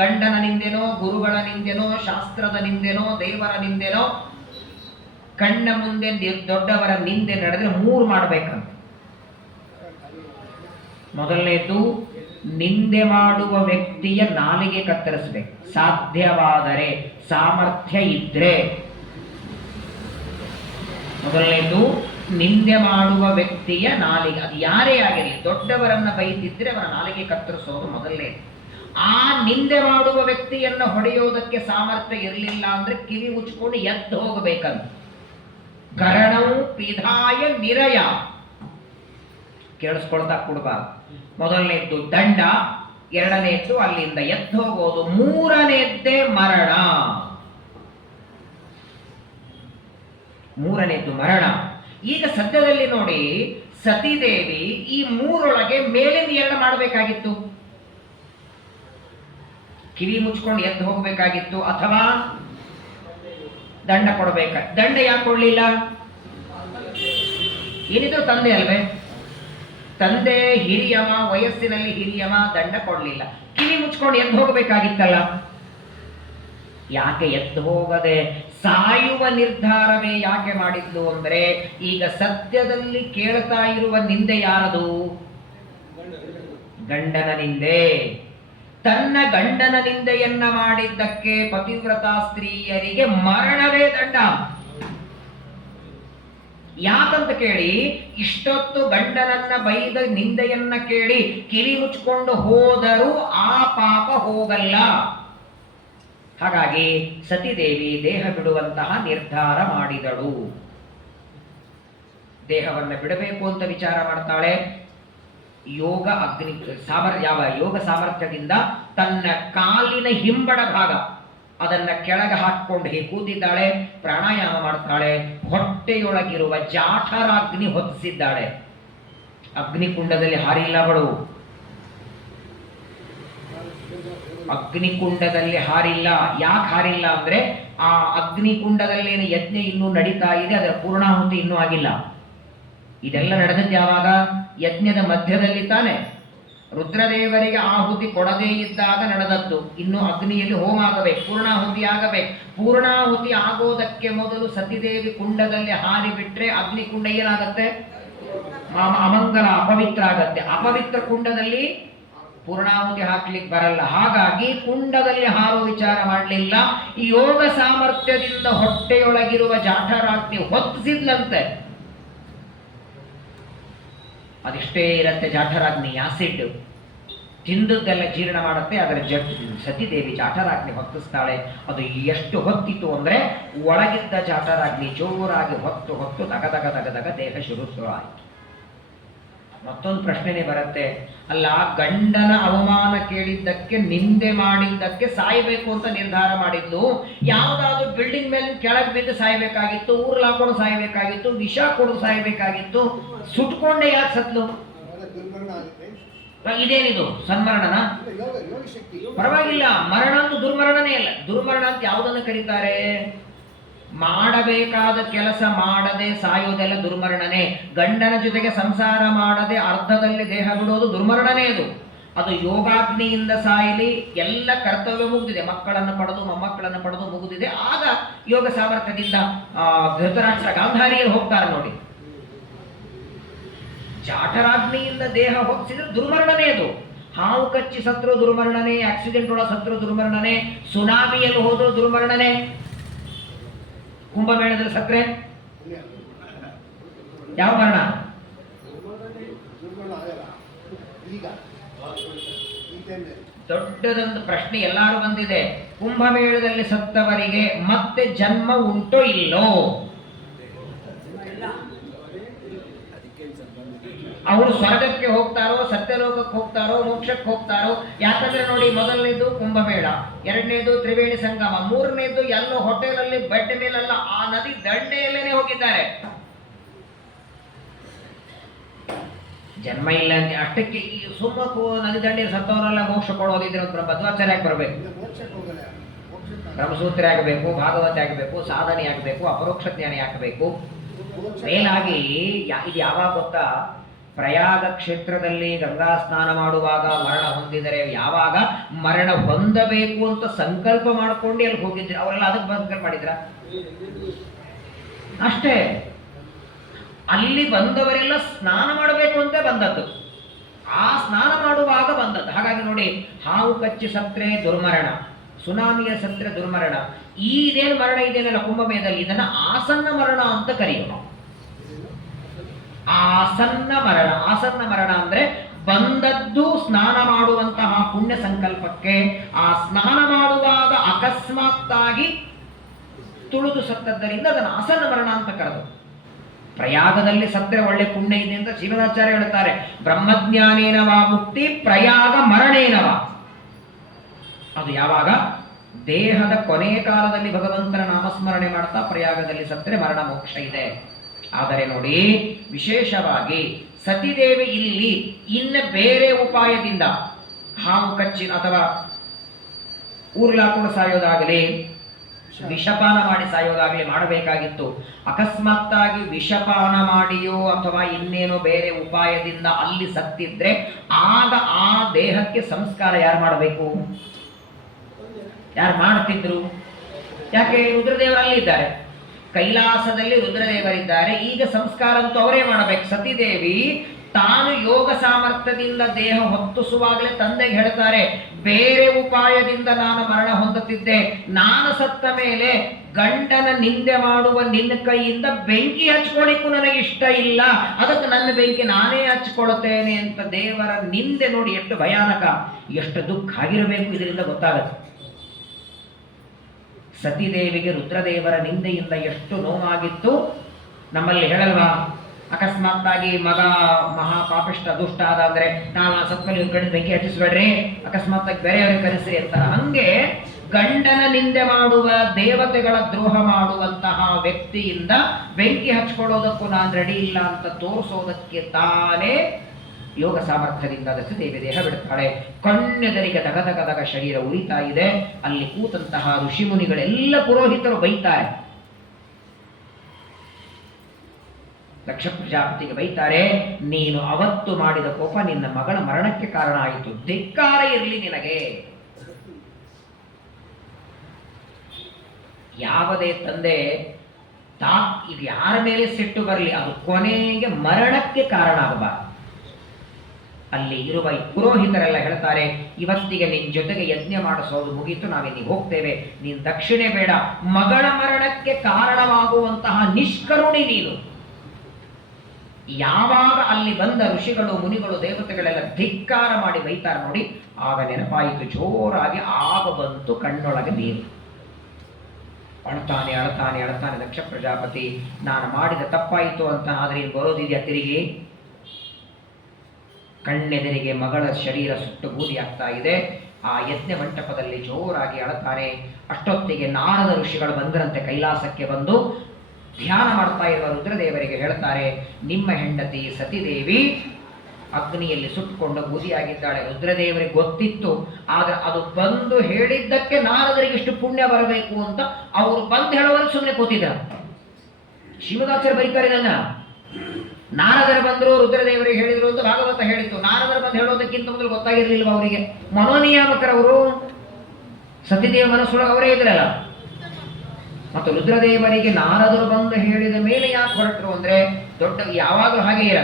ಗಂಡನ ನಿಂದೆನೋ, ಗುರುಗಳ ನಿಂದೆನೋ, ಶಾಸ್ತ್ರದ ನಿಂದೆನೋ, ದೇವರ ನಿಂದೆನೋ, ಕಣ್ಣ ಮುಂದೆ ದೊಡ್ಡವರ ನಿಂದೆ ನಡೆದ್ರೆ 3 ಮಾಡ್ಬೇಕಂತ. ಮೊದಲನೇದು, ನಿಂದೆ ಮಾಡುವ ವ್ಯಕ್ತಿಯ ನಾಲಿಗೆ ಕತ್ತರಿಸಬೇಕು, ಸಾಧ್ಯವಾದರೆ, ಸಾಮರ್ಥ್ಯ ಇದ್ರೆ. ಮೊದಲನೇದು, ನಿಂದೆ ಮಾಡುವ ವ್ಯಕ್ತಿಯ ನಾಲಿಗೆ, ಅದು ಯಾರೇ ಆಗಿರಲಿ, ದೊಡ್ಡವರನ್ನ ಬೈದಿದ್ರೆ ಅವರ ನಾಲಿಗೆ ಕತ್ತರಿಸೋದು ಮೊದಲನೇ. ಆ ನಿಂದೆ ಮಾಡುವ ವ್ಯಕ್ತಿಯನ್ನ ಹೊಡೆಯೋದಕ್ಕೆ ಸಾಮರ್ಥ್ಯ ಇರಲಿಲ್ಲ ಅಂದ್ರೆ ಕಿವಿ ಮುಚ್ಕೊಂಡು ಎದ್ದು ಹೋಗಬೇಕಂತ. ಕರಣವು ಪಿಧಾಯ ನಿರಯ, ಕೇಳಿಸ್ಕೊಳ್ತಾ ಕೊಡಬಾರ್ದು. ಮೊದಲನೇದ್ದು ದಂಡ, ಎರಡನೇದ್ದು ಅಲ್ಲಿಂದ ಎದ್ದು ಹೋಗೋದು, ಮೂರನೇದ್ದೇ ಮರಣ. ಮೂರನೇದ್ದು ಮರಣ. ಈಗ ಸದ್ಯದಲ್ಲಿ ನೋಡಿ, ಸತಿದೇವಿ ಈ 3ರೊಳಗೆ ಮೇಲಿಂದ 2 ಮಾಡಬೇಕಾಗಿತ್ತು. ಕಿವಿ ಮುಚ್ಕೊಂಡು ಎದ್ದು ಹೋಗಬೇಕಾಗಿತ್ತು, ಅಥವಾ ದಂಡ ಕೊಡಬೇಕ. ದಂಡ ಯಾಕೆ ಕೊಡ್ಲಿಲ್ಲ? ಏನಿದ್ರು ತಂದೆ ಅಲ್ವೇ? ತಂದೆ ಹಿರಿಯವ, ವಯಸ್ಸಿನಲ್ಲಿ ಹಿರಿಯವ, ದಂಡ ಕೊಡ್ಲಿಲ್ಲ. ಕಿವಿ ಮುಚ್ಕೊಂಡು ಎದ್ದು ಹೋಗಬೇಕಾಗಿತ್ತಲ್ಲ. ಯಾಕೆ ಎದ್ದು ಹೋಗದೆ ಸಾಯುವ ನಿರ್ಧಾರವೇ ಯಾಕೆ ಮಾಡಿದ್ಲು ಅಂದ್ರೆ, ಈಗ ಸದ್ಯದಲ್ಲಿ ಕೇಳ್ತಾ ಇರುವ ನಿಂದೆ ಯಾರದು? ಗಂಡನ ನಿಂದೆ. ತನ್ನ ಗಂಡನ ನಿಂದೆಯನ್ನ ಮಾಡಿದ್ದಕ್ಕೆ ಪತಿವ್ರತಾ ಸ್ತ್ರೀಯರಿಗೆ ಮರಣವೇ ದಂಡ. ಯಾಕಂತ ಕೇಳಿ, ಇಷ್ಟೊತ್ತು ಗಂಡನನ್ನ ಬೈದ ನಿಂದೆಯನ್ನ ಕೇಳಿ ಕಿವಿ ಮುಚ್ಕೊಂಡು ಹೋದರೂ ಆ ಪಾಪ ಹೋಗಲ್ಲ. ಹಾಗಾಗಿ ಸತಿದೇವಿ ದೇಹ ಬಿಡುವಂತಹ ನಿರ್ಧಾರ ಮಾಡಿದಳು. ದೇಹವನ್ನು ಬಿಡಬೇಕು ಅಂತ ವಿಚಾರ ಮಾಡ್ತಾಳೆ. ಯೋಗ ಅಗ್ನಿ ಯೋಗ ಸಾಮರ್ಥ್ಯದಿಂದ ತನ್ನ ಕಾಲಿನ ಹಿಂಬಡ ಭಾಗ ಅದನ್ನ ಕೆಳಗೆ ಹಾಕಿಕೊಂಡು ಹೀಗೆ ಕೂತಿದ್ದಾಳೆ. ಪ್ರಾಣಾಯಾಮ ಮಾಡ್ತಾಳೆ. ಹೊಟ್ಟೆಯೊಳಗಿರುವ ಜಾಠರಾಗ್ನಿ ಹೊತ್ತಿಸಿದ್ದಾಳೆ. ಅಗ್ನಿಕುಂಡದಲ್ಲಿ ಹಾರಿಲ್ಲ ಅವಳು. ಅಗ್ನಿಕುಂಡದಲ್ಲಿ ಹಾರಿಲ್ಲ. ಯಾಕೆ ಹಾರಿಲ್ಲ ಅಂದ್ರೆ, ಆ ಅಗ್ನಿಕುಂಡದಲ್ಲೇನು ಯಜ್ಞ ಇನ್ನೂ ನಡೀತಾ ಇದೆ, ಅದರ ಪೂರ್ಣಾಹುತಿ ಇನ್ನೂ ಆಗಿಲ್ಲ. ಇದೆಲ್ಲ ನಡೆದದ್ದು ಯಾವಾಗ? ಯಜ್ಞದ ಮಧ್ಯದಲ್ಲಿ ತಾನೆ. ರುದ್ರದೇವರಿಗೆ ಆಹುತಿ ಕೊಡದೇ ಇದ್ದಾಗ ನಡೆದದ್ದು. ಇನ್ನು ಅಗ್ನಿಯಲ್ಲಿ ಹೋಮ ಆಗಬೇಕು, ಪೂರ್ಣಾಹುತಿ ಆಗಬೇಕು. ಪೂರ್ಣಾಹುತಿ ಆಗೋದಕ್ಕೆ ಮೊದಲು ಸತಿದೇವಿ ಕುಂಡದಲ್ಲಿ ಹಾರಿ ಬಿಟ್ರೆ ಅಗ್ನಿಕುಂಡ ಏನಾಗತ್ತೆ? ಅಮಂಗಲ, ಅಪವಿತ್ರ ಆಗತ್ತೆ. ಅಪವಿತ್ರ ಕುಂಡದಲ್ಲಿ ಪೂರ್ಣಾಹುತಿ ಹಾಕ್ಲಿಕ್ಕೆ ಬರಲ್ಲ. ಹಾಗಾಗಿ ಕುಂಡದಲ್ಲಿ ಹಾರೋ ವಿಚಾರ ಮಾಡಲಿಲ್ಲ. ಈ ಯೋಗ ಸಾಮರ್ಥ್ಯದಿಂದ ಹೊಟ್ಟೆಯೊಳಗಿರುವ ಜಾಠರಾಗ್ನಿ ಹೊತ್ತಿಸಿದ್ಲಂತೆ. ಅದಿಷ್ಟೇ ಇರತ್ತೆ ಜಾಠರಾಗ್ನಿ, ಆಸಿಡ್ ತಿಂದದ್ದೆಲ್ಲ ಜೀರ್ಣ ಮಾಡುತ್ತೆ. ಅದರ ಸತಿದೇವಿ ಜಾಠರಾಗ್ನಿ ಹೊತ್ತಿಸ್ತಾಳೆ. ಅದು ಎಷ್ಟು ಹೊತ್ತಿತು ಅಂದ್ರೆ, ಒಳಗಿದ್ದ ಜಾಠರಾಗ್ನಿ ಜೋರಾಗಿ ಹೊತ್ತು ಹೊತ್ತು ದಗದಗ ದಗದಗ ದೇಹ ಶುರು ಆಯಿತು. ಮತ್ತೊಂದು ಪ್ರಶ್ನೆನೇ ಬರುತ್ತೆ, ಅಲ್ಲ ಗಂಡನ ಅವಮಾನ ಕೇಳಿದ್ದಕ್ಕೆ, ನಿಂದೆ ಮಾಡಿದ್ದಕ್ಕೆ ಸಾಯ್ಬೇಕು ಅಂತ ನಿರ್ಧಾರ ಮಾಡಿದ್ದು. ಯಾವ್ದಾದ್ರು ಬಿಲ್ಡಿಂಗ್ ಮೇಲೆ ಕೆಳಗೆ ಬಿದ್ದು ಸಾಯ್ಬೇಕಾಗಿತ್ತು, ಊರ್ಲಾಕೊಂಡು ಸಾಯ್ಬೇಕಾಗಿತ್ತು, ವಿಷ ಕೊಡು ಸಾಯ್ಬೇಕಾಗಿತ್ತು, ಸುಟ್ಕೊಂಡೆ ಯಾಕೆ ಸತ್ಲು? ಇದೇನಿದು ಸನ್ಮರಣನ? ಪರವಾಗಿಲ್ಲ, ಮರಣ ಅಂತೂ ದುರ್ಮರಣನೇ ಅಲ್ಲ. ದುರ್ಮರಣ ಅಂತ ಯಾವುದನ್ನು ಕರೀತಾರೆ? ಮಾಡಬೇಕಾದ ಕೆಲಸ ಮಾಡದೆ ಸಾಯೋದೆಲ್ಲ ದುರ್ಮರಣನೆ. ಗಂಡನ ಜೊತೆಗೆ ಸಂಸಾರ ಮಾಡದೆ ಅರ್ಧದಲ್ಲಿ ದೇಹ ಬಿಡೋದು ದುರ್ಮರಣನೇ. ಅದು ಯೋಗಾಗ್ನಿಯಿಂದ ಸಾಯಲಿ, ಎಲ್ಲ ಕರ್ತವ್ಯ ಮುಗಿದಿದೆ. ಮಕ್ಕಳನ್ನು ಪಡೆದು ಮೊಮ್ಮಕ್ಕಳನ್ನು ಪಡೆದು ಮುಗಿದಿದೆ. ಆಗ ಯೋಗ ಸಾಮರ್ಥ್ಯದಿಂದ ಧೃತರಾಷ್ಟ್ರ ಗಾಂಧಾರಿಯಲ್ಲಿ ಹೋಗ್ತಾರೆ ನೋಡಿ. ಜಾಠರಾಗ್ನಿಯಿಂದ ದೇಹ ಹೋಗಿಸಿದ್ರೆ ದುರ್ಮರಣನೇ ಅದು. ಹಾವು ಕಚ್ಚಿ ಸತ್ರು ದುರ್ಮರಣನೆ, ಆಕ್ಸಿಡೆಂಟ್ ಒಳ ಸತ್ರು ದುರ್ಮರಣನೆ, ಸುನಾಮಿಯಲ್ಲಿ ಹೋದ್ರು ದುರ್ಮರಣನೆ. ಕುಂಭಮೇಳದಲ್ಲಿ ಸತ್ರೆ ಯಾವ ಮರಣ? ದೊಡ್ಡದೊಂದು ಪ್ರಶ್ನೆ ಎಲ್ಲಾರು ಬಂದಿದೆ. ಕುಂಭಮೇಳದಲ್ಲಿ ಸತ್ತವರಿಗೆ ಮತ್ತೆ ಜನ್ಮ ಉಂಟೋ ಇಲ್ಲೋ? ಅವರು ಸ್ವರ್ಗಕ್ಕೆ ಹೋಗ್ತಾರೋ, ಸತ್ಯಲೋಕಕ್ಕೆ ಹೋಗ್ತಾರೋ, ಮೋಕ್ಷಕ್ಕೆ ಹೋಗ್ತಾರೋ? ಯಾಕಂದ್ರೆ ನೋಡಿ, ಮೊದಲನೇದು ಕುಂಭಮೇಳ, ಎರಡನೇದು ತ್ರಿವೇಣಿ ಸಂಗಮ, ಮೂರನೇದು ಎಲ್ಲೋ ಹೋಟೆಲಲ್ಲಿ ಬೆಡ್ ಮೇಲೆಲ್ಲ ಆ ನದಿ ದಂಡೆಯಲ್ಲೇನೆ ಹೋಗಿದ್ದಾರೆ. ಜನ್ಮ ಇಲ್ಲ ಅಂತ ಅಷ್ಟಕ್ಕೆ ಈ ಸುಮ್ಮಕ್ಕೂ ನದಿ ದಂಡೆಯಲ್ಲಿ ಸತ್ತವರೆಲ್ಲ ಮೋಕ್ಷ ಕೊಡೋದಿದ್ರೆ ಮಧ್ವಾಚಾರ್ಯ ಬರಬೇಕು, ಬ್ರಹ್ಮಸೂತ್ರ ಆಗಬೇಕು, ಭಾಗವತ ಆಗಬೇಕು, ಸಾಧನೆ ಆಗಬೇಕು, ಅಪರೋಕ್ಷ ಜ್ಞಾನ ಆಗಬೇಕು. ಮೇಲಾಗಿ ಇದು ಯಾವಾಗ ಗೊತ್ತಾ? ಪ್ರಯಾಗ ಕ್ಷೇತ್ರದಲ್ಲಿ ಗಂಗಾ ಸ್ನಾನ ಮಾಡುವಾಗ ಮರಣ ಹೊಂದಿದರೆ, ಯಾವಾಗ ಮರಣ ಹೊಂದಬೇಕು ಅಂತ ಸಂಕಲ್ಪ ಮಾಡಿಕೊಂಡು ಅಲ್ಲಿ ಹೋಗಿದ್ರೆ ಅವರೆಲ್ಲ ಅದಕ್ಕೆ ಸಂಕಲ್ಪ ಮಾಡಿದ್ರ? ಅಷ್ಟೇ. ಅಲ್ಲಿ ಬಂದವರೆಲ್ಲ ಸ್ನಾನ ಮಾಡಬೇಕು ಅಂತ ಬಂದದ್ದು, ಆ ಸ್ನಾನ ಮಾಡುವಾಗ ಬಂದದ್ದು. ಹಾಗಾಗಿ ನೋಡಿ, ಹಾವು ಕಚ್ಚಿ ಸತ್ರೆ ದುರ್ಮರಣ, ಸುನಾಮಿಯ ಸತ್ರೆ ದುರ್ಮರಣ. ಇದೇನು ಮರಣ ಇದೇನಲ್ಲ ಕುಂಭಮೇಳದಲ್ಲಿ, ಇದನ್ನ ಆಸನ್ನ ಮರಣ ಅಂತ ಕರೆಯೋಣ. ಆಸನ್ನ ಮರಣ. ಆಸನ್ನ ಮರಣ ಅಂದ್ರೆ ಬಂದದ್ದು ಸ್ನಾನ ಮಾಡುವಂತಹ ಪುಣ್ಯ ಸಂಕಲ್ಪಕ್ಕೆ, ಆ ಸ್ನಾನ ಮಾಡುವಾಗ ಅಕಸ್ಮಾತ್ತಾಗಿ ತುಳಿದು ಸತ್ತದ್ದರಿಂದ ಅದನ್ನು ಆಸನ್ನ ಮರಣ ಅಂತ ಕರೆದು. ಪ್ರಯಾಗದಲ್ಲಿ ಸತ್ತರೆ ಒಳ್ಳೆ ಪುಣ್ಯ ಇದೆ ಅಂತ ಶ್ರೀಮದಾಚಾರ್ಯ ಹೇಳ್ತಾರೆ. ಬ್ರಹ್ಮಜ್ಞಾನೇನವಾ ಮುಕ್ತಿ ಪ್ರಯಾಗ ಮರಣೇನವ. ಅದು ಯಾವಾಗ? ದೇಹದ ಕೊನೆಯ ಕಾಲದಲ್ಲಿ ಭಗವಂತನ ನಾಮಸ್ಮರಣೆ ಮಾಡ್ತಾ ಪ್ರಯಾಗದಲ್ಲಿ ಸತ್ತರೆ ಮರಣ ಮೋಕ್ಷ ಇದೆ. ಆದರೆ ನೋಡಿ, ವಿಶೇಷವಾಗಿ ಸತಿದೇವಿ ಇಲ್ಲಿ ಇನ್ನು ಬೇರೆ ಉಪಾಯದಿಂದ ಹಾವು ಕಚ್ಚಿ ಅಥವಾ ಊರ್ಲಾಕೊಂಡು ಸಾಯೋದಾಗಲಿ, ವಿಷಪಾನ ಮಾಡಿ ಸಾಯೋದಾಗ್ಲಿ ಮಾಡಬೇಕಾಗಿತ್ತು. ಅಕಸ್ಮಾತ್ತಾಗಿ ವಿಷಪಾನ ಮಾಡಿಯೋ ಅಥವಾ ಇನ್ನೇನೋ ಬೇರೆ ಉಪಾಯದಿಂದ ಅಲ್ಲಿ ಸತ್ತಿದ್ರೆ ಆಗ ಆ ದೇಹಕ್ಕೆ ಸಂಸ್ಕಾರ ಯಾರು ಮಾಡಬೇಕು? ಯಾರು ಮಾಡ್ತಿದ್ರು? ಯಾಕೆ? ರುದ್ರದೇವರಲ್ಲಿದ್ದಾರೆ, ಕೈಲಾಸದಲ್ಲಿ ರುದ್ರದೇವರಿದ್ದಾರೆ. ಈಗ ಸಂಸ್ಕಾರ ಅಂತೂ ಅವರೇ ಮಾಡಬೇಕು. ಸತಿದೇವಿ ತಾನು ಯೋಗ ಸಾಮರ್ಥ್ಯದಿಂದ ದೇಹ ಹೊತ್ತಿಸುವಾಗಲೇ ತಂದೆಗೆ ಹೇಳ್ತಾರೆ, ಬೇರೆ ಉಪಾಯದಿಂದ ನಾನು ಮರಣ ಹೊಂದುತ್ತಿದ್ದೆ, ನಾನು ಸತ್ತ ಮೇಲೆ ಗಂಡನ ನಿಂದೆ ಮಾಡುವ ನಿನ್ನ ಕೈಯಿಂದ ಬೆಂಕಿ ಹಚ್ಕೊಳ್ಳಿಕ್ಕೂ ನನಗೆ ಇಷ್ಟ ಇಲ್ಲ, ಅದಕ್ಕೆ ನನ್ನ ಬೆಂಕಿ ನಾನೇ ಹಚ್ಕೊಳ್ತೇನೆ ಅಂತ ದೇವರ ನಿಂದೆ ನೋಡಿ ಎಷ್ಟು ಭಯಾನಕ, ಎಷ್ಟು ದುಃಖ ಆಗಿರಬೇಕು, ಇದರಿಂದ ಗೊತ್ತಾಗುತ್ತೆ. ಸತಿದೇವಿಗೆ ರುದ್ರದೇವರ ನಿಂದೆಯಿಂದ ಎಷ್ಟು ನೋವಾಗಿತ್ತು. ನಮ್ಮಲ್ಲಿ ಹೇಳಲ್ವಾ, ಅಕಸ್ಮಾತ್ತಾಗಿ ಮಗ ಮಹಾಪಾಪಿಷ್ಟ ದುಷ್ಟ ಆದ ಅಂದ್ರೆ ನಾವು ಸತ್ಮೇಲೆ ಇವ್ರ ಕಡೆ ಬೆಂಕಿ ಹಚ್ಚಿಸ್ಬೇಡ್ರಿ, ಅಕಸ್ಮಾತ್ತಾಗಿ ಬೇರೆಯವ್ರಿಗೆ ಕರೆಸ್ರಿ ಅಂತ. ಹಂಗೆ ಗಂಡನ ನಿಂದೆ ಮಾಡುವ, ದೇವತೆಗಳ ದ್ರೋಹ ಮಾಡುವಂತಹ ವ್ಯಕ್ತಿಯಿಂದ ಬೆಂಕಿ ಹಚ್ಕೊಳ್ಳೋದಕ್ಕೂ ನಾನು ರೆಡಿ ಇಲ್ಲ ಅಂತ ತೋರಿಸೋದಕ್ಕೆ ತಾನೇ ಯೋಗ ಸಾಮರ್ಥ್ಯದಿಂದ ದೇವಿ ದೇಹ ಬಿಡುತ್ತಾಳೆ. ಕಣ್ಣೆದರಿಗೆ ದಗದಗದಗ ಶರೀರ ಉರಿತಾ ಇದೆ. ಅಲ್ಲಿ ಕೂತಂತಹ ಋಷಿಮುನಿಗಳೆಲ್ಲ ಪುರೋಹಿತರು ಬೈತಾರೆ, ದಕ್ಷ ಪ್ರಜಾಪತಿಗೆ ಬೈತಾರೆ, ನೀನು ಅವತ್ತು ಮಾಡಿದ ಕೋಪ ನಿನ್ನ ಮಗಳ ಮರಣಕ್ಕೆ ಕಾರಣ ಆಯಿತು, ಧಿಕ್ಕಾರ ಇರಲಿ ನಿನಗೆ. ಯಾವುದೇ ತಂದೆ ಇದು ಯಾರ ಮೇಲೆ ಸಿಟ್ಟು ಬರಲಿ, ಅದು ಕೊನೆಗೆ ಮರಣಕ್ಕೆ ಕಾರಣ ಆಗಬಾರದು. ಅಲ್ಲಿ ಇರುವ ಈ ಪುರೋಹಿತರೆಲ್ಲ ಹೇಳ್ತಾರೆ, ಇವತ್ತಿಗೆ ನಿನ್ ಜೊತೆಗೆ ಯಜ್ಞ ಮಾಡಿಸೋದು ಮುಗೀತು, ನಾವಿಲ್ಲಿಗೆ ಹೋಗ್ತೇವೆ, ನೀನ್ ದಕ್ಷಿಣೆ ಬೇಡ, ಮಗಳ ಮರಣಕ್ಕೆ ಕಾರಣವಾಗುವಂತಹ ನಿಷ್ಕರುಣಿ ನೀನು. ಯಾವಾಗ ಅಲ್ಲಿ ಬಂದ ಋಷಿಗಳು ಮುನಿಗಳು ದೇವತೆಗಳೆಲ್ಲ ಧಿಕ್ಕಾರ ಮಾಡಿ ಬೈತಾರೆ ನೋಡಿ, ಆಗ ನೆನಪಾಯಿತು ಜೋರಾಗಿ, ಆಗ ಬಂತು ಕಣ್ಣೊಳಗೆ ನೀರು. ಅಳ್ತಾನೆ ಅಳ್ತಾನೆ ಅಳ್ತಾನೆ ದಕ್ಷ ಪ್ರಜಾಪತಿ, ನಾನು ಮಾಡಿದ ತಪ್ಪಾಯಿತು ಅಂತ, ಆದ್ರೆ ಇನ್ನು ಬರೋದಿದೆಯಾ ತಿರುಗಿ? ಕಣ್ಣೆದರಿಗೆ ಮಗಳ ಶರೀರ ಸುಟ್ಟು ಬೂದಿ ಆಗ್ತಾ ಇದೆ. ಆ ಯಜ್ಞ ಮಂಟಪದಲ್ಲಿ ಜೋರಾಗಿ ಅಳತಾನೆ. ಅಷ್ಟೊತ್ತಿಗೆ ನಾರದ ಋಷಿಗಳು ಬಂದರಂತೆ, ಕೈಲಾಸಕ್ಕೆ ಬಂದು ಧ್ಯಾನ ಮಾಡ್ತಾ ಇರುವ ರುದ್ರದೇವರಿಗೆ ಹೇಳ್ತಾರೆ, ನಿಮ್ಮ ಹೆಂಡತಿ ಸತಿದೇವಿ ಅಗ್ನಿಯಲ್ಲಿ ಸುಟ್ಟುಕೊಂಡು ಬೂದಿಯಾಗಿದ್ದಾಳೆ. ರುದ್ರದೇವರಿಗೆ ಗೊತ್ತಿತ್ತು, ಆದ್ರೆ ಅದು ಬಂದು ಹೇಳಿದ್ದಕ್ಕೆ ನಾರದರಿಗೆ ಇಷ್ಟು ಪುಣ್ಯ ಬರಬೇಕು ಅಂತ ಅವರು ಬಂದು ಹೇಳೋವರೆಗೆ ಸುಮ್ಮನೆ ಕೂತಿದ್ದಾರೆ. ಶ್ರೀಮದಾಚಾರ್ಯ ಬರೀತಾರೆ ನನ್ನ, ನಾರದರು ಬಂದರು ರುದ್ರದೇವರಿಗೆ ಹೇಳಿದ್ರು ಅಂತ ಭಾಗವತ ಹೇಳಿತ್ತು. ನಾರದರು ಬಂದು ಹೇಳೋದಕ್ಕಿಂತ ಮೊದಲು ಗೊತ್ತಾಗಿರ್ಲಿಲ್ವ ಅವರಿಗೆ? ಮನೋನಿಯಾಮಕರವರು, ಸತಿದೇವ ಮನಸ್ಸೊಳಗೆ ಅವರೇ ಇದ್ರಲ್ಲ. ಮತ್ತು ರುದ್ರದೇವರಿಗೆ ನಾರದರು ಬಂದು ಹೇಳಿದ ಮೇಲೆ ಯಾಕೆ ಹೊರಟರು ಅಂದ್ರೆ, ದೊಡ್ಡ ಯಾವಾಗಲೂ ಹಾಗೆ ಇರ,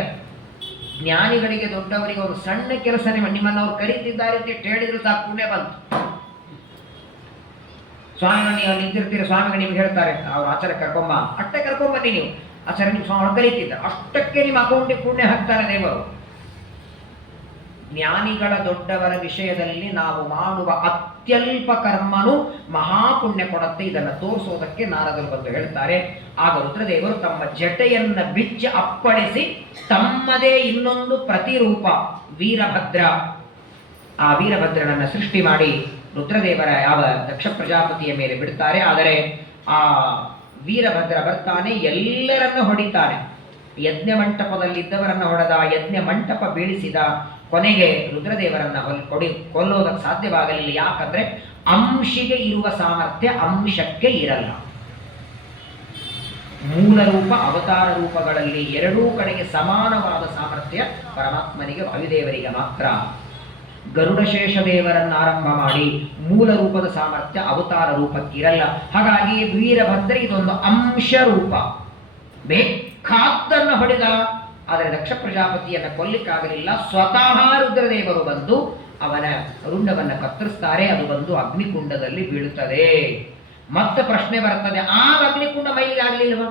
ಜ್ಞಾನಿಗಳಿಗೆ ದೊಡ್ಡವರಿಗೆ ಒಂದು ಸಣ್ಣ ಕೆಲಸನೇ, ನಿಮ್ಮನ್ನು ಅವ್ರು ಕರೀತಿದ್ದಾರೆ ಅಂತ ಹೇಳಿದ್ರು ಸಾಕು, ಪುಣ್ಯ ಬಂತು. ಸ್ವಾಮಿಗಳು ನೀವು ನಿಂತಿರ್ತೀರಿ, ಸ್ವಾಮಿಗಳು ನಿಮ್ಗೆ ಹೇಳ್ತಾರೆ, ಅವ್ರ ಆಚಾರ ಕರ್ಕೊಂಬ, ಅಷ್ಟೇ ಕರ್ಕೊಂಬನ್ನಿ ನೀವು, ಆಚಾರ್ಯ ನೀವು ಸ್ವಾಮಿ ಕರೀತಿದ್ದ ಅಷ್ಟಕ್ಕೆ ನಿಮ್ಮ ಅಕೌಂಟಿಗೆ ಪುಣ್ಯ ಹಾಕ್ತಾರೆ ದೇವರು. ಜ್ಞಾನಿಗಳ ದೊಡ್ಡವರ ವಿಷಯದಲ್ಲಿ ನಾವು ಮಾಡುವ ಅತ್ಯಲ್ಪ ಕರ್ಮನು ಮಹಾಪುಣ್ಯ ಕೊಡುತ್ತೆ. ಇದನ್ನು ತೋರಿಸೋದಕ್ಕೆ ನಾರದರು ಬಂದು ಹೇಳ್ತಾರೆ. ಆಗ ರುದ್ರದೇವರು ತಮ್ಮ ಜಟೆಯನ್ನ ಬಿಚ್ಚಿ ಅಪ್ಪಳಿಸಿ ತಮ್ಮದೇ ಇನ್ನೊಂದು ಪ್ರತಿರೂಪ ವೀರಭದ್ರ, ಆ ವೀರಭದ್ರನನ್ನ ಸೃಷ್ಟಿ ಮಾಡಿ ರುದ್ರದೇವರ ಯಾವ ದಕ್ಷ ಪ್ರಜಾಪತಿಯ ಮೇಲೆ ಬಿಡ್ತಾರೆ. ಆದರೆ ಆ ವೀರಭದ್ರ ಬರ್ತಾನೆ, ಎಲ್ಲರನ್ನ ಹೊಡಿತಾನೆ. ಯಜ್ಞ ಮಂಟಪದಲ್ಲಿದ್ದವರನ್ನ ಹೊಡೆದ, ಯಜ್ಞ ಮಂಟಪ ಬೀಳಿಸಿದ. ಕೊನೆಗೆ ರುದ್ರದೇವರನ್ನ ಕೊಲ್ಲೋದಕ್ಕೆ ಸಾಧ್ಯವಾಗಲಿಲ್ಲ. ಯಾಕಂದ್ರೆ ಅಂಶಿಗೆ ಇರುವ ಸಾಮರ್ಥ್ಯ ಅಂಶಕ್ಕೆ ಇರಲ್ಲ. ಮೂಲ ರೂಪ ಅವತಾರ ರೂಪಗಳಲ್ಲಿ ಎರಡೂ ಕಡೆಗೆ ಸಮಾನವಾದ ಸಾಮರ್ಥ್ಯ ಪರಮಾತ್ಮನಿಗೆ, ವಾಯುದೇವರಿಗೆ ಮಾತ್ರ. ಗರುಡಶೇಷ ದೇವರನ್ನು ಆರಂಭ ಮಾಡಿ ಮೂಲ ರೂಪದ ಸಾಮರ್ಥ್ಯ ಅವತಾರ ರೂಪಕ್ಕಿರಲ್ಲ. ಹಾಗಾಗಿ ವೀರಭದ್ರ ಇದೊಂದು ಅಂಶ ರೂಪ, ಬೇಕಾದ್ದನ್ನು ಹೊಡೆದ. ಆದರೆ ದಕ್ಷ ಪ್ರಜಾಪತಿಯನ್ನು ಕೊಲ್ಲಿಕ್ಕಾಗಲಿಲ್ಲ. ಸ್ವತಃ ರುದ್ರದೇವರು ಬಂದು ಅವನ ರುಂಡವನ್ನು ಕತ್ತರಿಸ್ತಾರೆ. ಅದು ಬಂದು ಅಗ್ನಿಕುಂಡದಲ್ಲಿ ಬೀಳುತ್ತದೆ. ಮತ್ತೆ ಪ್ರಶ್ನೆ ಬರ್ತದೆ, ಆಗ ಅಗ್ನಿಕುಂಡ ಮೈಲಿಗೆ ಆಗ್ಲಿಲ್ವಾ?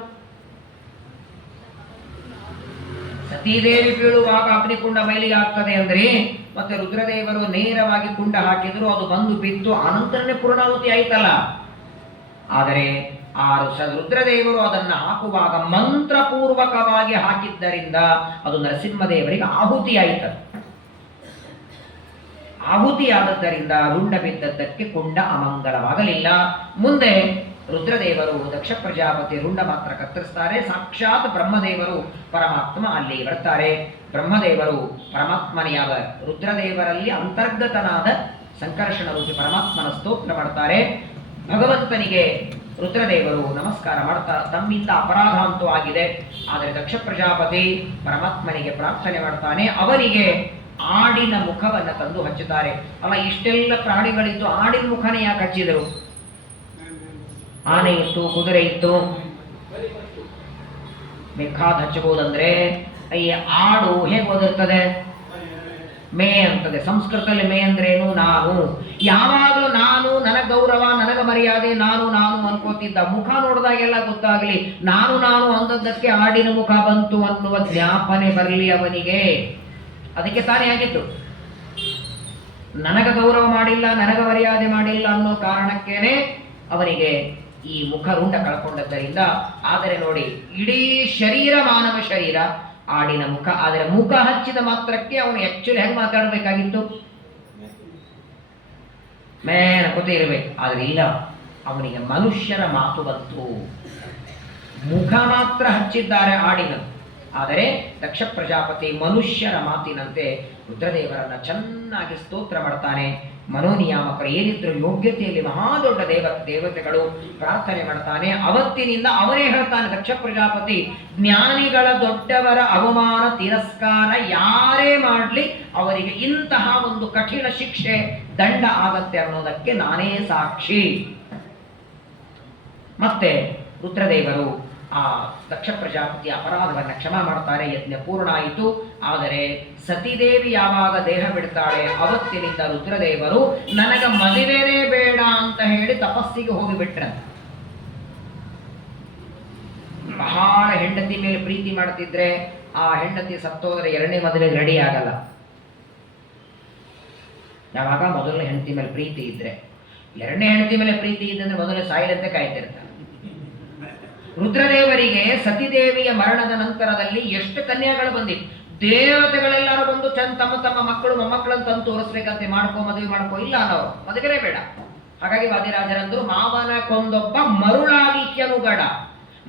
ಸತೀದೇವಿ ಬೀಳುವಾಗ ಅಗ್ನಿಕುಂಡ ಮೈಲಿಗೆ ಆಗ್ತದೆ ಅಂದ್ರೆ, ಮತ್ತೆ ರುದ್ರದೇವರು ನೇರವಾಗಿ ಕುಂಡ ಹಾಕಿದ್ರು, ಅದು ಬಂದು ಬಿದ್ದು ಅನಂತರನೇ ಪೂರ್ಣಾಹುತಿ ಆಯ್ತಲ್ಲ. ಆದರೆ ಆ ರುದ್ರದೇವರು ಅದನ್ನು ಹಾಕುವಾಗ ಮಂತ್ರಪೂರ್ವಕವಾಗಿ ಹಾಕಿದ್ದರಿಂದ ಅದು ನರಸಿಂಹದೇವರಿಗೆ ಆಹುತಿ ಆಯಿತು. ಆಹುತಿಯಾದದ್ದರಿಂದ ರುಂಡ ಬಿದ್ದದ್ದಕ್ಕೆ ಕುಂಡ ಅಮಂಗಲವಾಗಲಿಲ್ಲ. ಮುಂದೆ ರುದ್ರದೇವರು ದಕ್ಷ ಪ್ರಜಾಪತಿ ರುಂಡ ಮಾತ್ರ ಕತ್ತರಿಸ್ತಾರೆ. ಸಾಕ್ಷಾತ್ ಬ್ರಹ್ಮದೇವರು ಪರಮಾತ್ಮ ಅಲ್ಲಿ ಬರ್ತಾರೆ. ಬ್ರಹ್ಮದೇವರು ಪರಮಾತ್ಮನ ಯಾವ ರುದ್ರದೇವರಲ್ಲಿ ಅಂತರ್ಗತನಾದ ಸಂಕರ್ಷಣ ರೂಪಿ ಪರಮಾತ್ಮನ ಸ್ತೋತ್ರ ಮಾಡ್ತಾರೆ. ಭಗವಂತನಿಗೆ ರುದ್ರದೇವರು ನಮಸ್ಕಾರ ಮಾಡ್ತಾ ತಮ್ಮಿಂದ ಅಪರಾಧ ಅಂತೂ ಆಗಿದೆ, ಆದರೆ ದಕ್ಷ ಪ್ರಜಾಪತಿ ಪರಮಾತ್ಮನಿಗೆ ಪ್ರಾರ್ಥನೆ ಮಾಡ್ತಾನೆ, ಅವರಿಗೆ ಆಡಿನ ಮುಖವನ್ನು ತಂದು ಹಚ್ಚುತ್ತಾರೆ. ಅಲ್ಲ, ಇಷ್ಟೆಲ್ಲ ಪ್ರಾಣಿಗಳಿತ್ತು, ಆಡಿನ ಮುಖನೇ ಯಾಕೆ ಹಚ್ಚಿದರು? ಆನೆ ಇತ್ತು, ಕುದುರೆ ಇತ್ತು, ಬೇಕಾದ ಹಚ್ಚಬಹುದಂದ್ರೆ ಈ ಆಡು ಹೇಗೆ ಓದಿರ್ತದೆ? ಮೇ ಅಂತದೆ. ಸಂಸ್ಕೃತದಲ್ಲಿ ಮೇ ಅಂದ್ರೇನು? ನಾನು. ಯಾವಾಗಲೂ ನಾನು, ನನಗ ಗೌರವ, ನನಗ ಮರ್ಯಾದೆ, ನಾನು ನಾನು ಅನ್ಕೋತಿದ್ದ. ಮುಖ ನೋಡಿದಾಗೆಲ್ಲ ಗೊತ್ತಾಗ್ಲಿ ನಾನು ನಾನು ಅಂದದ್ದಕ್ಕೆ ಆಡಿನ ಮುಖ ಬಂತು ಅನ್ನುವ ಜ್ಞಾಪನೆ ಬರಲಿ ಅವನಿಗೆ. ಅದಕ್ಕೆ ತಾನೇ ಆಗಿತ್ತು. ನನಗ ಗೌರವ ಮಾಡಿಲ್ಲ, ನನಗ ಮರ್ಯಾದೆ ಮಾಡಿಲ್ಲ ಅನ್ನೋ ಕಾರಣಕ್ಕೇನೆ ಅವನಿಗೆ ಈ ಮುಖ ರುಂಡ ಕಳ್ಕೊಂಡದ್ದರಿಂದ. ಆದರೆ ನೋಡಿ, ಇಡೀ ಶರೀರ ಮಾನವ ಶರೀರ, ಆಡಿನ ಮುಖ. ಆದರೆ ಮುಖ ಹಚ್ಚಿದ ಮಾತ್ರಕ್ಕೆ ಅವನು ಆಕ್ಚುಲಿ ಹೆಂಗೆ ಮಾತಾಡಬೇಕಾಗಿತ್ತು? ಮೇನ ಕೂತಿ ಇರಬೇಕು. ಆದರೆ ಇಲ್ಲ, ಅವನಿಗೆ ಮನುಷ್ಯರ ಮಾತು ಬಂತು. ಮುಖ ಮಾತ್ರ ಹಚ್ಚಿದ್ದಾರೆ ಆಡಿನ, ಆದರೆ ದಕ್ಷ ಪ್ರಜಾಪತಿ ಮನುಷ್ಯರ ಮಾತಿನಂತೆ ರುದ್ರದೇವರನ್ನ ಚೆನ್ನಾಗಿ ಸ್ತೋತ್ರ ಮಾಡ್ತಾನೆ. ಮನೋನಿಯಾಮಕರು ಏನಿದ್ರು ಯೋಗ್ಯತೆಯಲ್ಲಿ ಮಹಾದೊಡ್ಡ ದೇವತೆಗಳು ಪ್ರಾರ್ಥನೆ ಮಾಡ್ತಾನೆ. ಅವತ್ತಿನಿಂದ ಅವನೇ ಹೇಳ್ತಾನೆ, ದಕ್ಷ ಪ್ರಜಾಪತಿ, ಜ್ಞಾನಿಗಳ ದೊಡ್ಡವರ ಅವಮಾನ ತಿರಸ್ಕಾರ ಯಾರೇ ಮಾಡಲಿ ಅವರಿಗೆ ಇಂತಹ ಒಂದು ಕಠಿಣ ಶಿಕ್ಷೆ ದಂಡ ಆಗತ್ತೆ ಅನ್ನೋದಕ್ಕೆ ನಾನೇ ಸಾಕ್ಷಿ. ಮತ್ತೆ ರುದ್ರದೇವರು ಆ ದಕ್ಷ ಪ್ರಜಾಪತಿಯ ಅಪರಾಧವನ್ನು ಕ್ಷಮಾ ಮಾಡ್ತಾರೆ. ಯಜ್ಞ ಪೂರ್ಣ ಆಯಿತು. ಆದರೆ ಸತಿದೇವಿ ಯಾವಾಗ ದೇಹ ಬಿಡ್ತಾಳೆ ಅವತ್ತಿನಿಂದ ರುದ್ರದೇವರು ನನಗ ಮದುವೆನೇ ಬೇಡ ಅಂತ ಹೇಳಿ ತಪಸ್ಸಿಗೆ ಹೋಗಿಬಿಟ್ರಂತ. ಬಹಳ ಹೆಂಡತಿ ಮೇಲೆ ಪ್ರೀತಿ ಮಾಡ್ತಿದ್ರೆ ಆ ಹೆಂಡತಿ ಸತ್ತೋದ್ರೆ ಎರಡನೇ ಮದುವೆಗೆ ರೆಡಿ ಆಗಲ್ಲ. ಯಾವಾಗ ಮೊದಲನೇ ಹೆಂಡತಿ ಮೇಲೆ ಪ್ರೀತಿ ಇದ್ರೆ, ಎರಡನೇ ಹೆಂಡತಿ ಮೇಲೆ ಪ್ರೀತಿ ಇದ್ದಂದ್ರೆ ಮೊದಲನೇ ಸಾಯಿಲಂತೆ ಕಾಯ್ತಿರ್ತಾರೆ. ರುದ್ರದೇವರಿಗೆ ಸತಿದೇವಿಯ ಮರಣದ ನಂತರದಲ್ಲಿ ಎಷ್ಟು ಕನ್ಯಾಗಳು ಬಂದಿತ್ತು. ದೇವತೆಗಳೆಲ್ಲರೂ ಬಂದು ತಮ್ಮ ತಮ್ಮ ಮಕ್ಕಳು ಮೊಮ್ಮಕ್ಕಳನ್ನು ತಂದು ತೋರಿಸ್ಬೇಕಂತೆ, ಮದುವೆ ಮಾಡ್ಕೋ. ಇಲ್ಲ, ನಾವು ಮದುವೆನೇ ಬೇಡ. ಹಾಗಾಗಿ ವಾದಿರಾಜರಂದ್ರು, ಮಾವನ ಕೊಂದೊಬ್ಬ ಮರುಳಾಗಿಕ್ಯನು ಬೇಡ.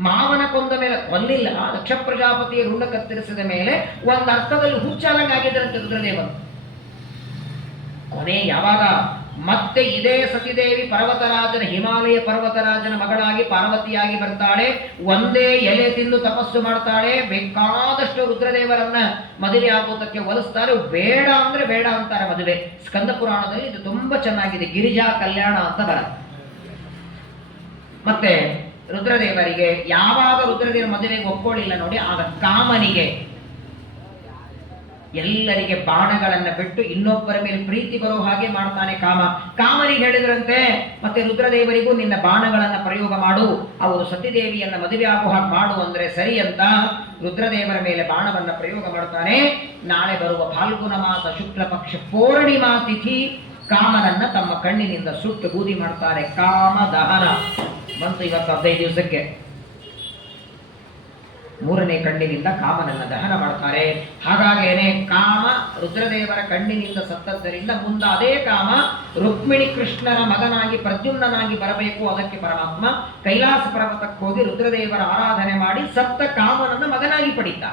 ಮಾವನ ಕೊಂದ ಮೇಲೆ ಕೊಲ್ಲಿಲ್ಲ, ದಕ್ಷ ಪ್ರಜಾಪತಿಯ ರುಂಡ ಕತ್ತರಿಸಿದ ಮೇಲೆ ಒಂದು ಅರ್ಥದಲ್ಲಿ ಹುಚ್ಚಾಲಂಗಾಗಿದ್ದರಂತೆ ರುದ್ರದೇವರು. ಕೊನೆ ಯಾವಾಗ ಮತ್ತೆ ಇದೇ ಸತಿದೇವಿ ಪರ್ವತರಾಜನ, ಹಿಮಾಲಯ ಪರ್ವತರಾಜನ ಮಗಳಾಗಿ ಪಾರ್ವತಿಯಾಗಿ ಬರ್ತಾಳೆ. ಒಂದೇ ಎಲೆ ತಿಂದು ತಪಸ್ಸು ಮಾಡ್ತಾಳೆ. ಬೇಕಾದಷ್ಟು ರುದ್ರದೇವರನ್ನ ಮದುವೆ ಆಗೋದಕ್ಕೆ ಒಲಿಸ್ತಾರೆ. ಬೇಡ ಅಂದ್ರೆ ಬೇಡ ಅಂತಾರೆ ಮದುವೆ. ಸ್ಕಂದ ಪುರಾಣದಲ್ಲಿ ಇದು ತುಂಬಾ ಚೆನ್ನಾಗಿದೆ, ಗಿರಿಜಾ ಕಲ್ಯಾಣ ಅಂತ ಬರುತ್ತೆ. ಮತ್ತೆ ರುದ್ರದೇವರಿಗೆ ಯಾವಾಗ ರುದ್ರದೇವರ ಮದುವೆಗೆ ಒಪ್ಕೊಳ್ಳಿಲ್ಲ ನೋಡಿ, ಆಗ ಕಾಮನಿಗೆ ಎಲ್ಲರಿಗೆ ಬಾಣಗಳನ್ನ ಬಿಟ್ಟು ಇನ್ನೊಬ್ಬರ ಮೇಲೆ ಪ್ರೀತಿ ಬರೋ ಹಾಗೆ ಮಾಡ್ತಾನೆ ಕಾಮನಿಗೆ ಹೇಳಿದ್ರಂತೆ, ಮತ್ತೆ ರುದ್ರದೇವರಿಗೂ ನಿನ್ನ ಬಾಣಗಳನ್ನ ಪ್ರಯೋಗ ಮಾಡು, ಅವರು ಸತಿದೇವಿಯನ್ನ ಮದುವೆ ಆಗೋ ಹಾಗೆ ಮಾಡು ಅಂದ್ರೆ ಸರಿ ಅಂತ ರುದ್ರದೇವರ ಮೇಲೆ ಬಾಣವನ್ನ ಪ್ರಯೋಗ ಮಾಡ್ತಾನೆ. ನಾಳೆ ಬರುವ ಫಾಲ್ಗುಣ ಮಾಸ ಶುಕ್ಲ ಪಕ್ಷ ಪೂರ್ಣಿಮಾ ತಿಥಿ ಕಾಮನನ್ನ ತಮ್ಮ ಕಣ್ಣಿನಿಂದ ಸುಟ್ಟು ಬೂದಿ ಮಾಡ್ತಾರೆ. ಕಾಮ ದಹನ ಬಂತು ಇವತ್ತು 15 ದಿವಸಕ್ಕೆ. ಮೂರನೇ ಕಣ್ಣಿನಿಂದ ಕಾಮನನ್ನ ದಹನ ಮಾಡ್ತಾರೆ. ಹಾಗಾಗೇನೆ ಕಾಮ ರುದ್ರದೇವರ ಕಣ್ಣಿನಿಂದ ಸತ್ತದ್ದರಿಂದ ಮುಂದೆ ಅದೇ ಕಾಮ ರುಕ್ಮಿಣಿ ಕೃಷ್ಣರ ಮಗನಾಗಿ ಪ್ರದ್ಯುಮ್ನಾಗಿ ಬರಬೇಕು. ಅದಕ್ಕೆ ಪರಮಾತ್ಮ ಕೈಲಾಸ ಪರ್ವತಕ್ಕೆ ಹೋಗಿ ರುದ್ರದೇವರ ಆರಾಧನೆ ಮಾಡಿ ಸತ್ತ ಕಾಮನನ್ನ ಮಗನಾಗಿ ಪಡೀತ.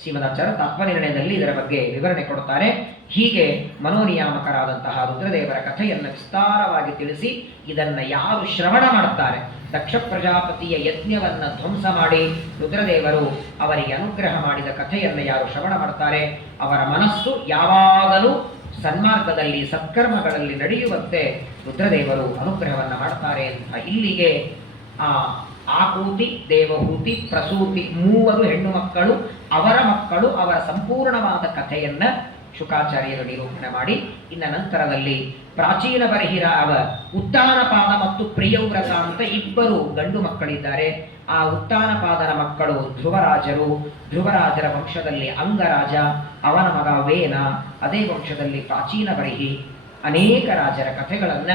ಶ್ರೀಮದಾಚಾರ್ಯ ತತ್ವನಿರ್ಣಯದಲ್ಲಿ ಇದರ ಬಗ್ಗೆ ವಿವರಣೆ ಕೊಡುತ್ತಾರೆ. ಹೀಗೆ ಮನೋನಿಯಾಮಕರಾದಂತಹ ರುದ್ರದೇವರ ಕಥೆಯನ್ನು ವಿಸ್ತಾರವಾಗಿ ತಿಳಿಸಿ ಇದನ್ನ ಯಾರು ಶ್ರವಣ ಮಾಡುತ್ತಾರೆ, ದಕ್ಷ ಪ್ರಜಾಪತಿಯ ಯಜ್ಞವನ್ನ ಧ್ವಂಸ ಮಾಡಿ ರುದ್ರದೇವರು ಅವರಿಗೆ ಅನುಗ್ರಹ ಮಾಡಿದ ಕಥೆಯನ್ನು ಯಾರು ಶ್ರವಣ ಮಾಡ್ತಾರೆ ಅವರ ಮನಸ್ಸು ಯಾವಾಗಲೂ ಸನ್ಮಾರ್ಗದಲ್ಲಿ ಸತ್ಕರ್ಮಗಳಲ್ಲಿ ನಡೆಯುವಂತೆ ರುದ್ರದೇವರು ಅನುಗ್ರಹವನ್ನು ಮಾಡ್ತಾರೆ ಅಂತ. ಇಲ್ಲಿಗೆ ಆಕೂತಿ, ದೇವಹೂತಿ, ಪ್ರಸೂತಿ ಮೂವರು ಹೆಣ್ಣು ಮಕ್ಕಳು, ಅವರ ಮಕ್ಕಳು, ಅವರ ಸಂಪೂರ್ಣವಾದ ಕಥೆಯನ್ನ ಶುಕಾಚಾರ್ಯರು ನಿರೂಪಣೆ ಮಾಡಿ ಇನ್ನ ನಂತರದಲ್ಲಿ ಪ್ರಾಚೀನ ಬರಹಿರಾವ ಉತ್ತಾನಪಾದ ಮತ್ತು ಪ್ರಿಯವ್ರತ ಅಂತ ಇಬ್ಬರು ಗಂಡು ಮಕ್ಕಳಿದ್ದಾರೆ. ಆ ಉತ್ತಾನಪಾದನ ಮಕ್ಕಳು ಧ್ರುವರಾಜರು. ಧ್ರುವರಾಜರ ವಂಶದಲ್ಲಿ ಅಂಗರಾಜ, ಅವನ ಮಗ ವೇನ, ಅದೇ ವಂಶದಲ್ಲಿ ಪ್ರಾಚೀನ ಬರಹಿ. ಅನೇಕ ರಾಜರ ಕಥೆಗಳನ್ನ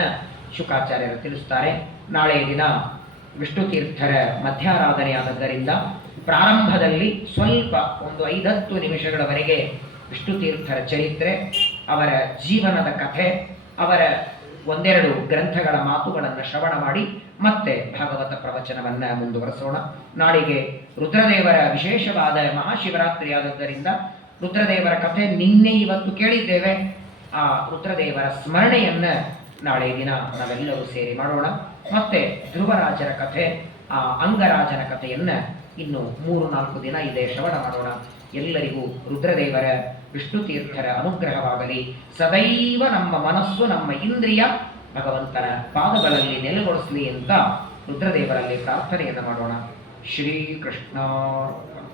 ಶುಕಾಚಾರ್ಯರು ತಿಳಿಸ್ತಾರೆ. ನಾಳೆಯ ದಿನ ವಿಷ್ಣು ತೀರ್ಥರ ಮಧ್ಯಾರಾಧನೆಯಾದದ್ದರಿಂದ ಪ್ರಾರಂಭದಲ್ಲಿ ಸ್ವಲ್ಪ ಒಂದು 5-10 ನಿಮಿಷಗಳವರೆಗೆ ವಿಷ್ಣು ತೀರ್ಥರ ಚರಿತ್ರೆ, ಅವರ ಜೀವನದ ಕಥೆ, ಅವರ ಒಂದೆರಡು ಗ್ರಂಥಗಳ ಮಾತುಗಳನ್ನು ಶ್ರವಣ ಮಾಡಿ ಮತ್ತೆ ಭಾಗವತ ಪ್ರವಚನವನ್ನ ಮುಂದುವರೆಸೋಣ. ನಾಳೆಗೆ ರುದ್ರದೇವರ ವಿಶೇಷವಾದ ಮಹಾಶಿವರಾತ್ರಿ ಆದದ್ದರಿಂದ ರುದ್ರದೇವರ ಕಥೆ ನಿನ್ನೆ ಇವತ್ತು ಕೇಳಿದ್ದೇವೆ. ಆ ರುದ್ರದೇವರ ಸ್ಮರಣೆಯನ್ನ ನಾಳೆ ದಿನ ನಾವೆಲ್ಲರೂ ಸೇರಿ ಮಾಡೋಣ. ಮತ್ತೆ ಧ್ರುವರಾಜರ ಕಥೆ, ಆ ಅಂಗರಾಜನ ಕಥೆಯನ್ನ ಇನ್ನು 3-4 ದಿನ ಇದೆ ಶ್ರವಣ ಮಾಡೋಣ. ಎಲ್ಲರಿಗೂ ರುದ್ರದೇವರ ವಿಷ್ಣು ತೀರ್ಥರ ಅನುಗ್ರಹವಾಗಲಿ. ಸದೈವ ನಮ್ಮ ಮನಸ್ಸು ನಮ್ಮ ಇಂದ್ರಿಯ ಭಗವಂತನ ಪಾದಗಳಲ್ಲಿ ನೆಲೆಗೊಳಿಸಲಿ ಅಂತ ರುದ್ರದೇವರಲ್ಲಿ ಪ್ರಾರ್ಥನೆಯನ್ನು ಮಾಡೋಣ. ಶ್ರೀಕೃಷ್ಣ.